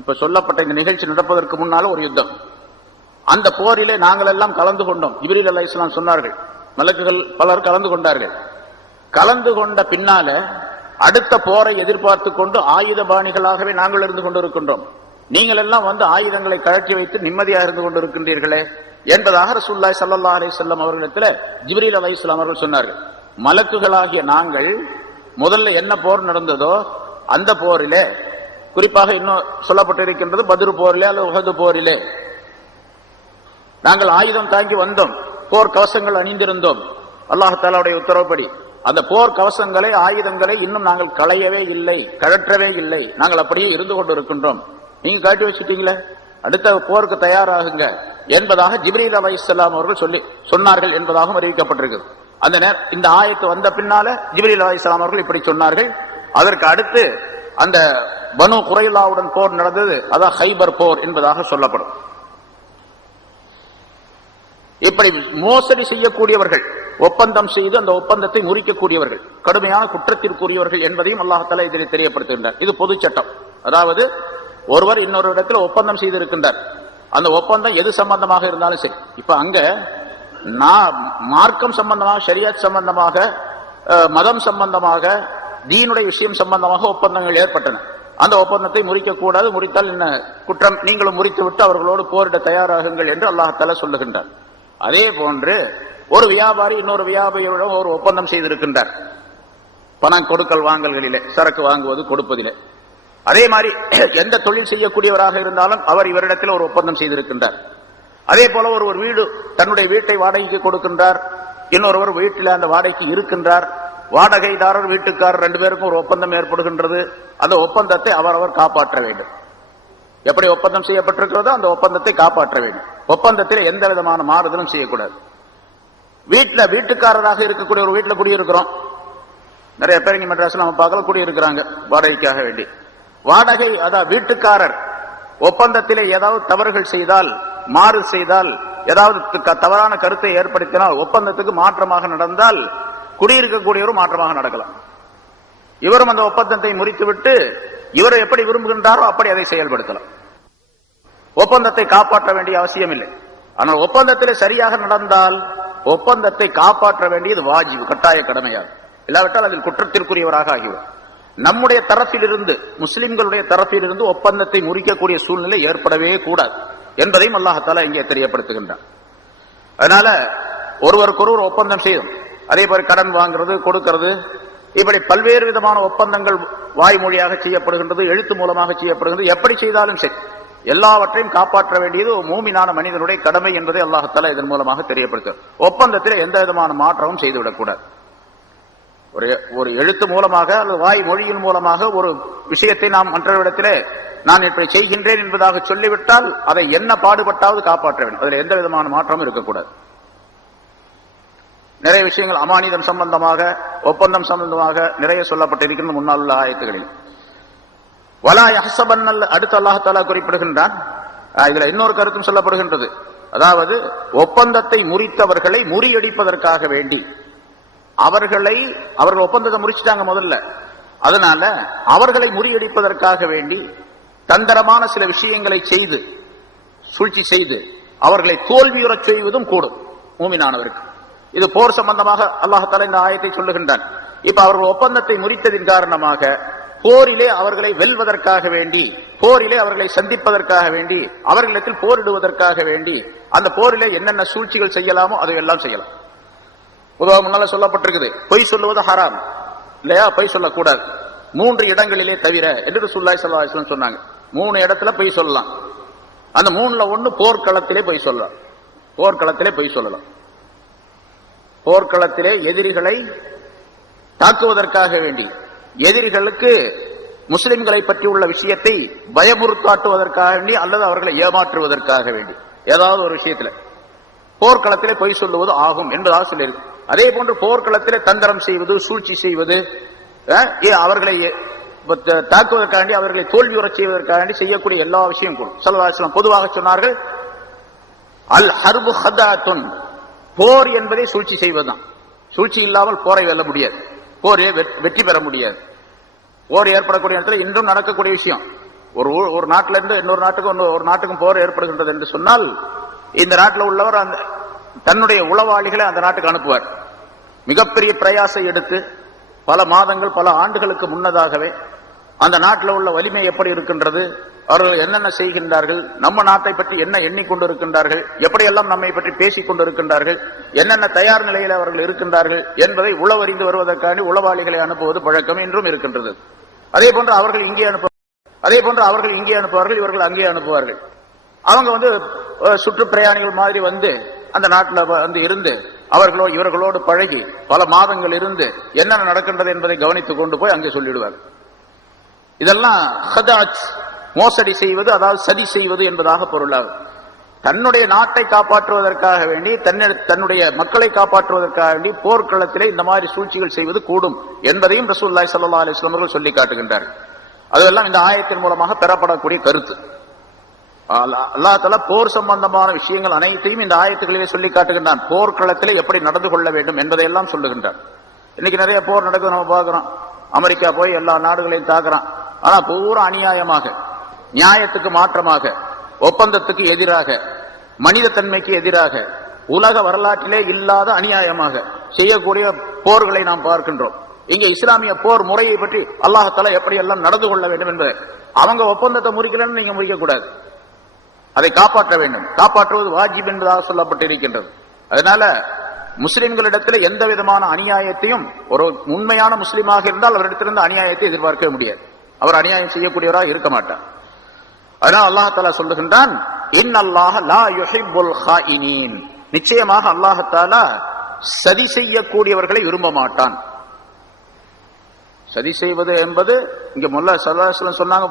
இப்ப சொல்லப்பட்ட இந்த நிகழ்ச்சி நடப்பதற்கு முன்னால ஒரு யுத்தம், அந்த போரிலே நாங்கள் எல்லாம் கலந்து கொண்டோம். ஜிப்ரீல் அலைஹிஸ்ஸலாம் சொன்னார்கள், மலக்குகள் பலர் கலந்து கொண்டார்கள். கலந்து கொண்ட பின்னால அடுத்த போரை எதிர்பார்த்து கொண்டு ஆயுதபாணிகளாகவே நாங்கள் இருந்து கொண்டிருக்கின்றோம், நீங்கள் எல்லாம் வந்து ஆயுதங்களை கழற்றி வைத்து நிம்மதியாக இருந்து கொண்டிருக்கின்றீர்களே என்பதாக ரசூலுல்லாஹி ஸல்லல்லாஹு அலைஹி வஸல்லம் அவர்களிடத்தில் ஜிப்ரீல் அலைஹிஸ்ஸலாம் அவர்கள் சொன்னார்கள். மலக்குகளாகிய நாங்கள் முதல்ல என்ன போர் நடந்ததோ அந்த போரிலே, குறிப்பாக இன்னும் சொல்லப்பட்டிருக்கின்றது பத்ர் போரிலே அல்லது உஹது போரிலே, நாங்கள் ஆயுதம் தாங்கி வந்தோம், போர் கவசங்கள் அணிந்திருந்தோம். அல்லாஹ் தஆலாவுடைய உத்தரவுப்படி அந்த போர் கவசங்களை, ஆயுதங்களை இன்னும் நாங்கள் களையவே இல்லை, கழற்றவே இல்லை, நாங்கள் அப்படியே இருந்து கொண்டிருக்கின்றோம். நீங்க காட்டி வச்சுட்டீங்களே, அடுத்த போருக்கு தயாராகுங்க என்பதாக ஜிப்ரீல் அலைஹிஸ்ஸலாம் அவர்கள் சொன்னார்கள் என்பதாகவும் அறிவிக்கப்பட்டிருக்கு. அந்த இந்த ஆயத்து வந்த பின்னால ஜிப்ரீல் அலைஹிஸ்ஸலாம் அவர்கள் இப்படி சொன்னார்கள். அதற்கு அடுத்து அந்த பனு குரைலாவுடன் போர் நடந்தது, அதான் ஹைபர் போர் என்பதாக சொல்லப்படும். இப்படி மோசடி செய்யக்கூடியவர்கள், ஒப்பந்தம் செய்து அந்த ஒப்பந்தத்தை முறிக்கக்கூடியவர்கள் கடுமையான குற்றத்திற்குரியவர்கள் என்பதையும் அல்லாஹ் தஆலா இதில் தெரியப்படுத்துகின்றார். இது பொது சட்டம். அதாவது ஒருவர் இன்னொரு இடத்துல ஒப்பந்தம் செய்திருக்கின்றார், அந்த ஒப்பந்தம் எது சம்பந்தமாக இருந்தாலும் சரி, இப்ப அங்க மார்க்கம் சம்பந்தமாக, ஷரியத் சம்பந்தமாக, மதம் சம்பந்தமாக, தீனுடைய விஷயம் சம்பந்தமாக ஒப்பந்தங்கள் ஏற்பட்டன. அந்த ஒப்பந்தத்தை முறிக்க கூடாது, முறித்தால் என்ன குற்றம், நீங்களும் முறித்து விட்டு அவர்களோடு போரிட தயாராகுங்கள் என்று அல்லாஹ் தஆலா சொல்லுகின்றார். அதே போன்று ஒரு வியாபாரி இன்னொரு வியாபாரியிடம் ஒரு ஒப்பந்தம் செய்திருக்கின்றார், பணம் கொடுக்கல் வாங்கல்களிலே, சரக்கு வாங்குவது கொடுப்பதிலே. அதே மாதிரி எந்த தொழில் செய்யக்கூடியவராக இருந்தாலும் அவர் இவரிடத்தில் ஒரு ஒப்பந்தம் செய்திருக்கின்றார். அதே போல ஒரு வீடு, தன்னுடைய வீட்டை வாடகைக்கு கொடுக்கின்றார், இன்னொருவர் வீட்டில் அந்த வாடகைக்கு இருக்கின்றார். வாடகைதாரர் வீட்டுக்காரர் ரெண்டு பேருக்கும் ஒரு ஒப்பந்தம் ஏற்படுகின்றது. அந்த ஒப்பந்தத்தை அவரவர் காப்பாற்ற வேண்டும். எப்படி ஒப்பந்தம் செய்யப்பட்டிருக்கிறதோ அந்த ஒப்பந்தத்தை காப்பாற்ற வேண்டும். ஒப்பந்தத்தில் எந்த விதமான மாறுதலும் செய்யக்கூடாது. வீட்டுக்காரராக இருக்கக்கூடிய ஒரு வீட்டில் குடியிருக்கிறோம், நிறைய பேர் இங்க மெட்ராஸ்ல நம்ம பார்க்கல குடியிருக்கிறாங்க வாடகைக்காக வேண்டி. வாடகை, அதாவது வீட்டுக்காரர் ஒப்பந்தத்திலே ஏதாவது தவறுகள் செய்தால், மாறு செய்தால், ஏதாவது தவறான கருத்தை ஏற்படுத்தினால், ஒப்பந்தத்துக்கு மாற்றமாக நடந்தால் குடியிருக்கக்கூடியவரும் மாற்றமாக நடக்கலாம். இவரும் அந்த ஒப்பந்தத்தை முறித்துவிட்டு இவர் எப்படி விரும்புகின்றாரோ அப்படி அதை செயல்படுத்தலாம். ஒப்பந்தத்தை காப்பாற்ற வேண்டிய அவசியம் இல்லை. ஆனால் ஒப்பந்தத்திலே சரியாக நடந்தால் ஒப்பந்தத்தை காப்பாற்ற வேண்டியது வாஜிப், கட்டாய கடமையாகும். இல்லாவிட்டால் அதில் குற்றத்திற்குரியவராக ஆகிவிடும். நம்முடைய தரப்பிலிருந்து, முஸ்லிம்களுடைய தரப்பிலிருந்து ஒப்பந்தத்தை முறிக்கக்கூடிய சூழ்நிலை ஏற்படவே கூடாது என்பதையும் அல்லாஹ் தஆலா இங்கே தெரியப்படுத்துகின்றார். அதனால ஒருவருக்கொருவர் ஒப்பந்தம் செய்யும், அதே போல கடன் வாங்குறது, கொடுக்கிறது, இப்படி பல்வேறு விதமான ஒப்பந்தங்கள் வாய்மொழியாக செய்யப்படுகின்றது, எழுத்து மூலமாக செய்யப்படுகின்றது. எப்படி செய்தாலும் சரி எல்லாவற்றையும் காப்பாற்ற வேண்டியது ஒரு மூமினான மனிதனுடைய கடமை என்பதை அல்லாஹ் தஆலா இதன் மூலமாக தெரியப்படுத்துகிறார். ஒப்பந்தத்தில் எந்த விதமான மாற்றமும் செய்துவிடக்கூடாது. ஒரு எழுத்து மூலமாக அல்லது வாய் மொழியின் மூலமாக ஒரு விஷயத்தை நாம் மற்றவரிடத்திலே நான் இப்படி செய்கின்றேன் என்பதாக சொல்லிவிட்டால் அதை என்ன பாடுபட்டாவது காப்பாற்ற வேண்டும். அதில் எந்த விதமான மாற்றமும் இருக்கக்கூடாது. நிறைய விஷயங்கள் அமானிதம் சம்பந்தமாக, ஒப்பந்தம் சம்பந்தமாக நிறைய சொல்லப்பட்டிருக்கின்ற முன்னால் உள்ள ஆயத்துகளில். வலா யஹ்ஸபன்னல், அடுத்து அல்லாஹ் தஆலா குறிப்பிடுகின்றான். இதுல இன்னொரு கருத்தும் சொல்லப்படுகின்றது. அதாவது ஒப்பந்தத்தை முறித்தவர்களை முறியடிப்பதற்காக வேண்டி, அவர்கள் ஒப்பந்தத்தை முறிச்சிட்டாங்க முதல்ல, அதனால அவர்களை முறியடிப்பதற்காக வேண்டி தந்திரமான சில விஷயங்களை செய்து, சூழ்ச்சி செய்து அவர்களை தோல்வியுறச் செய்வதும் கூடும் மூமினானவருக்கு. இது போர் சம்பந்தமாக அல்லாஹ் தஆலா இந்த ஆயத்தை சொல்லுகின்றான். இப்ப அவர்கள் ஒப்பந்தத்தை முறித்ததின் காரணமாக போரிலே அவர்களை வெல்வதற்காக வேண்டி, போரிலே அவர்களை சந்திப்பதற்காக வேண்டி, அவர்களிடத்தில் போரிடுவதற்காக வேண்டி அந்த போரிலே என்னென்ன சூழ்ச்சிகள் செய்யலாமோ அதையெல்லாம் செய்யலாம். பொதுவாக முன்னால சொல்லப்பட்டிருக்குது, பொய் சொல்லுவது ஹராம் இல்லையா, பொய் சொல்லக்கூடாது 3 இடங்களிலே தவிர என்று ரசூலுல்லாஹி ஸல்லல்லாஹு அலைஹி வஸல்லம் சொன்னாங்க. 3 இடத்துல பொய் சொல்லலாம். அந்த 3ல 1 போர்க்களத்திலே பொய் சொல்லலாம். போர்க்களத்திலே பொய் சொல்லலாம். போர்க்களத்திலே எதிரிகளை தாக்குவதற்காக வேண்டி, எதிரிகளுக்கு முஸ்லிம்களை பற்றி உள்ள விஷயத்தை பயமுறுத்தாட்டுவதற்காக வேண்டி அல்லது அவர்களை ஏமாற்றுவதற்காக வேண்டி ஏதாவது ஒரு விஷயத்தில் போர்க்களத்திலே பொய் சொல்லுவது ஆகும் என்பதாக சொல்லியிருக்கு. அதே போன்று போர்க்களத்திலே தந்திரம் செய்வது, சூழ்ச்சி செய்வது, அவர்களை தாக்குவதற்காக வேண்டி, அவர்களை தோல்வியுறச் செய்வதற்காக வேண்டி செய்யக்கூடிய எல்லா விஷயம் கூட ஸல்லல்லாஹு அலைஹி வஸல்லம் பொதுவாக சொன்னார்கள், அல் ஹர்பு ஹதாத்துன், போர் என்பதை சூழ்ச்சி செய்வதுதான். சூழ்ச்சி இல்லாமல் போரை வெல்ல முடியாது, போரை வெற்றி பெற முடியாது. போர் ஏற்படக்கூடிய இடத்துல இன்றும் நடக்கக்கூடிய விஷயம். ஒரு நாட்டில இருந்து இன்னொரு நாட்டுக்கும் போர் ஏற்படுகின்றது என்று சொன்னால், இந்த நாட்டில் உள்ளவர் அந்த தன்னுடைய உளவாளிகளை அந்த நாட்டுக்கு அனுப்புவார். மிகப்பெரிய பிரயாசை எடுத்து பல மாதங்கள் பல ஆண்டுகளுக்கு முன்னதாகவே அந்த நாட்டில் உள்ள வலிமை எப்படி இருக்கின்றது, அவர்கள் என்னென்ன செய்கின்றார்கள், நம்ம நாட்டை பற்றி என்ன எண்ணிக்கொண்டிருக்கின்றார்கள், எப்படியெல்லாம் நம்மை பற்றி பேசிக் கொண்டிருக்கின்றார்கள், என்னென்ன தயார் நிலையில் அவர்கள் இருக்கின்றார்கள் என்பதை உளவறிந்து வருவதற்கான உளவாளிகளை அனுப்புவது பழக்கம் இன்றும் இருக்கின்றது. அதே போன்று அவர்கள் இங்கே அனுப்புவார்கள், இவர்கள் அங்கே அனுப்புவார்கள். அவங்க சுற்று பிரயாணிகள் மாதிரி அந்த நாட்டில் இருந்து இவர்களோடு பழகி பல மாதங்கள் இருந்து என்னென்ன நடக்கின்றது என்பதை கவனித்துக் கொண்டு போய் அங்கே சொல்லிடுவார். இதெல்லாம் ஹதாஜ், மோசடி செய்வது, அதாவது சதி செய்வது என்பதாக பொருளாகும். தன்னுடைய நாட்டை காப்பாற்றுவதற்காக வேண்டி, தன்னுடைய மக்களை காப்பாற்றுவதற்காக வேண்டி போர்க்களத்திலே இந்த மாதிரி சூழ்ச்சிகள் செய்வது கூடும் என்பதையும் ரசூலுல்லாஹி ஸல்லல்லாஹு அலைஹி வஸல்லம் அவர்கள் சொல்லி காட்டுகின்றார். அதெல்லாம் இந்த ஆயத்தின் மூலமாக பெறப்படக்கூடிய கருத்து. அல்லாஹ் தஆலா போர் சம்பந்தமான விஷயங்கள் அனைத்தையும் இந்த ஆயத்துகளிலே சொல்லி காட்டுகின்றான். போர்க்களத்திலே எப்படி நடந்து கொள்ள வேண்டும் என்பதையெல்லாம் சொல்லுகின்றான். இன்னைக்கு நிறைய போர் நடக்குது, நம்ம பார்க்கிறோம். அமெரிக்கா போய் எல்லா நாடுகளையும் தாக்குறான். ஆனா பூரா அநியாயமாக, நியாயத்துக்கு மாற்றமாக, ஒப்பந்தத்துக்கு எதிராக, மனித தன்மைக்கு எதிராக, உலக வரலாற்றிலே இல்லாத அநியாயமாக செய்யக்கூடிய போர்களை நாம் பார்க்கின்றோம். இங்க இஸ்லாமிய போர் முறையை பற்றி அல்லாஹ் தஆலா எப்படி எல்லாம் நடந்து கொள்ள வேண்டும் என்பதை, அவங்க ஒப்பந்தத்தை முறிக்கலன்னு நீங்க முறிக்க கூடாது, அதை காப்பாற்ற வேண்டும். காப்பாற்றுவது வாஜிப் என்பதாக சொல்லப்பட்டிருக்கின்றது. அதனால முஸ்லிம்களிடத்தில் எந்த விதமான அநியாயத்தையும், ஒரு உண்மையான முஸ்லிமாக இருந்தால் அவரிடத்திலிருந்து அநியாயத்தை எதிர்பார்க்க முடியாது. அவர் அநியாயம் செய்யக்கூடியவராக இருக்க மாட்டார். அதனால் அல்லாஹ் தஆலா சொல்லுகின்றான், இன்னல்லாஹ லா யுஹிப்புல் ஹாயினீன், நிச்சயமாக அல்லாஹ் தஆலா சதி செய்யக்கூடியவர்களை விரும்ப மாட்டான். சதி செய்வது என்பது இங்க முல்லா ஸல்லல்லாஹு அலைஹி வஸல்லம் சொன்னாங்க,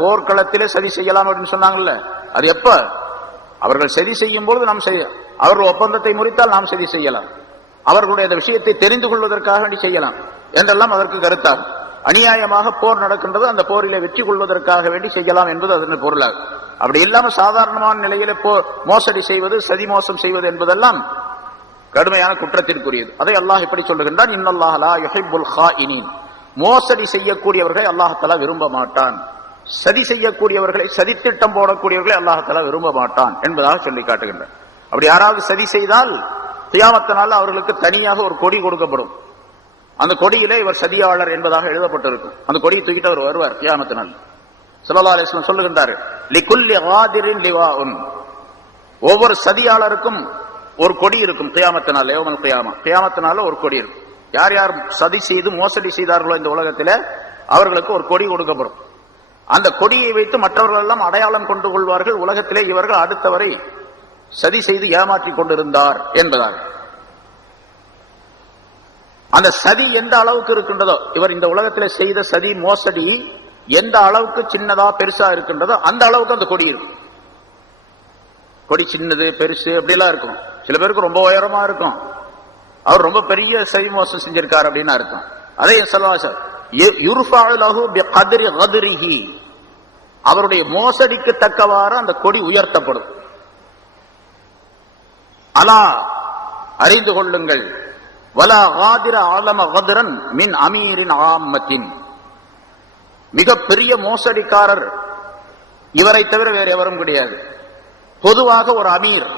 போர்க்களத்திலே சதி செய்யலாம் அப்படின்னு சொன்னாங்கல்ல. அது எப்ப? அவர்கள் சதி செய்யும் பொழுது நாம் அவர்கள் ஒப்பந்தத்தை முறித்தால் நாம் சதி செய்யலாம், அவர்களுடைய அந்த விஷயத்தை தெரிந்து கொள்வதற்காக வேண்டி செய்யலாம் என்றெல்லாம் அதற்கு கருத்தாகும். அநியாயமாக போர் நடக்கின்றது, அந்த போரிலே வெற்றி கொள்வதற்காக வேண்டி செய்யலாம் என்பது அதன் பொருளாகும். அப்படி இல்லாம சாதாரணமான நிலையிலே மோசடி செய்வது, சதி மோசம் செய்வது என்பதெல்லாம் கடுமையான குற்றத்திற்குரியது. அதை அல்லாஹ் எப்படி சொல்லுகின்றான், இன்னல்லாஹ லா யுஹிப்புல் ஹாயினீன், மோசடி செய்யக்கூடியவர்களை அல்லாஹ் தஆலா விரும்ப மாட்டான், சதி செய்யக்கூடியவர்களை, சதித்திட்டம் போடக்கூடியவர்களை அல்லாஹ் தஆலா விரும்ப மாட்டான் என்பதாக சொல்லி காட்டுகின்றார். அப்படி யாராவது சதி செய்தால் கியாமத்தினால அவர்களுக்கு தனியாக ஒரு கொடி கொடுக்கப்படும். அந்த கொடியிலே இவர் சதியாளர் என்பதாக எழுதப்பட்டிருக்கும். அந்த கொடியை தூக்கிட்டு அவர் வருவார் கியாமத்தினால். ஸல்லல்லாஹு அலைஹி வஸல்லம் சொல்லுகின்றார், லிகுல்லி காதிரின் லிவாஉன், ஒவ்வொரு சதியாளருக்கும் ஒரு கொடி இருக்கும் கியாமத்தினால. யௌமல் கியாமா, கியாமத்தினால ஒரு கொடி இருக்கும். யார் யார் சதி செய்து மோசடி செய்தார்களோ இந்த உலகத்தில் அவர்களுக்கு ஒரு கொடி கொடுக்கப்படும். அந்த கொடியை வைத்து மற்றவர்கள் எல்லாம் அடையாளம் கொண்டு கொள்வார்கள், உலகத்திலே இவர்கள் அடுத்தவரை சதி செய்து ஏமாற்றிக் கொண்டிருந்தார் என்பதாக. அந்த சதி எந்த அளவுக்கு இருக்கின்றதோ, இவர் இந்த உலகத்திலே செய்த சதி மோசடி எந்த அளவுக்கு சின்னதா பெருசா இருக்கின்றதோ அந்த அளவுக்கு அந்த கொடி இருக்கும். கொடி சின்னது பெருசு அப்படிலாம் இருக்கும். சில பேருக்கு ரொம்ப உயரமா இருக்கும், அவர் ரொம்ப பெரிய சதி மோசம் செஞ்சிருக்கார் அப்படின்னு அர்த்தம். அதே அவருடைய மோசடிக்கு தக்கவாறு அந்த கொடி உயர்த்தப்படும். அலா, அறிந்து கொள்ளுங்கள், வலா காதிர ஆலம கதிரன் மின் அமீரின் ஆம்மத்தின், மிக பெரிய மோசடிக்காரர் இவரை தவிர வேறு எவரும் கிடையாது. பொதுவாக ஒரு அமீர்,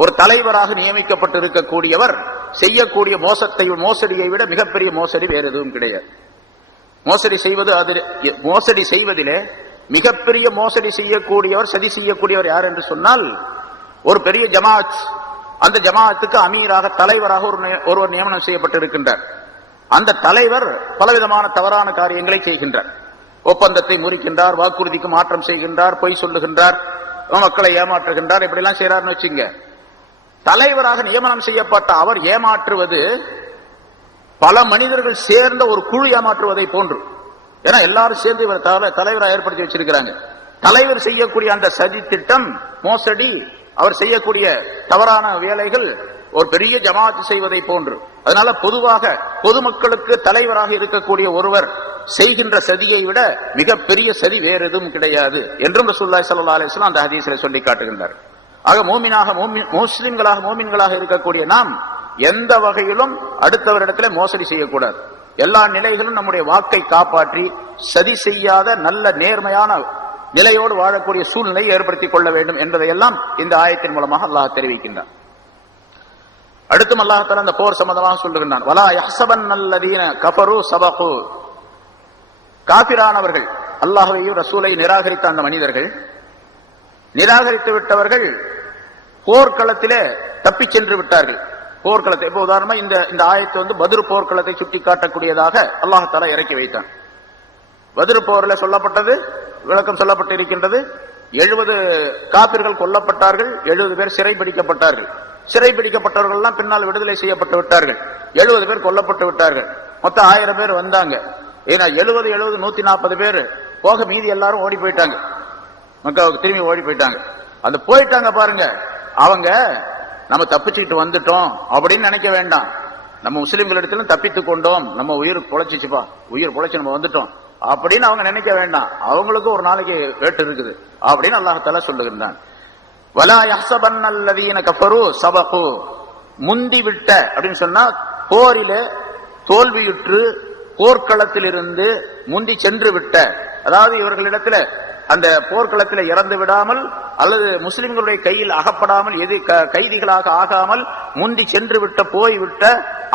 ஒரு தலைவராக நியமிக்கப்பட்டிருக்கக்கூடியவர் செய்யக்கூடிய மோசடியை விட மிகப்பெரிய மோசடி வேறு எதுவும் கிடையாது. மோசடி செய்வதிலே மிகப்பெரிய மோசடி செய்யக்கூடியவர், சதி செய்யக்கூடியவர் யார் என்று சொன்னால், ஒரு பெரிய ஜமாத், அந்த ஜமாத்துக்கு அமீராக, தலைவராக ஒருவர் நியமனம் செய்யப்பட்டிருக்கின்றார். அந்த தலைவர் பலவிதமான தவறான காரியங்களை செய்கின்றார். ஒப்பந்தத்தை முறிக்கின்றார், வாக்குறுதிக்கு மாற்றம் செய்கின்றார், பொய் சொல்லுகின்றார், மக்களை ஏமாற்றுகின்றார், இப்படிலாம் செய்யறாருன்னு வச்சுங்க. தலைவராக நியமனம் செய்யப்பட்ட அவர் ஏமாற்றுவது பல மனிதர்கள் சேர்ந்த ஒரு குழு ஏமாற்றுவதை போன்று. ஏன்னா எல்லாரும் சேர்ந்து இவர் தலைவராக ஏற்படுத்தி வச்சிருக்கிறாங்க. தலைவர் செய்யக்கூடிய அந்த சதி திட்டம், மோசடி, அவர் செய்யக்கூடிய தவறான வேலைகள் ஒரு பெரிய ஜமாத் செய்வதை போன்று. அதனால பொதுவாக பொதுமக்களுக்கு தலைவராக இருக்கக்கூடிய ஒருவர் செய்கின்ற சதியை விட மிகப்பெரிய சதி வேறு எதுவும் கிடையாது என்றும் ரசூலுல்லாஹி ஸல்லல்லாஹு அலைஹி வஸல்லம் அந்த ஹதீஸிலே சொல்லி காட்டுகின்றார். ஆக மூமின்களாக இருக்கக்கூடிய நாம் எந்த வகையிலும் அடுத்தவரிடத்துல மோசடி செய்யக்கூடாது. எல்லா நிலைகளும் நம்முடைய வாக்கை காப்பாற்றி சதி செய்யாத நல்ல நேர்மையான நிலையோடு வாழக்கூடிய சூழ்நிலையை ஏற்படுத்திக் கொள்ள வேண்டும் என்பதையெல்லாம் இந்த ஆயத்தின் மூலமாக அல்லாஹ் தெரிவிக்கின்றான். அடுத்தும் அல்லாஹ் தஆலா அந்த போர் சம்பந்தமாக சொல்லுகின்றான். வலா யஹ்ஸபன்னல்லதீன கஃபரு சபகு. காபிரானவர்கள், அல்லாஹ்வையும் ரசூலையும் நிராகரித்த அந்த மனிதர்கள், நிராகரித்து விட்டவர்கள் போர்க்களத்திலே தப்பி சென்று விட்டார்கள். போர்க்களத்தை இப்போ உதாரணமா இந்த ஆயத்து பத்ர் போர்க்களத்தை சுட்டி காட்டக்கூடியதாக அல்லாஹ் தஆலா இறக்கி வைத்தான். பத்ர் போர்ல சொல்லப்பட்டது, விளக்கம் சொல்லப்பட்டிருக்கின்றது. 70 காபிர்கள் கொல்லப்பட்டார்கள், 70 பேர் சிறை பிடிக்கப்பட்டார்கள். சிறை பிடிக்கப்பட்டவர்கள் எல்லாம் பின்னால் விடுதலை செய்யப்பட்டு விட்டார்கள். 70 பேர் கொல்லப்பட்டு விட்டார்கள். மொத்தம் 1000 பேர் வந்தாங்க. ஏன்னா 70 140 பேர் போக மீதி எல்லாரும் ஓடி போயிட்டாங்க, மக்காவுக்கு திரும்பி ஓடி போயிட்டாங்க. அந்த போயிட்டாங்க பாருங்க, அவங்க நம்ம தப்பிச்சுக்கிட்டு வந்துட்டோம் அப்படின்னு நினைக்க வேண்டாம். நம்ம முஸ்லிம்களிடத்துல தப்பித்து கொண்டோம், நம்ம உயிர் பொழைச்சிச்சுப்பா, உயிர் பொழைச்சு நம்ம வந்துட்டோம் அப்படின்னு அவங்க நினைக்க வேண்டாம். அவங்களுக்கும் ஒரு நாளைக்கு வேட்டு இருக்குது அப்படின்னு அல்லாஹ் தஆலா சொல்லுகின்றான். வலா யஹ்ஸபன்னல்லதீன கஃபரு சபகு. முந்தி விட்ட அப்படின்னு சொன்னா போரிலே தோல்வியுற்று போர்க்களத்தில் இருந்து முந்தி சென்று விட்ட, அதாவது இவர்களிடத்துல அந்த போர்க்களத்தில் இறந்து விடாமல் அல்லது முஸ்லிம்களுடைய கையில் அகப்படாமல் கைதிகளாக ஆகாமல் முந்தி சென்று விட்ட போய்விட்ட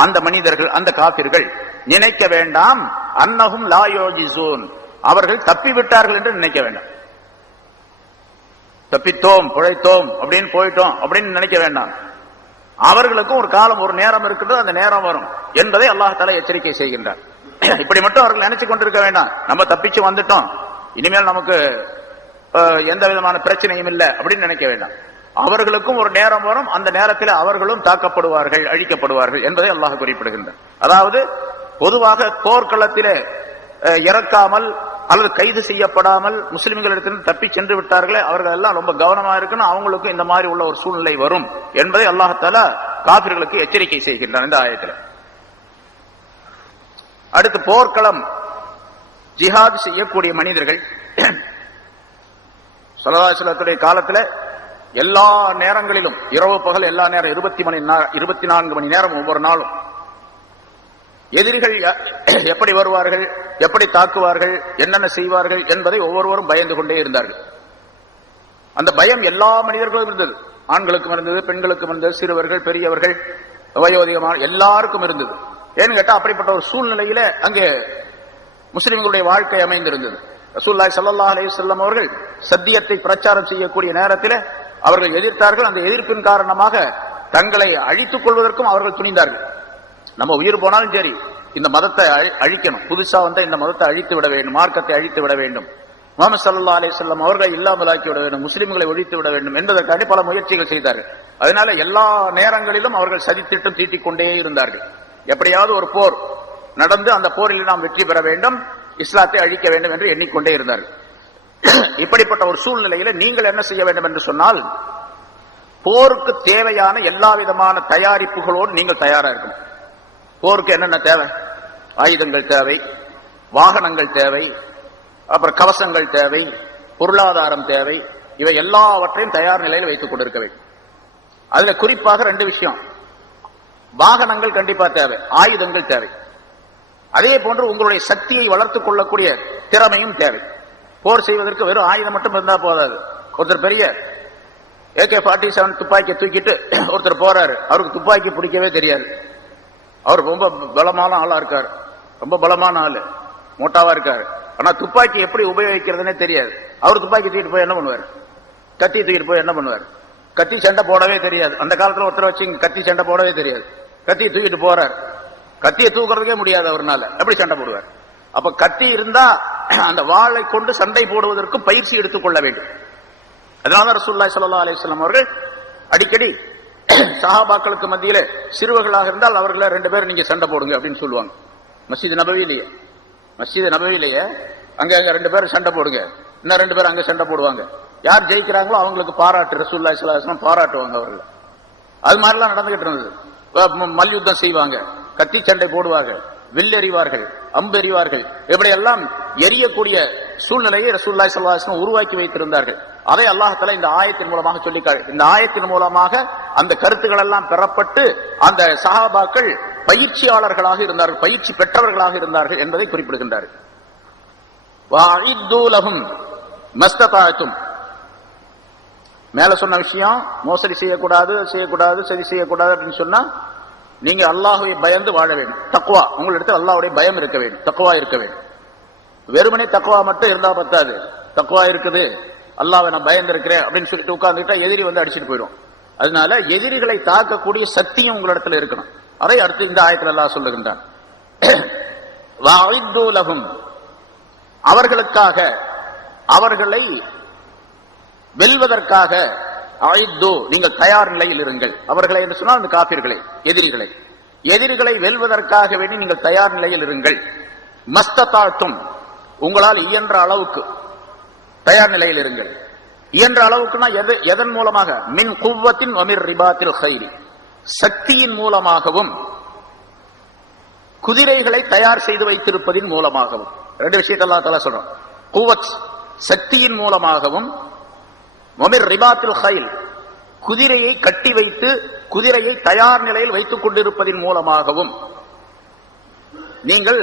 அந்த மனிதர்கள், அந்த காபிர்கள் நினைக்க வேண்டாம் அன்னஹும் லா யோஜிசூன், அவர்கள் தப்பிவிட்டார்கள் என்று நினைக்க வேண்டாம். தப்பித்தோம் பிழைத்தோம் அப்படின்னு போயிட்டோம் அப்படின்னு நினைக்க வேண்டாம். அவர்களுக்கும் ஒரு காலம், ஒரு நேரம் இருக்கிறது, அந்த நேரம் வரும் என்பதை அல்லாஹ் தஆலா எச்சரிக்கை செய்கின்றார். இப்படி மட்டும் அவர்கள் நினைச்சு கொண்டிருக்க வேண்டாம், நம்ம தப்பிச்சு வந்துட்டோம், இனிமேல் நமக்கு எந்த விதமான பிரச்சனையும் இல்லை அப்படின்னு நினைக்க வேண்டாம். அவர்களுக்கும் ஒரு நேரம் வரும், அந்த நேரத்தில் அவர்களும் தாக்கப்படுவார்கள், அழிக்கப்படுவார்கள் என்பதை அல்லாஹ் குறிப்பிடுகின்றார். அதாவது பொதுவாக போர்க்களத்திலே இறக்காமல் அல்லது கைது செய்யப்படாமல் முஸ்லிம்களிடத்தில் தப்பி சென்று விட்டார்களே, அவர்கள் எல்லாம் ரொம்ப கவனமா இருக்கணும், அவங்களுக்கும் இந்த மாதிரி உள்ள ஒரு சூழ்நிலை வரும் என்பதை அல்லாஹ் தஆலா காபிர்களுக்கு எச்சரிக்கை செய்கின்றான் இந்த ஆயத்தில். அடுத்து போர்க்களம் ஜிஹாத் செய்யக்கூடிய மனிதர்கள் ஸல்லல்லாஹு அலைஹி வஸல்லத்துடைய காலத்துல எல்லா நேரங்களிலும், இரவு பகல் எல்லா நேரம் 24 மணி நேரம் ஒவ்வொரு நாளும் எதிரிகள் எப்படி வருவார்கள், எப்படி தாக்குவார்கள், என்னென்ன செய்வார்கள் என்பதை ஒவ்வொருவரும் பயந்து கொண்டே இருந்தார்கள். அந்த பயம் எல்லா மனிதர்களும் இருந்தது, ஆண்களுக்கும் இருந்தது, பெண்களுக்கும் இருந்தது, சிறுவர்கள் பெரியவர்கள் வயோதிகமான எல்லாருக்கும் இருந்தது. ஏன்னு கேட்டா அப்படிப்பட்ட ஒரு சூழ்நிலையில அங்கே முஸ்லிம்களுடைய வாழ்க்கை அமைந்திருந்தது. ரசூலுல்லாஹி ஸல்லல்லாஹு அலைஹி வஸல்லம் அவர்கள் சத்தியத்தை பிரச்சாரம் செய்யக்கூடிய நேரத்தில் அவர்கள் எதிர்த்தார்கள். அந்த எதிர்ப்பின் காரணமாக தங்களை அழித்துக் கொள்வதற்கும் அவர்கள் துணிந்தார்கள். நம்ம உயிர் போனாலும் சரி, இந்த மதத்தை அழிக்கணும், புதுசா இந்த மதத்தை அழித்து விட வேண்டும், மார்க்கத்தை அழித்து விட வேண்டும், முஹம்மது ஸல்லல்லாஹு அலைஹி வஸல்லம் அவர்களை இல்லாமலாக்கி விட வேண்டும், முஸ்லிம்களை ஒழித்து விட வேண்டும் என்பதற்காக பல முயற்சிகள் செய்தார்கள். அதனால எல்லா நேரங்களிலும் அவர்கள் சதித்திட்டம் தீட்டிக் கொண்டே இருந்தார்கள். எப்படியாவது ஒரு போர் நடந்து அந்த போரில் நாம் வெற்றி பெற வேண்டும், இஸ்லாத்தை அழிக்க வேண்டும் என்று எண்ணிக்கொண்டே இருந்தார்கள். இப்படிப்பட்ட ஒரு சூழ்நிலையில நீங்கள் என்ன செய்ய வேண்டும் என்று சொன்னால், போருக்கு தேவையான எல்லா விதமான தயாரிப்புகளோடு நீங்கள் தயாரா இருக்கணும். போருக்கு என்னென்ன தேவை? ஆயுதங்கள் தேவை, வாகனங்கள் தேவை, அப்புறம் கவசங்கள் தேவை, பொருளாதாரம் தேவை. இவை எல்லாவற்றையும் தயார் நிலையில் வைத்துக் கொண்டிருக்க வேண்டும். அதுல குறிப்பாக 2 விஷயம், வாகனங்கள் கண்டிப்பா தேவை, ஆயுதங்கள் தேவை. அதே போன்று உங்களுடைய சக்தியை வளர்த்துக் கொள்ளக்கூடிய திறமையும் தேவை. போர் செய்வதற்கு வெறும் ஆயுதம் மட்டும் இருந்தா போதாது. ஒருத்தர் பெரிய AK-47 துப்பாக்கியை தூக்கிட்டு ஒருத்தர் போறாரு, அவருக்கு துப்பாக்கி பிடிக்கவே தெரியாது, அவர் ரொம்ப பலமான ஆளா இருக்காரு, ரொம்ப பலமான ஆளு, மோட்டாவா இருக்காரு, ஆனா துப்பாக்கி எப்படி உபயோகிக்கிறதுனே தெரியாது. அவர் துப்பாக்கி தூக்கிட்டு போய் என்ன பண்ணுவார்? கத்தி தூக்கிட்டு போய் என்ன பண்ணுவார்? கத்தி சண்டை போடவே தெரியாது. அந்த காலத்துல ஒருத்தர் வச்சு கத்தி சண்டை போடவே தெரியாது, கத்தியை தூக்கிட்டு போறார், கத்தியை தூக்குறதுக்கே முடியாது அவர்னால, எப்படி சண்டை போடுவார்? அப்ப கத்தி இருந்தா அந்த வாளை கொண்டு சண்டை போடுவதற்கும் பயிற்சி எடுத்துக் கொள்ள வேண்டும். அதனால ரசூலுல்லாஹி ஸல்லல்லாஹு அலைஹி வஸல்லம் அவர்கள் அடிக்கடி சஹாபாக்களுக்கு மத்தியிலே சிறுவர்களாக இருந்தால் அவர்களை 2 பேர் நீங்க சண்டை போடுங்க அப்படின்னு சொல்லுவாங்க. மஸ்ஜித் நபவியிலேயே அங்க 2 பேர் சண்டை போடுங்க, இன்னும் 2 பேர் அங்க சண்டை போடுவாங்க. யார் ஜெயிக்கிறாங்களோ அவங்களுக்கு பாராட்டு, ரசூலுல்லாஹி ஸல்லல்லாஹு அலைஹி வஸல்லம் பாராட்டுவாங்க அவர்கள். அது மாதிரிலாம் நடந்துகிட்டு இருந்தது. மல்யுத்தம் செய்வாங்க, கத்தி சண்டை போடுவாங்க, வில்லெறிவார்கள், அம்பெறிவார்கள், இப்படியெல்லாம் எரியக்கூடிய சூழ்நிலையை ரசூலுல்லாஹி ஸல்லல்லாஹு அலைஹி வஸல்லம் உருவாக்கி வைத்திருந்தார்கள். அதை அல்லாஹ் தஆலா இந்த ஆயத்தின் மூலமாக சொல்லிக்காரு. இந்த ஆயத்தின் மூலமாக அந்த கருத்துக்கள் எல்லாம் பெறப்பட்டு அந்த சஹாபாக்கள் பயிற்சியாளர்களாக இருந்தார்கள், பயிற்சி பெற்றவர்களாக இருந்தார்கள் என்பதை குறிப்பிடுகின்றார். வஅஇது லஹும் மஸ்ததாஅத்தும். மேல சொன்ன விஷயம் மோசடி செய்யக்கூடாது, சரி செய்யக்கூடாது அப்படின்னு சொன்னா நீங்க அல்லாஹ்வை பயந்து வாழ வேண்டும். தக்வா, உங்களிடத்தில் அல்லாஹ்வுடைய பயம் இருக்க வேண்டும், தக்வா இருக்க வேண்டும். வெறுமனே தக்வா மட்டும் இருந்தா பத்தாது. தக்வா இருக்குது, அல்லாஹ்வை நான் பயந்து இருக்கிறேன் அப்படின்னு சொல்லிட்டு உட்கார்ந்துட்டா எதிரி வந்து அடிச்சுட்டு போயிடும். அதனால எதிரிகளை தாக்கக்கூடிய சக்தியும் உங்களிடத்தில் இருக்கணும். அதை அடுத்து இந்த ஆயத்தில் அல்லாஹ் சொல்லுகின்றான். வஅஇது லஹும், அவர்களுக்காக, அவர்களை வெல்வதற்காக அஇது, நீங்கள் தயார் நிலையில் இருங்கள். அவர்களை என்று சொன்னால் அந்த காபிர்களை, எதிரிகளை வெல்வதற்காக வேண்டி நீங்கள் தயார் நிலையில் இருங்கள். மஸ்ததாத்தும், உங்களால் இயன்ற அளவுக்கு தயார் நிலையில் இருங்கள். இயன்ற அளவுக்குன்னா எதன் மூலமாக? மின் குவ்வத்தின் வமிர் ரிபாத்தில் கைரி, சக்தியின் மூலமாகவும் குதிரைகளை தயார் செய்து வைத்திருப்பதின் மூலமாகவும். 2 விஷயத்தை அல்லாஹ் தஆலா சொல்றான். குவத் சக்தியின் மூலமாகவும், வமிர் ரிபாத்தில் கைல் குதிரையை கட்டி வைத்து குதிரையை தயார் நிலையில் வைத்துக் கொண்டிருப்பதின் மூலமாகவும் நீங்கள்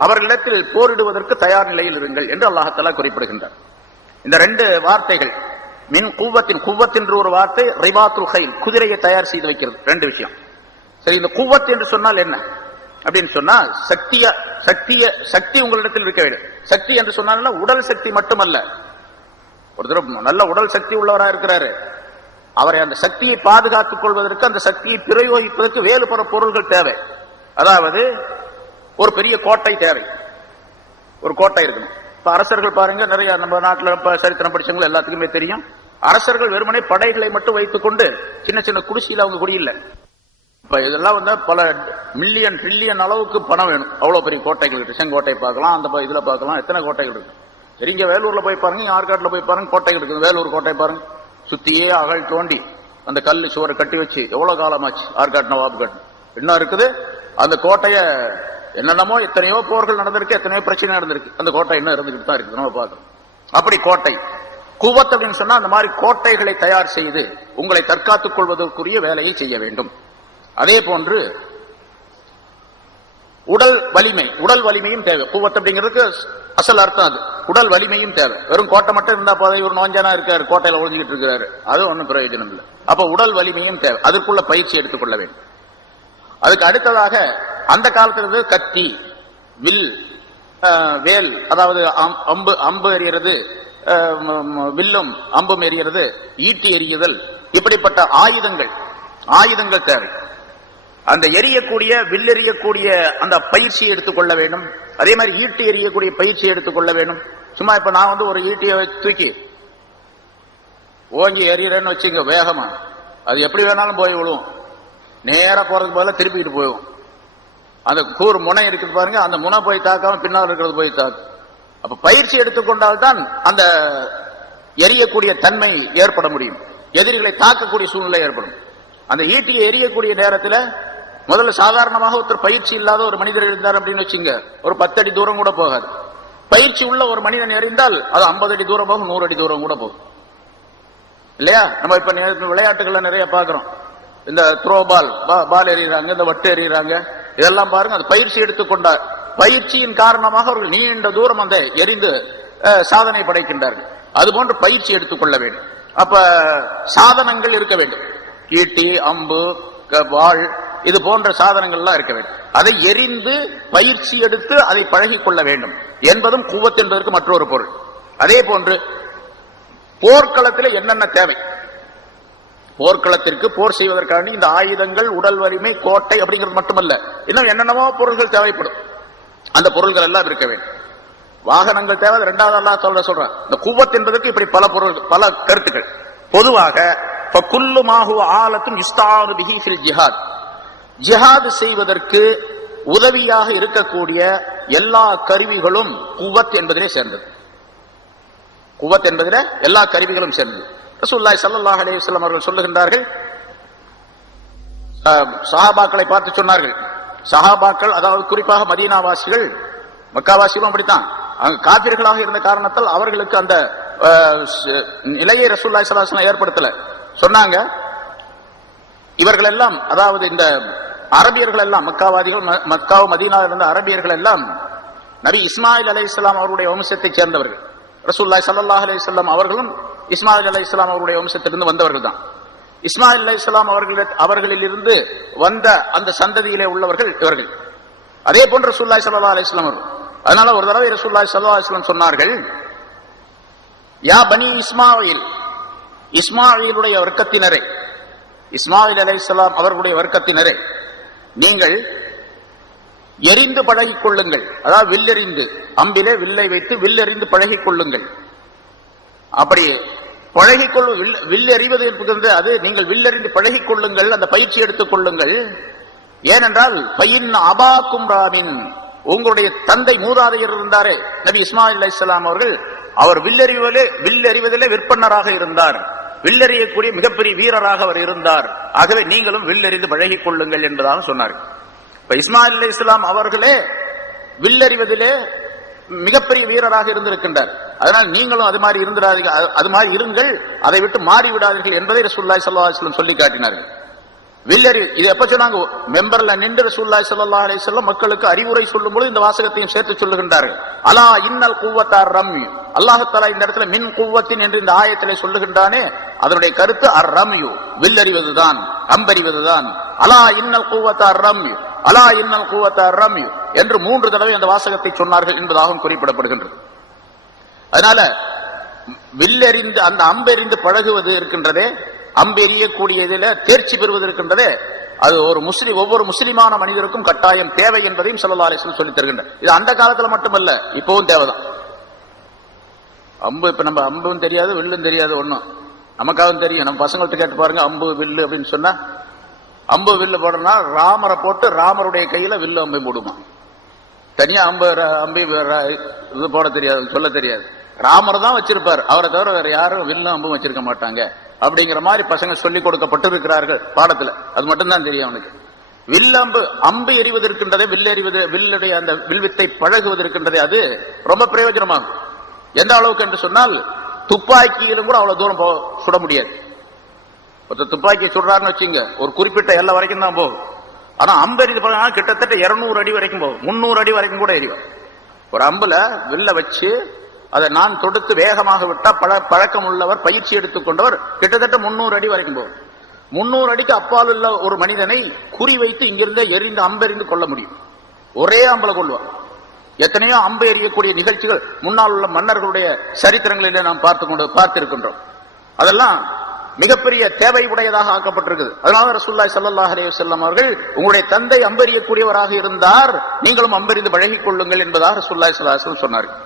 அவர்களிடத்தில் போரிடுவதற்கு தயார் நிலையில் இருங்கள் என்று அல்லாஹ் தஆலா குறிப்பிடுகின்றார். இந்த 2 வார்த்தைகள், மின் குவ்வத்தின், குவ்வத் என்ற ஒரு வார்த்தை, ரிபாத்துல் கைல் குதிரையை தயார் செய்து வைக்கிறது, 2 விஷயம். சரி, இந்த குவ்வத் என்று சொன்னால் என்ன அப்படின்னு சொன்னா சக்தி உங்களிடத்தில் இருக்க வேண்டும். சக்தி என்று சொன்னாலும் உடல் சக்தி மட்டுமல்ல. ஒருத்தர் நல்ல உடல் சக்தி உள்ளவராக இருக்கிறாரு, அவரை அந்த சக்தியை பாதுகாத்துக் கொள்வதற்கு, அந்த சக்தியை பிரயோகிப்பதற்கு வேறு பல பொருள்கள் தேவை. அதாவது ஒரு பெரிய கோட்டை தேவை, ஒரு கோட்டை இருக்கணும். இப்ப அரசர்கள் பாருங்க, நிறைய நம்ம நாட்டில் சரித்திரம் படிச்சவங்க எல்லாத்துக்குமே தெரியும். அரசர்கள் வெறுமனே படைகளை மட்டும் வைத்துக் கொண்டு சின்ன சின்ன குடிசையில் அவங்க குடியில்லை. இப்ப இதெல்லாம் வந்து பல மில்லியன் ட்ரில்லியன் அளவுக்கு பணம் வேணும். அவ்வளவு பெரிய கோட்டைகள் இருக்கு. செங்கோட்டை பார்க்கலாம், அந்த இதுல பார்க்கலாம், எத்தனை கோட்டைகள் இருக்கு. சரி, இங்க வேலூர்ல போய் பாருங்க, ஆற்காட்டுல போய் பாருங்க, கோட்டைகள் இருக்குது. வேலூர் கோட்டை பாருங்க, சுத்தியே அகழ் தோண்டி அந்த கல்லு சுவரை கட்டி வச்சு எவ்வளவு காலமாச்சு. ஆற்காட்டு நவாபு கட்டு இன்னும் இருக்குது. அந்த கோட்டைய என்னென்னமோ எத்தனையோ போர்கள் நடந்திருக்கு, எத்தனையோ பிரச்சனை நடந்திருக்கு. அந்த கோட்டை இன்னும் இருந்துகிட்டு தான் இருக்குது, நம்ம பார்க்கணும். அப்படி கோட்டை குவத் அப்படின்னு சொன்னா அந்த மாதிரி கோட்டைகளை தயார் செய்து உங்களை தற்காத்துக் கொள்வதற்குரிய வேலையை செய்ய வேண்டும். அதே போன்று உடல் வலிமையும் தேவை. குவத் அப்படிங்கிறதுக்கு அசல் அர்த்தம் அது, உடல் வலிமையும் தேவை. வெறும் கோட்டை மட்டும் இருந்தா போதை, ஒரு நோஞ்சானா இருக்காரு, கோட்டையில ஒழிஞ்சிட்டு இருக்கிறாரு, அது ஒன்றும் பிரயோஜனம் இல்லை. அப்ப உடல் வலிமையும் தேவை, அதற்குள்ள பயிற்சி எடுத்துக்கொள்ள வேண்டும். அதுக்கு அடுத்ததாக அந்த காலத்துல கத்தி, வில், வேல், அதாவது அம்பு எறிகிறது, வில்லும் அம்பும் எறிகிறது, ஈட்டி எறியுதல், இப்படிப்பட்ட ஆயுதங்கள் தேவை. அந்த எரியக்கூடிய வில் எறியக்கூடிய அந்த பயிற்சியை எடுத்துக்கொள்ள வேண்டும். அதே மாதிரி ஈட்டி எறியக்கூடிய பயிற்சியை எடுத்துக்கொள்ள வேண்டும். சும்மா இப்ப நான் வந்து ஒரு ஈட்டியை தூக்கி ஓங்கி எறிகிறேன்னு வச்சுங்க, வேகமா அது எப்படி வேணாலும் போய் விழுவும். நேரா போறதுக்கு பதிலாக திருப்பிட்டு போயிடும். அந்த கூர் முனை இருக்குது பாருங்க, அந்த முனை போய் தாக்காம பின்னால் இருக்கிறது போய் தாக்கும். அப்ப பயிற்சி எடுத்துக்கொண்டால்தான் அந்த எரியக்கூடிய தன்மை ஏற்பட முடியும், எதிரிகளை தாக்கக்கூடிய சூழ்நிலை ஏற்படும். அந்த ஈட்டியை எரியக்கூடிய நேரத்தில் முதல்ல சாதாரணமாக ஒருத்தர் பயிற்சி இல்லாத ஒரு மனிதர் இருந்தார் அப்படின்னு வச்சுங்க, ஒரு 10 அடி தூரம் கூட போகாது. பயிற்சி உள்ள ஒரு மனிதன் எறிந்தால் அது 50 அடி தூரம் போகும், 100 அடி தூரம் கூட போகும், இல்லையா? நம்ம இப்ப விளையாட்டுகள்ல நிறைய பாக்குறோம். இந்த த்ரோ பால் எறிகிறாங்க, இந்த வட்டு எறிகிறாங்க, இதெல்லாம் பாருங்க. அது பயிற்சி எடுத்துக்கொண்டார், பயிற்சியின் காரணமாக அவர்கள் நீண்ட தூரம் அந்த எறிந்து சாதனை படைக்கின்றார்கள். அதுபோன்று பயிற்சி எடுத்துக்கொள்ள வேண்டும். அப்ப சாதனங்கள் இருக்க வேண்டும், ஈட்டி, அம்பு, வாள், இது போன்ற சாதனங்கள்லாம் இருக்க வேண்டும். அதை எரிந்து பயிற்சி எடுத்து அதை பழகிக் கொள்ள வேண்டும் என்பதும் குவத் என்பதற்கு மற்றொரு பொருள். அதே போன்று போர்க்களத்தில் என்னென்ன தேவை, போர்க்களத்திற்கு போர் செய்வதற்காக இந்த ஆயுதங்கள், உடல் வலிமை, கோட்டை அப்படிங்கிறது மட்டுமல்ல, இன்னும் என்னென்னமோ பொருள்கள் தேவைப்படும். அந்த பொருள்கள் எல்லாம் இருக்க வேண்டும். வாகனங்கள் தேவை, 2வது அல்லாஹ் சொல்றான். இந்த குவத் என்பதற்கு இப்படி பல பொருள், பல கருத்துக்கள். பொதுவாக ஃபகுல்லு மா ஹுவ ஆலத்துன் யுஸ்தானு பிஹி ஃபில் ஜிஹாத், ஜிஹாத் செய்வதற்கு உதவியாக இருக்கக்கூடிய எல்லா கருவிகளும் குவத் என்பதிலே சேர்ந்தது. குவத் என்பதிலே எல்லா கருவிகளும் சேர்ந்தது. ரசூலுல்லாஹி ஸல்லல்லாஹு அலைஹி வஸல்லம் அவர்கள் சொல்லுகின்றார்கள், சஹாபாக்களை பார்த்து சொன்னார்கள். சஹாபாக்கள், அதாவது குறிப்பாக மதீனாவாசிகள், மக்காவாசியும் அப்படித்தான், அங்கு காபிர்களாக இருந்த காரணத்தால் அவர்களுக்கு அந்த நிலையை ரசூலுல்லாஹி ஸல்லல்லாஹு அலைஹி வஸல்லம் ஏற்படுத்தல. சொன்னாங்க, இவர்கள் எல்லாம், அதாவது இந்த அரபியர்கள் எல்லாம், மக்காவாதிகள், மக்கா மதீனா இருந்த அரபியர்கள் எல்லாம் நபி இஸ்மாயில் அலைஹிஸ்ஸலாம் அவருடைய வம்சத்தைச் சேர்ந்தவர்கள். ரசூலுல்லாஹி ஸல்லல்லாஹு அலைஹி வஸல்லம் அவர்களும் இஸ்மாயில் அலைஹிஸ்ஸலாம் அவருடைய வம்சத்திலிருந்து வந்தவர்கள் தான். இஸ்மாயில் அலைஹிஸ்ஸலாம் அவர்களில் இருந்து வந்த அந்த சந்ததியிலே உள்ளவர்கள் இவர்கள். அதே போன்று ரசூலுல்லாஹி ஸல்லல்லாஹு அலைஹி வஸல்லம் அவர்கள். அதனால ஒரு தடவை ரசூலுல்லாஹி ஸல்லல்லாஹு அலைஹி வஸல்லம் சொன்னார்கள், யா பனி இஸ்மாயில், இஸ்மாயிலுடைய வர்க்கத்தினரே, இஸ்மாயில் அலைஹிஸ்ஸலாம் அவர்களுடைய வர்க்கத்தினரே, நீங்கள் எரிந்து பழகிக் கொள்ளுங்கள். அதாவது வில்லெறிந்து, அம்பிலே வில்லை வைத்து வில்லெறிந்து பழகிக் கொள்ளுங்கள். அப்படி பழகிக்கொள்ள, வில் எறிவது என்பது அது நீங்கள் வில்லறிந்து பழகிக் கொள்ளுங்கள், அந்த பயிற்சி எடுத்துக் கொள்ளுங்கள். ஏனென்றால் பையின் அபாக்கும் ராமின், உங்களுடைய தந்தை மூதாதையர் இருந்தாரே நபி இஸ்மாயில் அலைஹிஸ்ஸலாம் அவர்கள், அவர் வில்லெறிவதிலே விற்பன்னராக இருந்தார், வில்லெறியக்கூடிய மிகப்பெரிய வீரராக அவர் இருந்தார். ஆகவே நீங்களும் வில்லெறிந்து பழகிக் கொள்ளுங்கள் என்பதாக சொன்னார்கள். இப்ப இஸ்மாயில் அலைஹிஸ்ஸலாம் அவர்களே வில்லெறிவதிலே மிகப்பெரிய வீரராக இருந்திருக்கின்றார். அதனால் நீங்களும் அது மாதிரி இருந்திராதீங்க, அது மாதிரி இருங்கள், அதை விட்டு மாறி விடாதீர்கள் என்பதை ரசூலுல்லாஹி ஸல்லல்லாஹு அலைஹி வஸல்லம் சொல்லி காட்டினார்கள். வில்லறி இது எப்ப சொன்னாங்க? மெம்பர்ல நின்று ரசூலுல்லாஹி ஸல்லல்லாஹு அலைஹி வஸல்லம் மக்களுக்கு அறிவுரை சொல்லும் பொழுது இந்த வாசகத்தையும் சேர்த்து சொல்லுகின்றார்கள். அலா இன்னல் குவத்தார் ரம்யு, அல்லாஹ் தஆலா இந்த இடத்துல மின் குவத்தின் என்று இந்த ஆயத்திலே சொல்லுகின்றானே, அதனுடைய கருத்து அர் ரம்யு, வில்லறிவதுதான், அம்பறிவதுதான். அலா இன்னல் குவத்தார் ரம்யு, அலா இன்னல் குவத்தார் ரம்யு என்று 3 தடவை அந்த வாசகத்தை சொன்னார்கள் என்பதாகவும் குறிப்பிடப்படுகின்றது. அதனால வில்லெறிந்து, அந்த அம்பெறிந்து பழகுவது இருக்கின்றதே, அம்பெறியக்கூடியதில தேர்ச்சி பெறுவது இருக்கின்றதே, அது ஒரு ஒவ்வொரு முஸ்லிமான மனிதருக்கும் கட்டாயம் தேவை என்பதையும் ஸல்லல்லாஹு அலைஹி வஸல்லம் சொல்லித் தருகின்றனர். இது அந்த காலத்துல மட்டுமல்ல, இப்பவும் தேவைதான். அம்பு, இப்ப நம்ம அம்பும் தெரியாது வில்லும் தெரியாது, ஒன்னும் நமக்காகவும் தெரியும். நம்ம பசங்கள்ட்ட கேட்டு பாருங்க, அம்பு வில்லு அப்படின்னு சொன்னா, அம்பு வில்லு போடனா ராமரை போட்டு ராமருடைய கையில வில்லு அம்பை போடுமா, தனியா அம்பி இது போட தெரியாது, சொல்ல தெரியாது. ராமர் தான் வச்சிருப்பார், அவரை தவிர வேற யாரும் வில்லும் அம்பும் வச்சிருக்க மாட்டாங்க அப்படிங்கிற மாதிரி பசங்க சொல்லிக் கொடுக்கப்பட்டிருக்கிறார்கள் பாடத்துல. அது மட்டும்தான் தெரியும் அவனுக்கு. வில்லம்பு, அம்பு எறிவது இருக்கின்றதே, வில்லெறிவது, வில்லுடைய அந்த வில்வித்தை பழகுவது இருக்கின்றதே, அது ரொம்ப பிரயோஜனமாகும். எந்த அளவுக்கு என்று சொன்னால், துப்பாக்கியிலும் கூட அவ்வளவு தூரம் சுட முடியாது. ஒருத்தர் துப்பாக்கி சுடுறாருன்னு வச்சுங்க, ஒரு குறிப்பிட்ட எல்லை வரைக்கும் தான் போகும். ஆனா அம்பெறிது பார்த்தா கிட்டத்தட்ட 200 அடி வரைக்கும் போகும், 300 அடி வரைக்கும் கூட எரியும். ஒரு அம்புல வில்ல வச்சு அதை நான் தொடுத்து வேகமாக விட்டா பழக்கம் உள்ளவர், பயிற்சி எடுத்துக்கொண்டவர், கிட்டத்தட்ட 300 அடி வரைக்கும் போகும். 300 அடிக்கு அப்பால் உள்ள ஒரு மனிதனை குறி வைத்து இங்கிருந்தே எறிந்து அம்பெறிந்து கொள்ள முடியும். ஒரே அம்பல கொள்வார். எத்தனையோ அம்பு எறியக்கூடிய நிகழ்ச்சிகள் முன்னால் உள்ள மன்னர்களுடைய சரித்திரங்களிலே நாம் பார்த்திருக்கின்றோம். அதெல்லாம் மிகப்பெரிய தேவை உடையதாக ஆக்கப்பட்டிருக்குது. அதனால ரசூலுல்லாஹி ஸல்லல்லாஹு அலைஹி வஸல்லம் அவர்கள், உங்களுடைய தந்தை அம்பெறியக்கூடியவராக இருந்தார், நீங்களும் அம்பெறிந்து பழகிக் கொள்ளுங்கள் என்பதாக ரசூலுல்லாஹி ஸல்லல்லாஹு அலைஹி வஸல்லம் சொன்னார்கள்.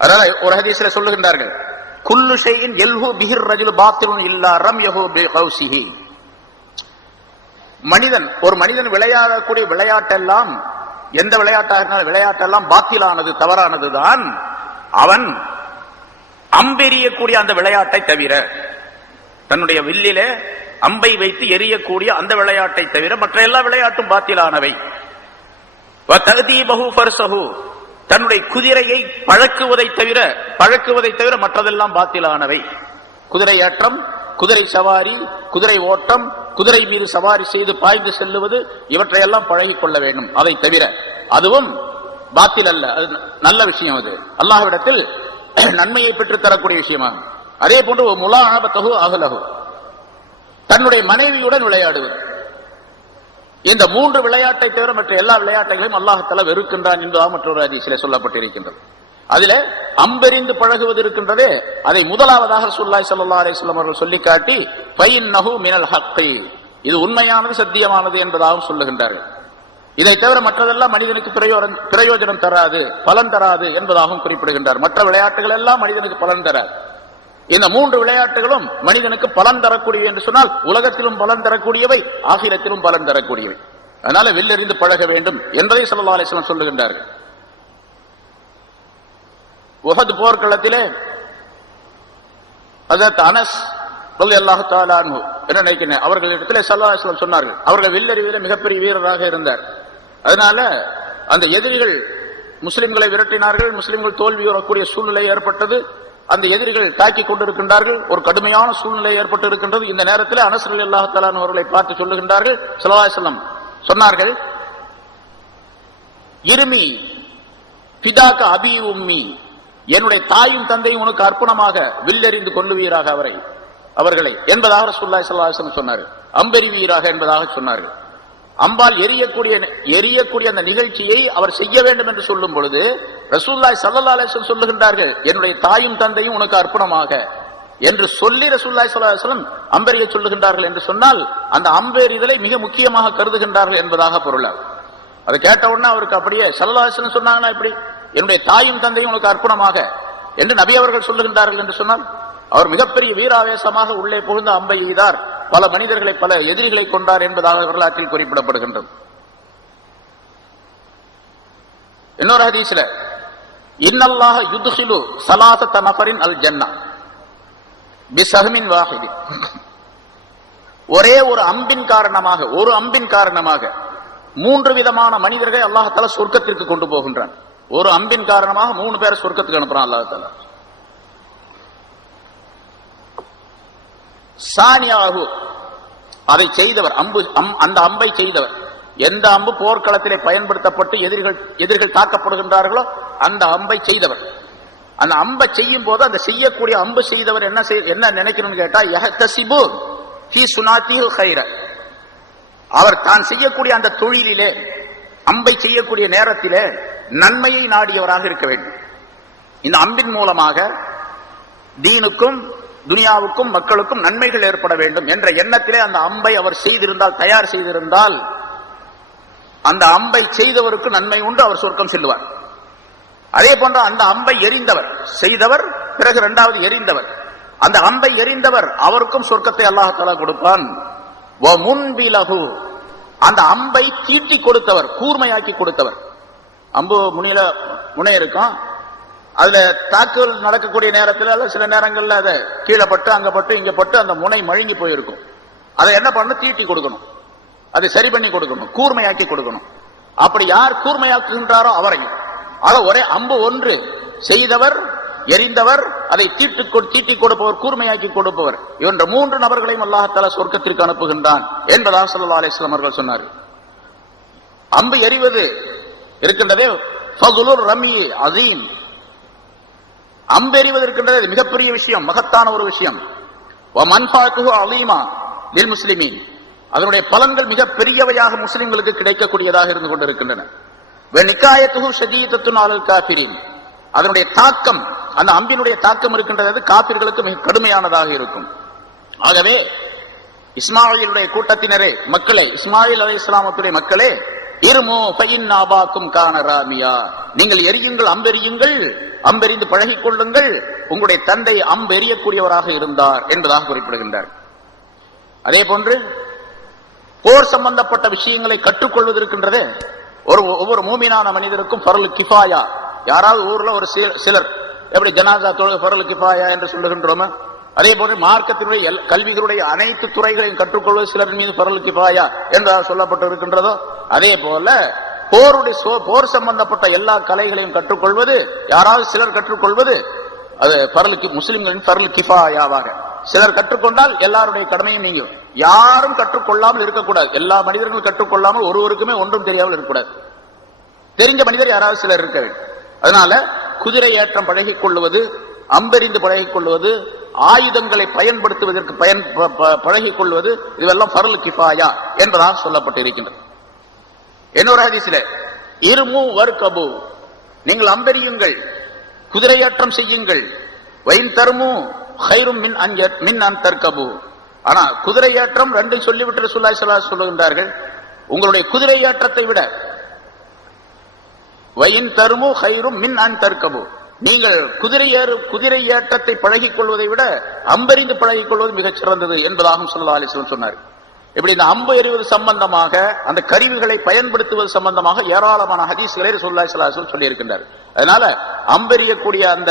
அதனால ஒரு ஹதீஸ்ல சொல்லுகின்றார்கள், குல்லு ஷைஇன் யல்ஹு பிஹிர் ரஜுல் பாத்திலுன் இல்லா ரம்யஹு பிகௌசிஹி. ஒரு மனிதன் விளையாடக்கூடிய விளையாட்டெல்லாம், எந்த விளையாட்டாக இருந்தாலும் விளையாட்டெல்லாம் பாத்திலானது, தவறானதுதான். அவன் அம்பெறியக்கூடிய அந்த விளையாட்டை தவிர, தன்னுடைய வில்லிலே அம்பை வைத்து எரியக்கூடிய அந்த விளையாட்டை தவிர மற்ற எல்லா விளையாட்டும் பாத்திலானவை. தன்னுடைய குதிரையை பழக்குவதை தவிர மற்றதெல்லாம் பாத்திலானவை. குதிரை ஏற்றம், குதிரை சவாரி, குதிரை ஓட்டம், குதிரை மீது சவாரி செய்து பாய்ந்து செல்லுவது, இவற்றையெல்லாம் பழகிக் கொள்ள வேண்டும். அதை தவிர அதுவும் பாத்தில் அல்ல, அது நல்ல விஷயம். அது அல்லாஹ்விடத்தில் நன்மையை பெற்றுத் தரக்கூடிய விஷயமாகும். அதே போன்று முலாஅபத்தஹு அஹ்லஹு, தன்னுடைய மனைவியுடன் விளையாடுவது. இந்த 3 விளையாட்டை தவிர மற்ற எல்லா விளையாட்டுகளையும் அல்லாஹ் தஆலா வெறுக்கின்றான் என்பதாக மற்றொரு ஹதீஸிலே சொல்லப்பட்டிருக்கின்றது. அதிலே அம்பெறிந்து பழகுவது இருக்கின்றதே, அதை முதலாவதாக ரசூலுல்லாஹி ஸல்லல்லாஹு அலைஹி வஸல்லம் அவர்கள் சொல்லி காட்டி, ஃபைன்னஹு மினல் ஹக்கி, இது உண்மையானது, சத்தியமானது என்பதாகவும் சொல்லுகின்றார்கள். இதை தவிர மற்றதெல்லாம் மனிதனுக்கு பிரயோஜனம் தராது, பலன் தராது என்பதாகவும் குறிப்பிடுகின்றார். மற்ற விளையாட்டுகள் எல்லாம் மனிதனுக்கு பலன் தராது. இந்த மூன்று விளையாட்டுகளும் மனிதனுக்கு பலன் தரக்கூடியவை என்று சொன்னால் உலகத்திலும் பலன் தரக்கூடியவை, ஆகிரத்திலும் பலன் தரக்கூடியவை. அதனால வில்லெறிந்து பழக வேண்டும் என்பதை ஸல்லல்லாஹு அலைஹி வஸல்லம் சொல்லுகின்றார்கள். உஹது போர்க்களத்திலே ஹஜ்ரத் அனஸ் ரலியல்லாஹு தஆலா அன்ஹு என்ன நினைக்கிறேன், அவர்களிடத்திலே ஸல்லல்லாஹு அலைஹி வஸல்லம் சொன்னார்கள், அவர்கள் வில்லெறிவிலே மிகப்பெரிய வீரராக இருந்தார். அதனால அந்த எதிரிகள் முஸ்லிம்களை விரட்டினார்கள், முஸ்லிம்கள் தோல்வி வரக்கூடிய சூழ்நிலை ஏற்பட்டது. அந்த எதிரிகள் தாக்கி கொண்டிருக்கின்றார்கள், ஒரு கடுமையான சூழ்நிலை ஏற்பட்டு இருக்கின்றது. இந்த நேரத்தில் அனஸ் ரலியல்லாஹு தஆலா அன்ஹு அவர்களை பார்த்து சொல்லுகின்றார்கள், ஸல்லல்லாஹு அலைஹி வஸல்லம் சொன்னார்கள், இருமி பிதாக்க அபி உம்மி, என்னுடைய தாயும் தந்தையும் உனக்கு அர்ப்பணமாக வில்லெறிந்து கொள்ளுவீராக அவர்களை என்பதாக ரசூலுல்லாஹி ஸல்லல்லாஹு அலைஹி வஸல்லம் சொன்னார்கள். அம்பெறிவீராக என்பதாக சொன்னார்கள். அம்பால் எரியக்கூடிய அந்த நிகழ்ச்சியை அவர் செய்ய வேண்டும் என்று சொல்லும் பொழுது ரசூலுல்லாஹி ஸல்லல்லாஹு அலைஹி வஸல்லம் சொல்லுகின்றார்கள், என்னுடைய தாயும் தந்தையும் உனக்கு அர்ப்பணமாக என்று சொல்லி ரசூலுல்லாஹி ஸல்லல்லாஹு அலைஹி வஸல்லம் அம்பெறிய சொல்லுகின்றார்கள் என்று சொன்னால் அந்த அம்பெறிதலை மிக முக்கியமாக கருதுகின்றார்கள் என்பதாக பொருள். அதை கேட்ட உடனே அவருக்கு அப்படியே ஸல்லல்லாஹு அலைஹி வஸல்லம் சொன்னாங்கன்னா இப்படி என்னுடைய தாயும் தந்தையும் உனக்கு அர்ப்பணமாக என்று நபி அவர்கள் சொல்லுகின்றார்கள் என்று சொன்னால் அவர் மிகப்பெரிய வீராவேசமாக உள்ளே புகுந்த அம்பை எய்தார், பல மனிதர்களை பல எதிரிகளை கொண்டார் என்பதாக வரலாற்றில் குறிப்பிடப்படுகின்றது. இன்னொரு ஹதீஸ்ல இன்னல்லாஹ யுத்ஹிலு ஸலாஸத நஃபரின் அல் ஜன்னah பிஸஹ்மின் வாஹித், ஒரே ஒரு அம்பின் காரணமாக 3 விதமான மனிதர்களை அல்லாஹ் தஆலா சொர்க்கத்திற்கு கொண்டு போகின்றான். ஒரு அம்பின் காரணமாக 3 பேரை சொர்க்கத்துக்கு அனுப்புறான் அல்லாஹ் தஆலா. சானியாஹு, அதை செய்தவர், அந்த அம்பை செய்தவர், எந்த அம்பு போர்க்களத்திலே பயன்படுத்தப்பட்டு எதிரிகள் தாக்கப்படுகின்றார்களோ அந்த அம்பை செய்தவர், அந்த அம்பை செய்யும் போது அந்த செய்யக்கூடிய அம்பு செய்தவர் என்ன நினைக்கணும்னு கேட்டா, யஹ்தஸிபு ஃபீ சுனாத்திஹி கைர, அவர் தான் செய்யக்கூடிய அந்த தொழிலிலே அம்பை செய்யக்கூடிய நேரத்திலே நன்மையை நாடியவராக இருக்க வேண்டும். இந்த அம்பின் மூலமாக தீனுக்கும் துனியாவுக்கும் மக்களுக்கும் நன்மைகள் ஏற்பட வேண்டும் என்ற எண்ணத்திலே அந்த அம்பை அவர் செய்திருந்தால், தயார் செய்திருந்தால் அந்த அம்பை செய்தவருக்கு நன்மை உண்டு, அவர் சொர்க்கம் செல்வார். அதே போன்ற அந்த அம்பை செய்தவர் பிறகு 2வது எரிந்தவர், அந்த அம்பை எரிந்தவர் அவருக்கும் சொர்க்கத்தை அல்லாஹ் தஆலா கொடுப்பான். வ முன்பிலஹு, அந்த அம்பை தீட்டி கொடுத்தவர், கூர்மையாக்கி கொடுத்தவர். அம்பு முனை இருக்கும், அதுல தாக்குதல் நடக்கக்கூடிய நேரத்தில் சில நேரங்கள்ல அதை கீழே பட்டு அங்க பட்டு இங்க பட்டு அந்த முனை மழுங்கி போயிருக்கும். அதை என்ன பண்ணணும், தீட்டி கொடுக்கணும், அதை சரி பண்ணி கொடுக்கணும், கூர்மையாக்கி கொடுக்கணும். அப்படி யார் கூர்மையாக்குகின்றாரோ அவரையும், ஆக ஒரே அம்பு ஒன்று, செய்தவர், எரிந்தவர், அதை தீட்டி கொடுப்பவர், கூர்மையாக்கி கொடுப்பவர், இவன்ற 3 நபர்களையும் அல்லாஹ் தஆலா சொர்க்கத்திற்கு அனுப்புகின்றான் என்பதாக ஸல்லல்லாஹு அலைஹி வஸல்லம் அவர்கள் சொன்னார். அம்பு எறிவது இருக்கின்றதே, ஃபதுலுர் ரமி அஸீம், அம்பெறிவது இருக்கின்றது மிகப்பெரிய விஷயம், மகத்தான ஒரு விஷயம். வ மன்ஃபாஅத்துஹு அலீமா லில் முஸ்லிமீன், அதனுடைய பலன்கள் மிக பெரியவையாக முஸ்லிம்களுக்கு கிடைக்கக்கூடியதாக இருந்து கொண்டிருக்கின்றன. வ நிகாயத்துஹு ஷதீதத்துன் அலல் காஃபிரின், அதனுடைய தாக்கம், அந்த அம்பினுடைய தாக்கம் இருக்கின்றது காபிர்களுக்கு மிக கடுமையானதாக இருக்கும். ஆகவே இஸ்மாயிலுடைய கூட்டத்தினரே, மக்களே, இஸ்மாயில் அலைஹிஸ்ஸலாமுடைய மக்களே, இருமு ஃபஇன் ஆபாக்கும் கான ராமியா, நீங்கள் எரியுங்கள், அம்பெறியுங்கள், அம்பெறிந்து பழகிக் கொள்ளுங்கள், உங்களுடைய தந்தை அம்பெறியக்கூடியவராக இருந்தார் என்பதாக குறிப்பிடுகின்றார். அதே போன்று போர் சம்பந்தப்பட்ட விஷயங்களை கற்றுக்கொள்வது இருக்கின்றதே, ஒவ்வொரு மூமினான மனிதருக்கும் ஃபர்லு கிஃபாயா, யாராவது ஊர்ல ஒரு சிலர் எப்படி ஜனாசா தொழுகை ஃபர்லு கிஃபாயா என்று சொல்லுகின்றோமோ, அதே போன்று மார்க்கத்தினுடைய கல்விகளுடைய அனைத்து துறைகளையும் கற்றுக்கொள்வது சிலர் மீது ஃபர்லு கிஃபாயா என்று சொல்லப்பட்டு இருக்கின்றதோ, அதே போல போர் சம்பந்தப்பட்ட எல்லா கலைகளையும் கற்றுக்கொள்வது, யாராவது சிலர் கற்றுக்கொள்வது, அது முஸ்லிம்களின் ஃபர்லு கிஃபாயாவாக சிலர் கற்றுக்கொண்டால் எல்லாருடைய கடமையும் நீங்க. யாரும் கற்றுக்கொள்ளாமல் இருக்கக்கூடாது, எல்லா மனிதர்களும் கற்றுக்கொள்ளாமல் ஒருவருக்குமே ஒன்றும் தெரியாமல் இருக்கக்கூடாது. தெரிஞ்ச மனிதர் யாராவது சிலர் இருக்க வேண்டும். அதனால குதிரை ஏற்றம் பழகிக் கொள்வது, அம்பெறிந்து பழகிக் கொள்வது, ஆயுதங்களை பயன்படுத்துவதற்கு பழகிக் கொள்வது, இதுவெல்லாம் ஃபர்லு கிஃபாயா என்பதாக சொல்லப்பட்டிருக்கின்றது. இன்னொரு ஹதீஸ்ல இருமு வர்கபு, நீங்கள் அம்பெறியுங்கள், குதிரையேற்றம் செய்யுங்கள், வைன் தர்மு கைரும் மின் அன் தர்கபு. ஆனா குதிரையேற்றம் 2 சொல்லிவிட்டு ரசூலுல்லாஹி ஸல்லல்லாஹு அலைஹி வஸல்லம் சொல்லுகின்றார்கள், உங்களுடைய குதிரையேற்றத்தை விட வைன் தர்மு கைரும் மின் அன் தர்கபு, நீங்கள் குதிரை ஏற்றத்தை பழகிக் கொள்வதை விட அம்பெறிந்து பழகிக் கொள்வது மிகச் சிறந்தது என்பதாகவும் ஸல்லல்லாஹு அலைஹி வஸல்லம் சொன்னார். இப்படி இந்த அம்பு எறிவது சம்பந்தமாக, அந்த கருவிகளை பயன்படுத்துவது சம்பந்தமாக ஏராளமான ஹதீஸ்களை ரசூலுல்லாஹி ஸல்லல்லாஹு அலைஹி வஸல்லம் சொல்லி இருக்கின்றார். அதனால அம்பெறியக்கூடிய அந்த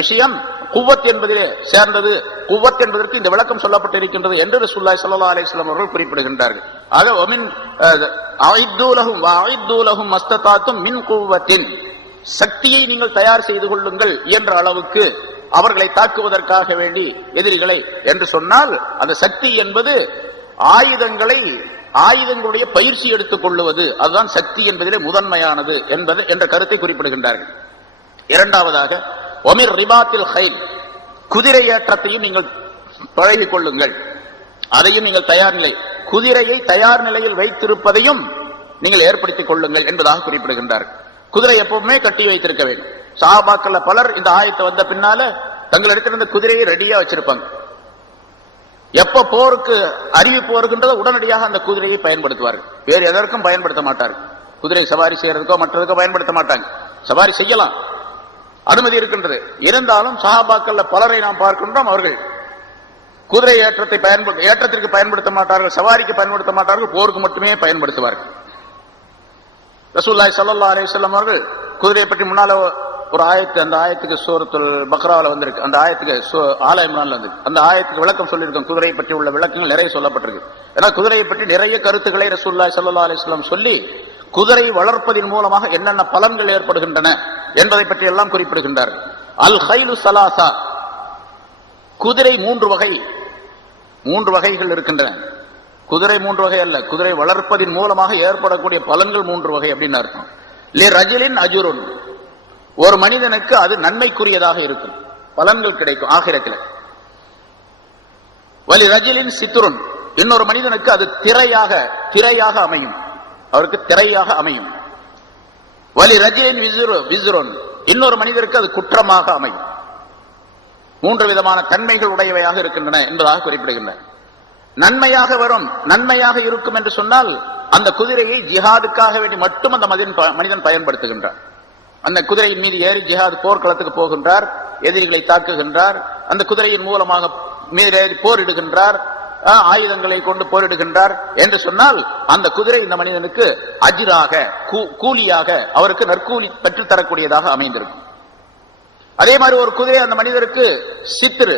விஷயம் குவத் என்பதிலே சேர்ந்தது. குவத் என்பதற்கு இந்த விளக்கம் சொல்லப்பட்டிருக்கின்றது என்று ரசூலுல்லாஹி ஸல்லல்லாஹு அலைஹி வஸல்லம் அவர்கள் குறிப்பிடுகின்றார்கள். அது ஒமின் அஇது லஹும் மஸ்ததாத்தும் மின் குவத்தின், சக்தியை நீங்கள் தயார் செய்து கொள்ளுங்கள் என்ற அளவுக்கு அவர்களை தாக்குவதற்காக வேண்டி எதிரிகளை என்று சொன்னால், அந்த சக்தி என்பது ஆயுதங்களுடைய பயிற்சி எடுத்துக் கொள்ளுவது, அதுதான் சக்தி என்பதிலே முதன்மையானது என்ற கருத்தை குறிப்பிடுகின்றார்கள். இரண்டாவதாக ஒமிர் ரிபாத்தில் ஹைல், குதிரை ஏற்றத்தையும் நீங்கள் பழகிக் கொள்ளுங்கள், அதையும் நீங்கள் தயார் நிலை, குதிரையை தயார் நிலையில் வைத்திருப்பதையும் நீங்கள் ஏற்படுத்திக் கொள்ளுங்கள் என்பதாக குறிப்பிடுகின்றார்கள். குதிரை எப்பவுமே கட்டி வைத்திருக்க வேண்டும். சஹாபாக்கள் பலர் இந்த ஆயத்தை வந்த பின்னால தங்களிடத்தில் இருந்த குதிரையை ரெடியா வச்சிருப்பாங்க. எப்ப போருக்கு அறிவிப்பு வருகின்றதோ உடனடியாக அந்த குதிரையை பயன்படுத்துவார்கள். வேறு எதற்கும் பயன்படுத்த மாட்டார்கள். குதிரை சவாரி செய்யறதுக்கோ மற்றதுக்கோ பயன்படுத்த மாட்டாங்க. சவாரி செய்யலாம், அனுமதி இருக்கின்றது. இருந்தாலும் சஹாபாக்கள் பலரை நாம் பார்க்கின்றோம், அவர்கள் குதிரை ஏற்றத்திற்கு பயன்படுத்த மாட்டார்கள், சவாரிக்கு பயன்படுத்த மாட்டார்கள், போருக்கு மட்டுமே பயன்படுத்துவார்கள். ரசூலுல்லாஹி ஸல்லல்லாஹு அலைஹி வஸல்லம் அவர்கள் குதிரையை பற்றி முன்னால ஒரு ஆயத்து, அந்த ஆயத்துக்கு சூரத்துல் பக்ரால வந்திருக்கு, அந்த ஆயத்துக்கு ஆல இம்ரான்ல வந்திருக்கு, அந்த ஆயத்துக்கு விளக்கம் சொல்லியிருக்கோம். குதிரையை பற்றி உள்ள விளக்கங்கள் நிறைய சொல்லப்பட்டிருக்கு. ஏன்னா குதிரையை பற்றி நிறைய கருத்துக்களை ரசூலுல்லாஹி ஸல்லல்லாஹு அலைஹி வஸல்லம் சொல்லி குதிரை வளர்ப்பதின் மூலமாக என்னென்ன பலன்கள் ஏற்படுகின்றன என்பதை பற்றி எல்லாம் குறிப்பிடுகின்றார்கள். அல் ஹைலு சலாசா, குதிரை மூன்று வகைகள் இருக்கின்றன. குதிரை மூன்று வகை அல்ல, குதிரை வளர்ப்பதின் மூலமாக ஏற்படக்கூடிய பலன்கள் மூன்று வகை அப்படின்னு அர்த்தம். லி ரஜிலின் அஜுருன், ஒரு மனிதனுக்கு அது நன்மைக்குரியதாக இருக்கும், பலன்கள் கிடைக்கும் ஆகிரத்தில். வலி ரஜிலின் சித்துருன், இன்னொரு மனிதனுக்கு அது திரையாக அமையும், அவருக்கு திரையாக அமையும். வலி ரஜிலின் விசுருன், இன்னொரு மனிதருக்கு அது குற்றமாக அமையும். மூன்று விதமான தன்மைகள் உடையவையாக இருக்கின்றன என்பதாக குறிப்பிடுகின்றன. நன்மையாக வரும், நன்மையாக இருக்கும் என்று சொன்னால் அந்த குதிரையை ஜிஹாதுக்காக வேண்டி மட்டும் அந்த மனிதன் பயன்படுத்துகின்றார். அந்த குதிரையின் மீது ஏறி ஜிஹாத் போர்க்களத்துக்கு போகின்றார், எதிரிகளை தாக்குகின்றார், அந்த குதிரையின் மூலமாக மீது ஏறி போரிடுகின்றார், ஆயுதங்களை கொண்டு போரிடுகின்றார் என்று சொன்னால் அந்த குதிரை இந்த மனிதனுக்கு அஜ்ராக, கூலியாக, அவருக்கு நற்கூலி பெற்றுத்தரக்கூடியதாக அமைந்திருக்கும். அதே மாதிரி ஒரு குதிரை அந்த மனிதருக்கு சித்திரு,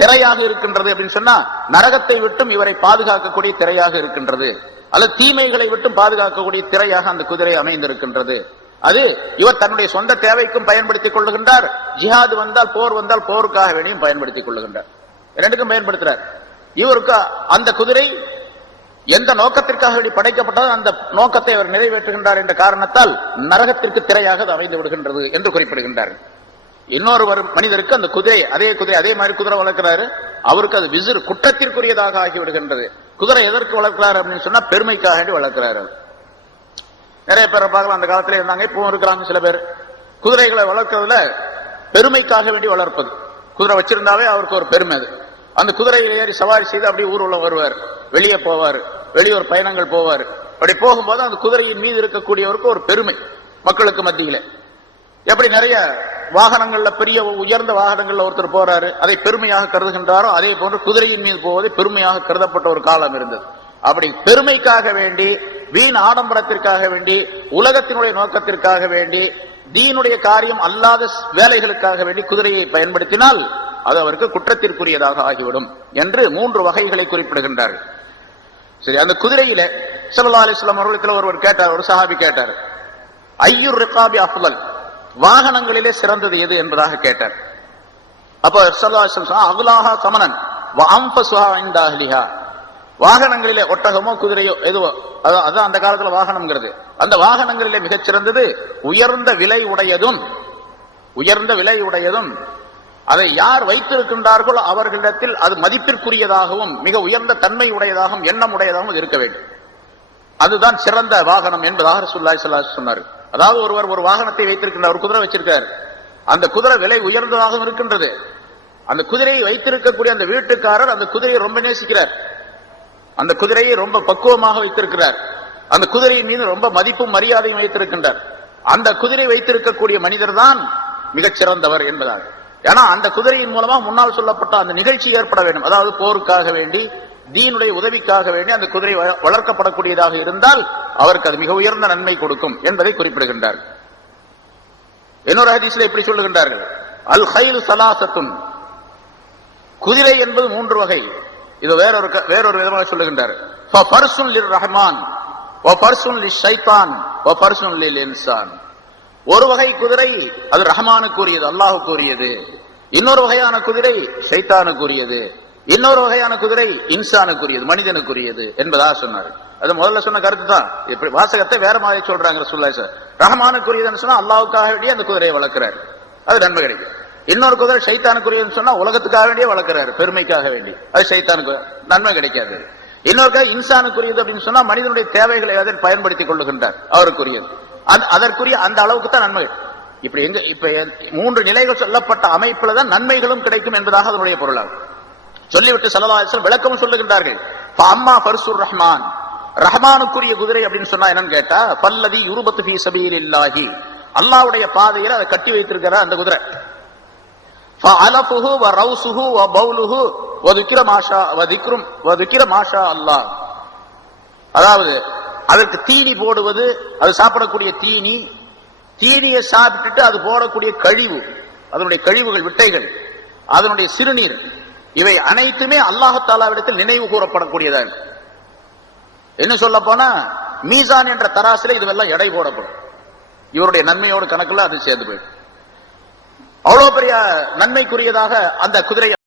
திரையாக இருக்கின்றது அப்படின்னு சொன்னா நரகத்தை விட்டும் இவரை பாதுகாக்கக்கூடிய திரையாக இருக்கின்றது, அல்லது தீமைகளை விட்டும் பாதுகாக்கக்கூடிய திரையாக அந்த குதிரை அமைந்திருக்கின்றது. அது இவர் தன்னுடைய சொந்த தேவைக்கும் பயன்படுத்திக் கொள்ளுகின்றார், ஜிஹாது வந்தால், போர் வந்தால் போருக்காக வேண்டியும் பயன்படுத்திக் கொள்ளுகின்றார், இரண்டுக்கும் பயன்படுத்துறார். இவருக்கு அந்த குதிரை எந்த நோக்கத்திற்காக வேண்டி படைக்கப்பட்டதோ அந்த நோக்கத்தை அவர் நிறைவேற்றுகின்றார் என்ற காரணத்தால் நரகத்திற்கு திரையாக அது அமைந்து விடுகின்றது என்று குறிப்பிடுகின்றார். இன்னொரு மனிதருக்கு அந்த குதிரை, அதே மாதிரி குதிரை வளர்க்கிறாரு, அவருக்கு அது விசிறு, குற்றத்திற்குரியதாக ஆகிவிடுகின்றது. குதிரை எதற்கு வளர்க்கிறார் அப்படின்னு சொன்னா பெருமைக்காக வேண்டி வளர்க்கிறாரு. நிறைய பேரை பார்க்கலாம், அந்த காலத்துல இருந்தாங்க, இப்போ இருக்கிறாங்க சில பேர். குதிரைகளை வளர்க்கறதுல பெருமைக்காக வேண்டி வளர்ப்பது. குதிரை வச்சிருந்தாவே அவருக்கு ஒரு பெருமை. அது அந்த குதிரையில் ஏறி சவாரி செய்து அப்படியே ஊர்வல வருவார், வெளியே போவார், வெளியூர் பயணங்கள் போவார். அப்படி போகும்போது அந்த குதிரையின் மீது இருக்கக்கூடியவருக்கு ஒரு பெருமை மக்களுக்கு மத்தியில. எப்படி நிறைய வாகனங்கள்ல, பெரிய உயர்ந்த வாகனங்கள்ல ஒருத்தர் போறாரு, அதை பெருமையாக கருதுகின்றாரோ அதே போன்று குதிரையின் மீது போவதை பெருமையாக கருதப்பட்ட ஒரு காலம் இருந்தது. அப்படி பெருமைக்காக வேண்டி, வீண் ஆடம்பரத்திற்காக வேண்டி, உலகத்தினுடைய நோக்கத்திற்காக வேண்டி, தீனுடைய காரியம் அல்லாத வேலைகளுக்காக வேண்டி குதிரையை பயன்படுத்தினால் அது அவருக்கு குற்றத்திற்குரியதாக ஆகிவிடும் என்று மூன்று வகைகளை குறிப்பிடுகின்றார்கள். சரி, அந்த குதிரையில ஸல்லல்லாஹு அலைஹி வஸல்லம் அவர்களுக்கு ஒருவர் கேட்டார், ஒரு சஹாபி கேட்டார், ஐயுர் ரிகாபி அஃலல், வாகனங்களிலே சிறந்தது எது என்பதாக கேட்டார். அப்ப ஸல்லல்லாஹு அலைஹி வஸல்லம் அக்லாஹா சமனன் வ அன்ஃபஸுஹா இன்த அஹ்லிஹா, வாகனங்களிலே ஒட்டகமோ குதிரையோ எதுவோ, அதான் அந்த காலத்துல வாகனம்ங்கிறது, அந்த வாகனங்களிலே மிகச் சிறந்தது உயர்ந்த விலை உடையதும் அதை யார் வைத்திருக்கின்றார்களோ அவர்களிடத்தில் அது மதிப்பிற்குரியதாகவும் மிக உயர்ந்த தன்மை உடையதாகவும் எண்ணம் உடையதாகவும் இருக்க வேண்டும். அதுதான் சிறந்த வாகனம் என்பதாக ரசூலுல்லாஹி ஸல்லல்லாஹு அலைஹி வஸல்லம் சொன்னார். அதாவது ஒருவர் ஒரு வாகனத்தை வைத்திருக்கின்றார், ஒரு குதிரை வச்சிருக்கார், அந்த குதிரை விலை உயர்ந்ததாகவும் இருக்கின்றது. அந்த குதிரையை வைத்திருக்கக்கூடிய அந்த வீட்டுக்காரர் அந்த குதிரையை ரொம்ப நேசிக்கிறார், அந்த குதிரையை ரொம்ப பக்குவமாக வைத்திருக்கிறார், அந்த குதிரையின் மீது ரொம்ப மதிப்பும் மரியாதையும் வைத்திருக்கின்றார். அந்த குதிரை வைத்திருக்கக்கூடிய மனிதர் தான் மிகச் சிறந்தவர் என்பதாக. ஏன்னா அந்த குதிரையின் மூலமா முன்னால் சொல்லப்பட்ட அந்த நிகழ்ச்சி ஏற்பட வேண்டும். அதாவது போருக்காக வேண்டி, தீனுடைய உதவிக்காக வேண்டி அந்த குதிரை வளர்க்கப்படக்கூடியதாக இருந்தால் அவருக்கு அது மிக உயர்ந்த நன்மை கொடுக்கும் என்பதை குறிப்பிடுகின்றார். இன்னொரு ஹதீஸ்ல இப்படி சொல்லுகின்றார்கள், அல் ஹைல் சலாசத்துன், குதிரை என்பது 3 வகை. இது வேறொரு விதமாக சொல்லுகின்றார். ஃபர்சுன் லிர்ரஹ்மான் வ ஃபர்சுன் லிஷைத்தான் வ ஃபர்சுன் லில்இன்சான். ஒரு வகை குதிரை அது ரஹ்மானுக்குரியது, அல்லாஹ்வுக்குரியது. இன்னொரு வகையான குதிரை ஷைத்தானுக்குரியது. இன்னொரு வகையான குதிரை இன்சானுக்குரியது, மனிதனுக்குரியது என்பதாக சொன்னார். அது முதல்ல சொன்ன கருத்து தான். இப்படி வாசகத்தை வேற மாதிரி சொல்றாங்க ரசூலுல்லாஹி ஸல்லல்லாஹு அலைஹி வஸல்லம். ரஹ்மானுக்குரியதுன்னு சொன்னா அல்லாஹ்வுக்காக வேண்டி அந்த குதிரையை வளர்க்கிறார், அது நன்மை கிடைக்கும். இன்னொரு குதிரை ஷைத்தானுக்குரியதுன்னு சொன்னா உலகத்துக்காக வேண்டியே வளர்க்கிறார், பெருமைக்காக வேண்டி, அது ஷைத்தானுக்கு நன்மை கிடைக்காது. இன்னொரு இன்சானுக்குரியது அப்படின்னு சொன்னா மனிதனுடைய தேவைகளை அதில் பயன்படுத்திக் கொள்ளுகின்றார், அவருக்குரியது, அதற்குரிய அந்த அளவுக்கு தான் நன்மை. இப்படி இப்ப 3 நிலைகள் சொல்லப்பட்ட அமைப்புல தான் நன்மைகளும் கிடைக்கும் என்பதாக அதனுடைய பொருளாகும். சொல்லிவிட்டு ஸல்லல்லாஹு அலைஹி வஸல்லம் விளக்கமும் சொல்லுகின்றார்கள். அம்மா ஃபர்சுர் ரஹ்மான், ரஹ்மானுக்குரிய குதிரை அப்படின்னு சொன்னா என்னன்னு கேட்டா, பல்லதி யுர்பத்து ஃபீ சபீலில்லாஹி, அல்லாஹ்வுடைய பாதையில் அதை கட்டி வைத்திருக்கிற அந்த குதிரை. ஃபஅலஃபுஹு வ ரௌசுஹு வ பௌலுஹு வ திக்ர மாஷா அல்லாஹ். அதாவது அதற்கு தீனி போடுவது, அது சாப்பிடக்கூடிய தீனியை சாப்பிட்டுட்டு அது போடக்கூடிய கழிவு, அதனுடைய கழிவுகள், விட்டைகள், அதனுடைய சிறுநீர், இவை அனைத்துமே அல்லாஹ் தஆலாவிடத்தில் நினைவு கூறப்படக்கூடியதாக. என்ன சொல்ல போனா மீசான் என்ற தராசில இதுவெல்லாம் எடை போடப்படும். இவருடைய நன்மையோடு கணக்குல அது சேர்ந்து போயிடும். அவ்வளவு பெரிய நன்மைக்குரியதாக அந்த குதிரை